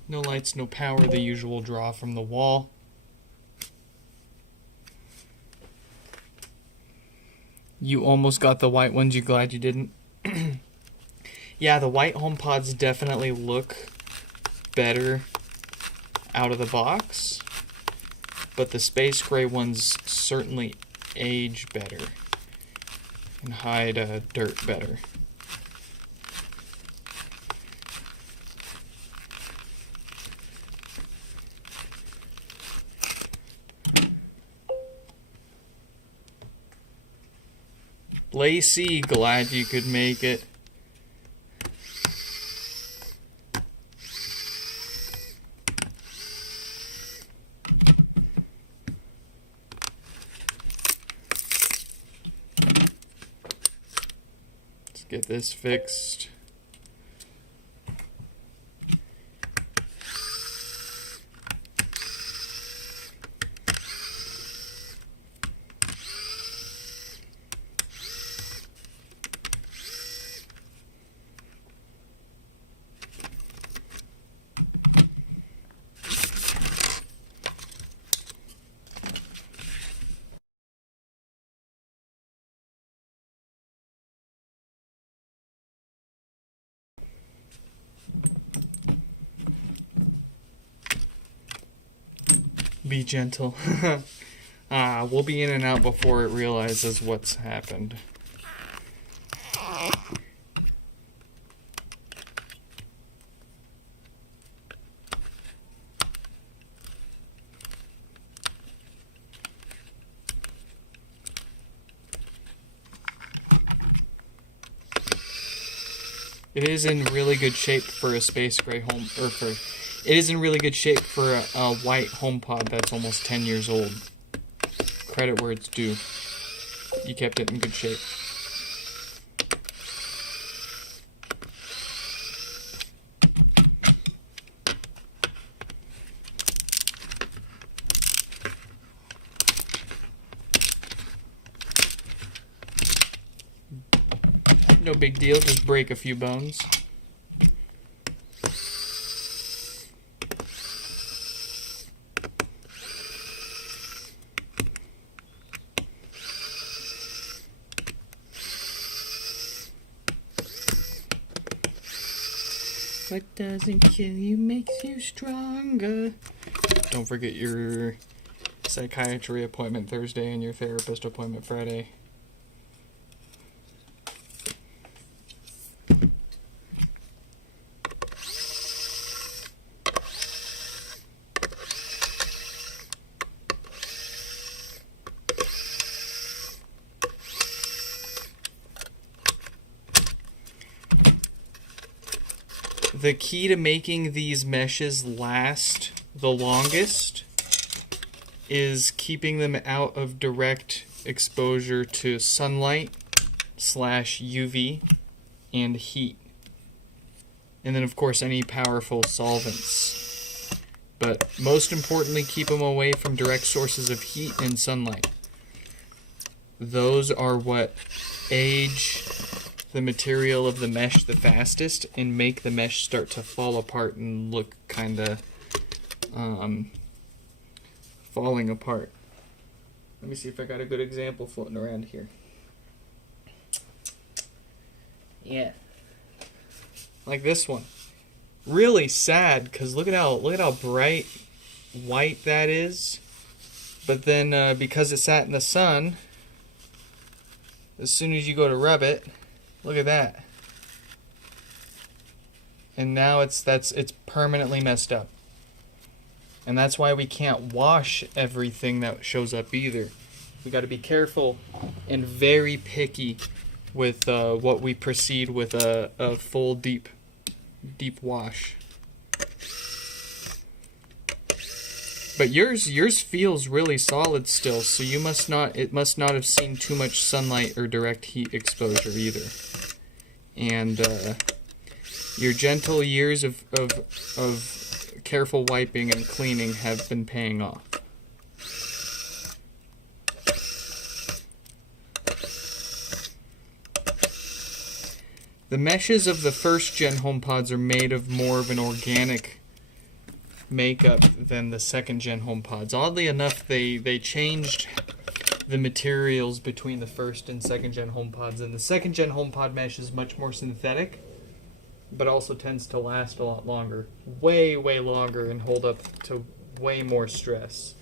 lights, no power, the usual draw from the wall. You almost got the white ones, you glad you didn't? Yeah, the white HomePods definitely look better out of the box, but the space gray ones certainly age better and hide dirt better. Lacey, glad you could make it. Let's get this fixed. Be gentle. We'll be in and out before it realizes what's happened. It is in really good shape for a space gray home, or for, it is in really good shape for a white HomePod that's almost 10 years old. Credit where it's due. You kept it in good shape. No big deal, just break a few bones. What doesn't kill you makes you stronger. Don't forget your psychiatry appointment Thursday and your therapist appointment Friday. The key to making these meshes last the longest is keeping them out of direct exposure to sunlight / UV and heat. And then of course any powerful solvents. But most importantly, keep them away from direct sources of heat and sunlight. Those are what age the material of the mesh the fastest and make the mesh start to fall apart and look kind of falling apart. Let me see if I got a good example floating around here. Yeah, like this one. Really sad because look at how bright white that is. But then because it sat in the sun, as soon as you go to rub it, look at that. And now it's permanently messed up. And that's why we can't wash everything that shows up either. We got to be careful and very picky with what we proceed with a full deep wash. But yours feels really solid still, so it must not have seen too much sunlight or direct heat exposure either. And your gentle years of careful wiping and cleaning have been paying off. The meshes of the first gen HomePods are made of more of an organic makeup than the second gen HomePods. Oddly enough, they changed the materials between the first and second gen HomePods, and the second gen HomePod mesh is much more synthetic, but also tends to last a lot longer. Way longer, and hold up to way more stress.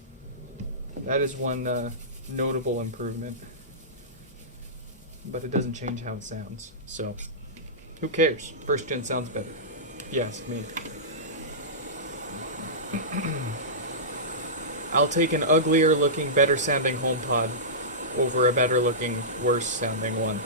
That is one notable improvement. But it doesn't change how it sounds, so who cares? First gen sounds better, if you ask me. I'll take an uglier looking, better sounding HomePod over a better looking, worse sounding one.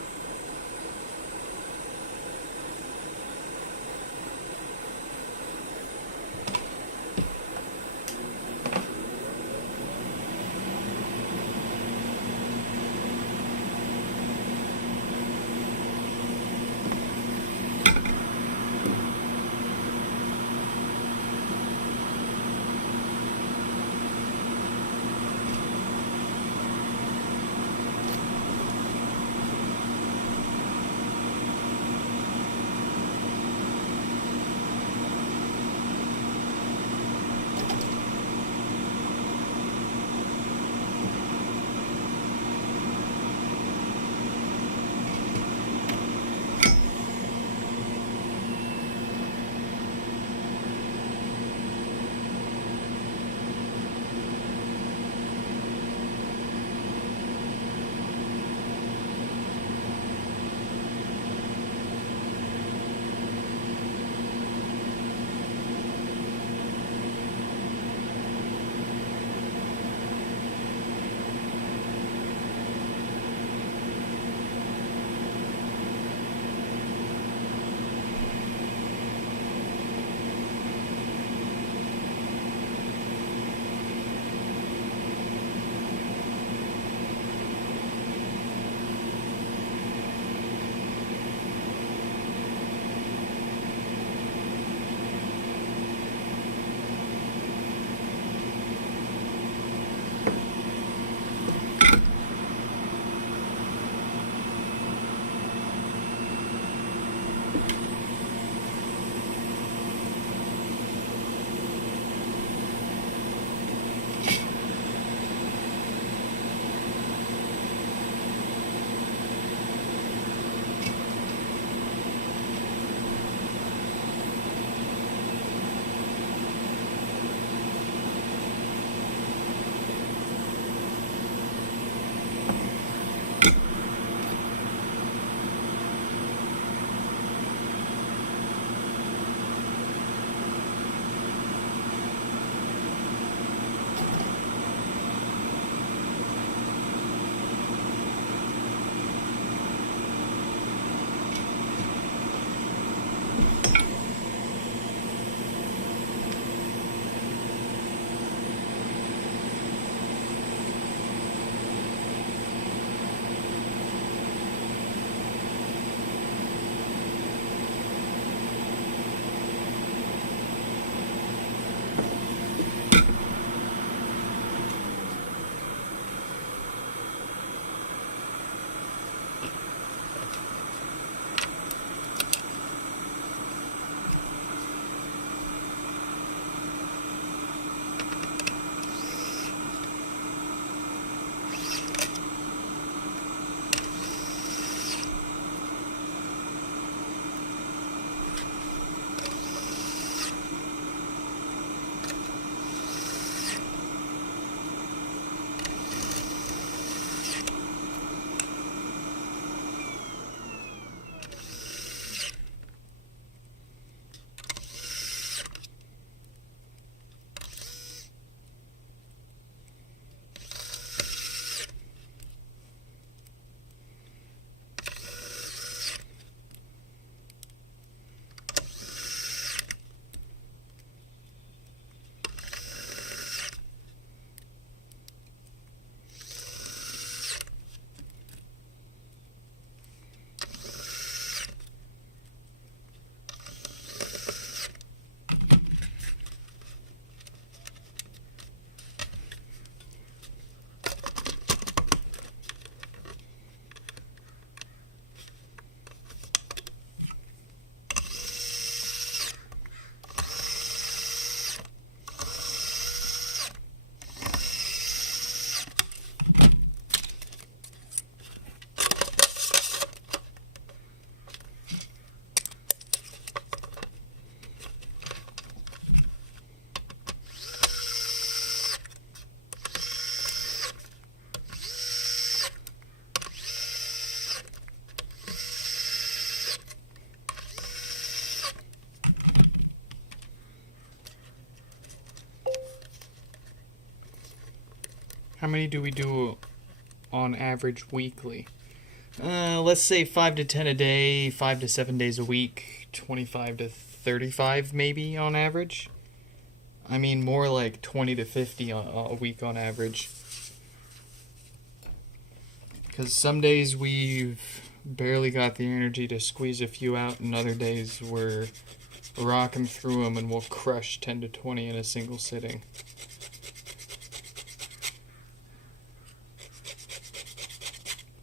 How many do we do on average weekly? Let's say 5 to 10 a day, 5 to 7 days a week, 25 to 35 maybe on average. I mean, more like 20 to 50 a week on average. Because some days we've barely got the energy to squeeze a few out, and other days we're rocking through them and we'll crush 10 to 20 in a single sitting.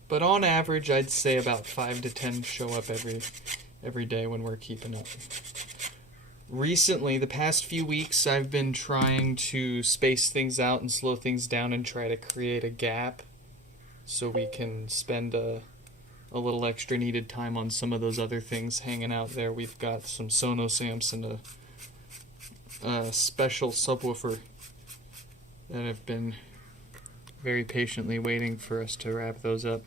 But on average, I'd say about 5 to 10 show up every day when we're keeping up. Recently, the past few weeks, I've been trying to space things out and slow things down and try to create a gap so we can spend a little extra needed time on some of those other things hanging out there. We've got some Sonos amps and a special subwoofer that have been very patiently waiting for us to wrap those up.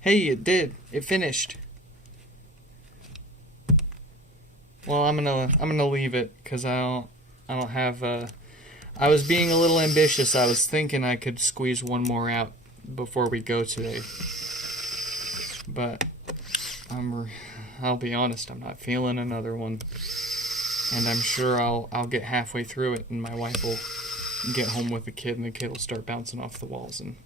Hey, it did. It finished. Well, I'm gonna leave it because I don't have. I was being a little ambitious. I was thinking I could squeeze one more out before we go today, but I'll be honest. I'm not feeling another one, and I'm sure I'll get halfway through it, and my wife will get home with the kid, and the kid will start bouncing off the walls and.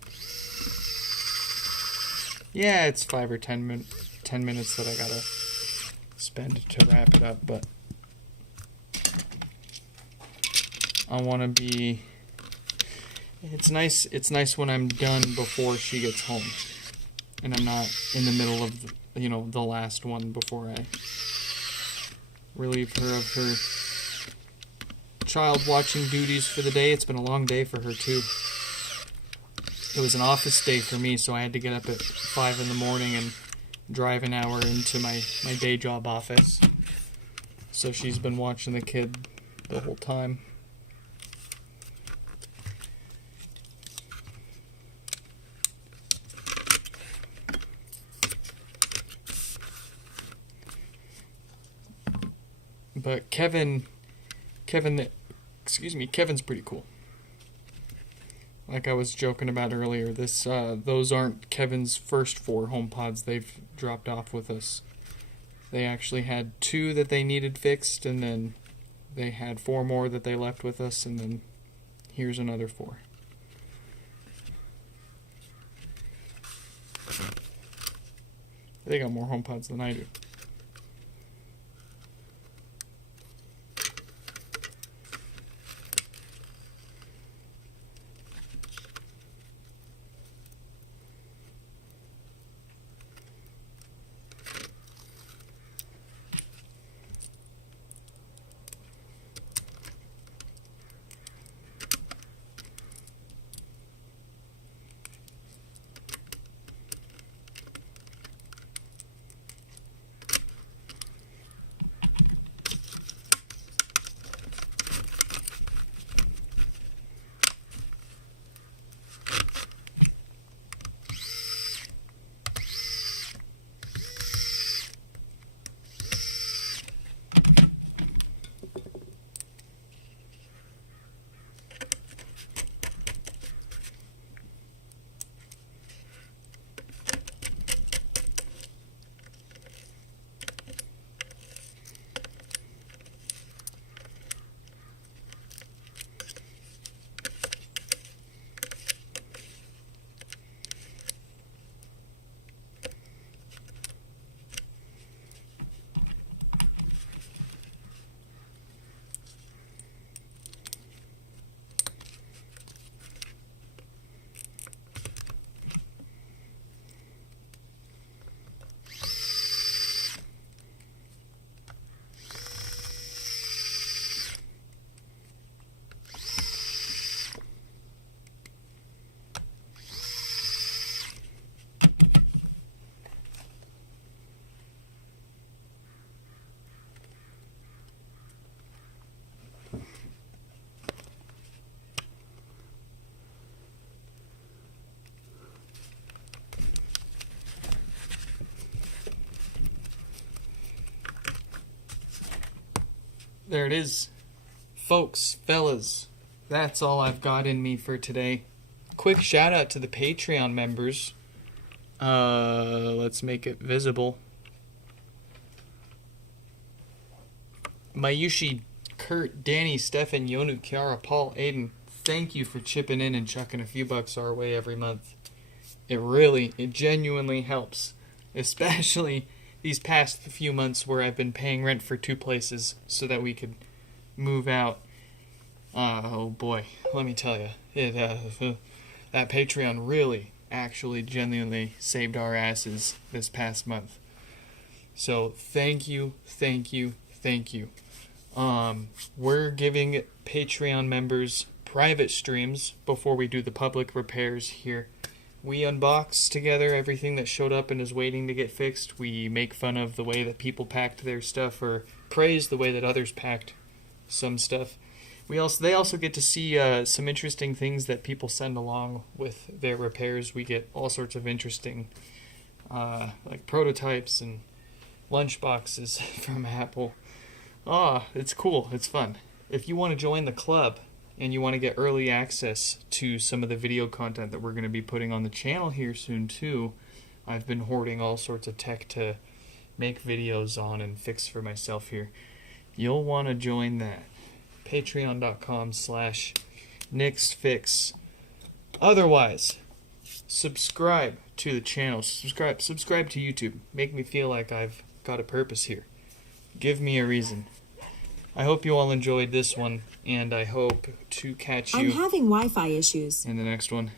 Yeah, it's 5 or 10 minutes that I gotta spend to wrap it up, but I want to be. It's nice when I'm done before she gets home, and I'm not in the middle of the last one before I relieve her of her child watching duties for the day. It's been a long day for her too. It was an office day for me, so I had to get up at 5 in the morning and drive an hour into my day job office. So she's been watching the kid the whole time. But Kevin's pretty cool. Like I was joking about earlier, those aren't Kevin's first 4 HomePods they've dropped off with us. They actually had 2 that they needed fixed, and then they had 4 more that they left with us, and then here's another 4. They got more HomePods than I do. there it is. Folks, fellas, that's all I've got in me for today. Quick shout out to the Patreon members. Let's make it visible. Mayushi, Kurt, Danny, Stefan, Yonu, Kiara, Paul, Aiden, thank you for chipping in and chucking a few bucks our way every month. It genuinely helps. Especially these past few months where I've been paying rent for 2 places so that we could move out. Oh boy, let me tell you, that Patreon really, actually, genuinely saved our asses this past month. So thank you. We're giving Patreon members private streams before we do the public repairs here. We unbox together everything that showed up and is waiting to get fixed. We make fun of the way that people packed their stuff or praise the way that others packed some stuff. They also get to see some interesting things that people send along with their repairs. We get all sorts of interesting like prototypes and lunch boxes from Apple. It's cool. It's fun. If you want to join the club and you want to get early access to some of the video content that we're going to be putting on the channel here soon too, I've been hoarding all sorts of tech to make videos on and fix for myself here. You'll want to join that. Patreon.com/NixFix. Otherwise, subscribe to the channel. Subscribe to YouTube. Make me feel like I've got a purpose here. Give me a reason. I hope you all enjoyed this one, and I hope to catch you I'm having Wi-Fi issues. in the next one.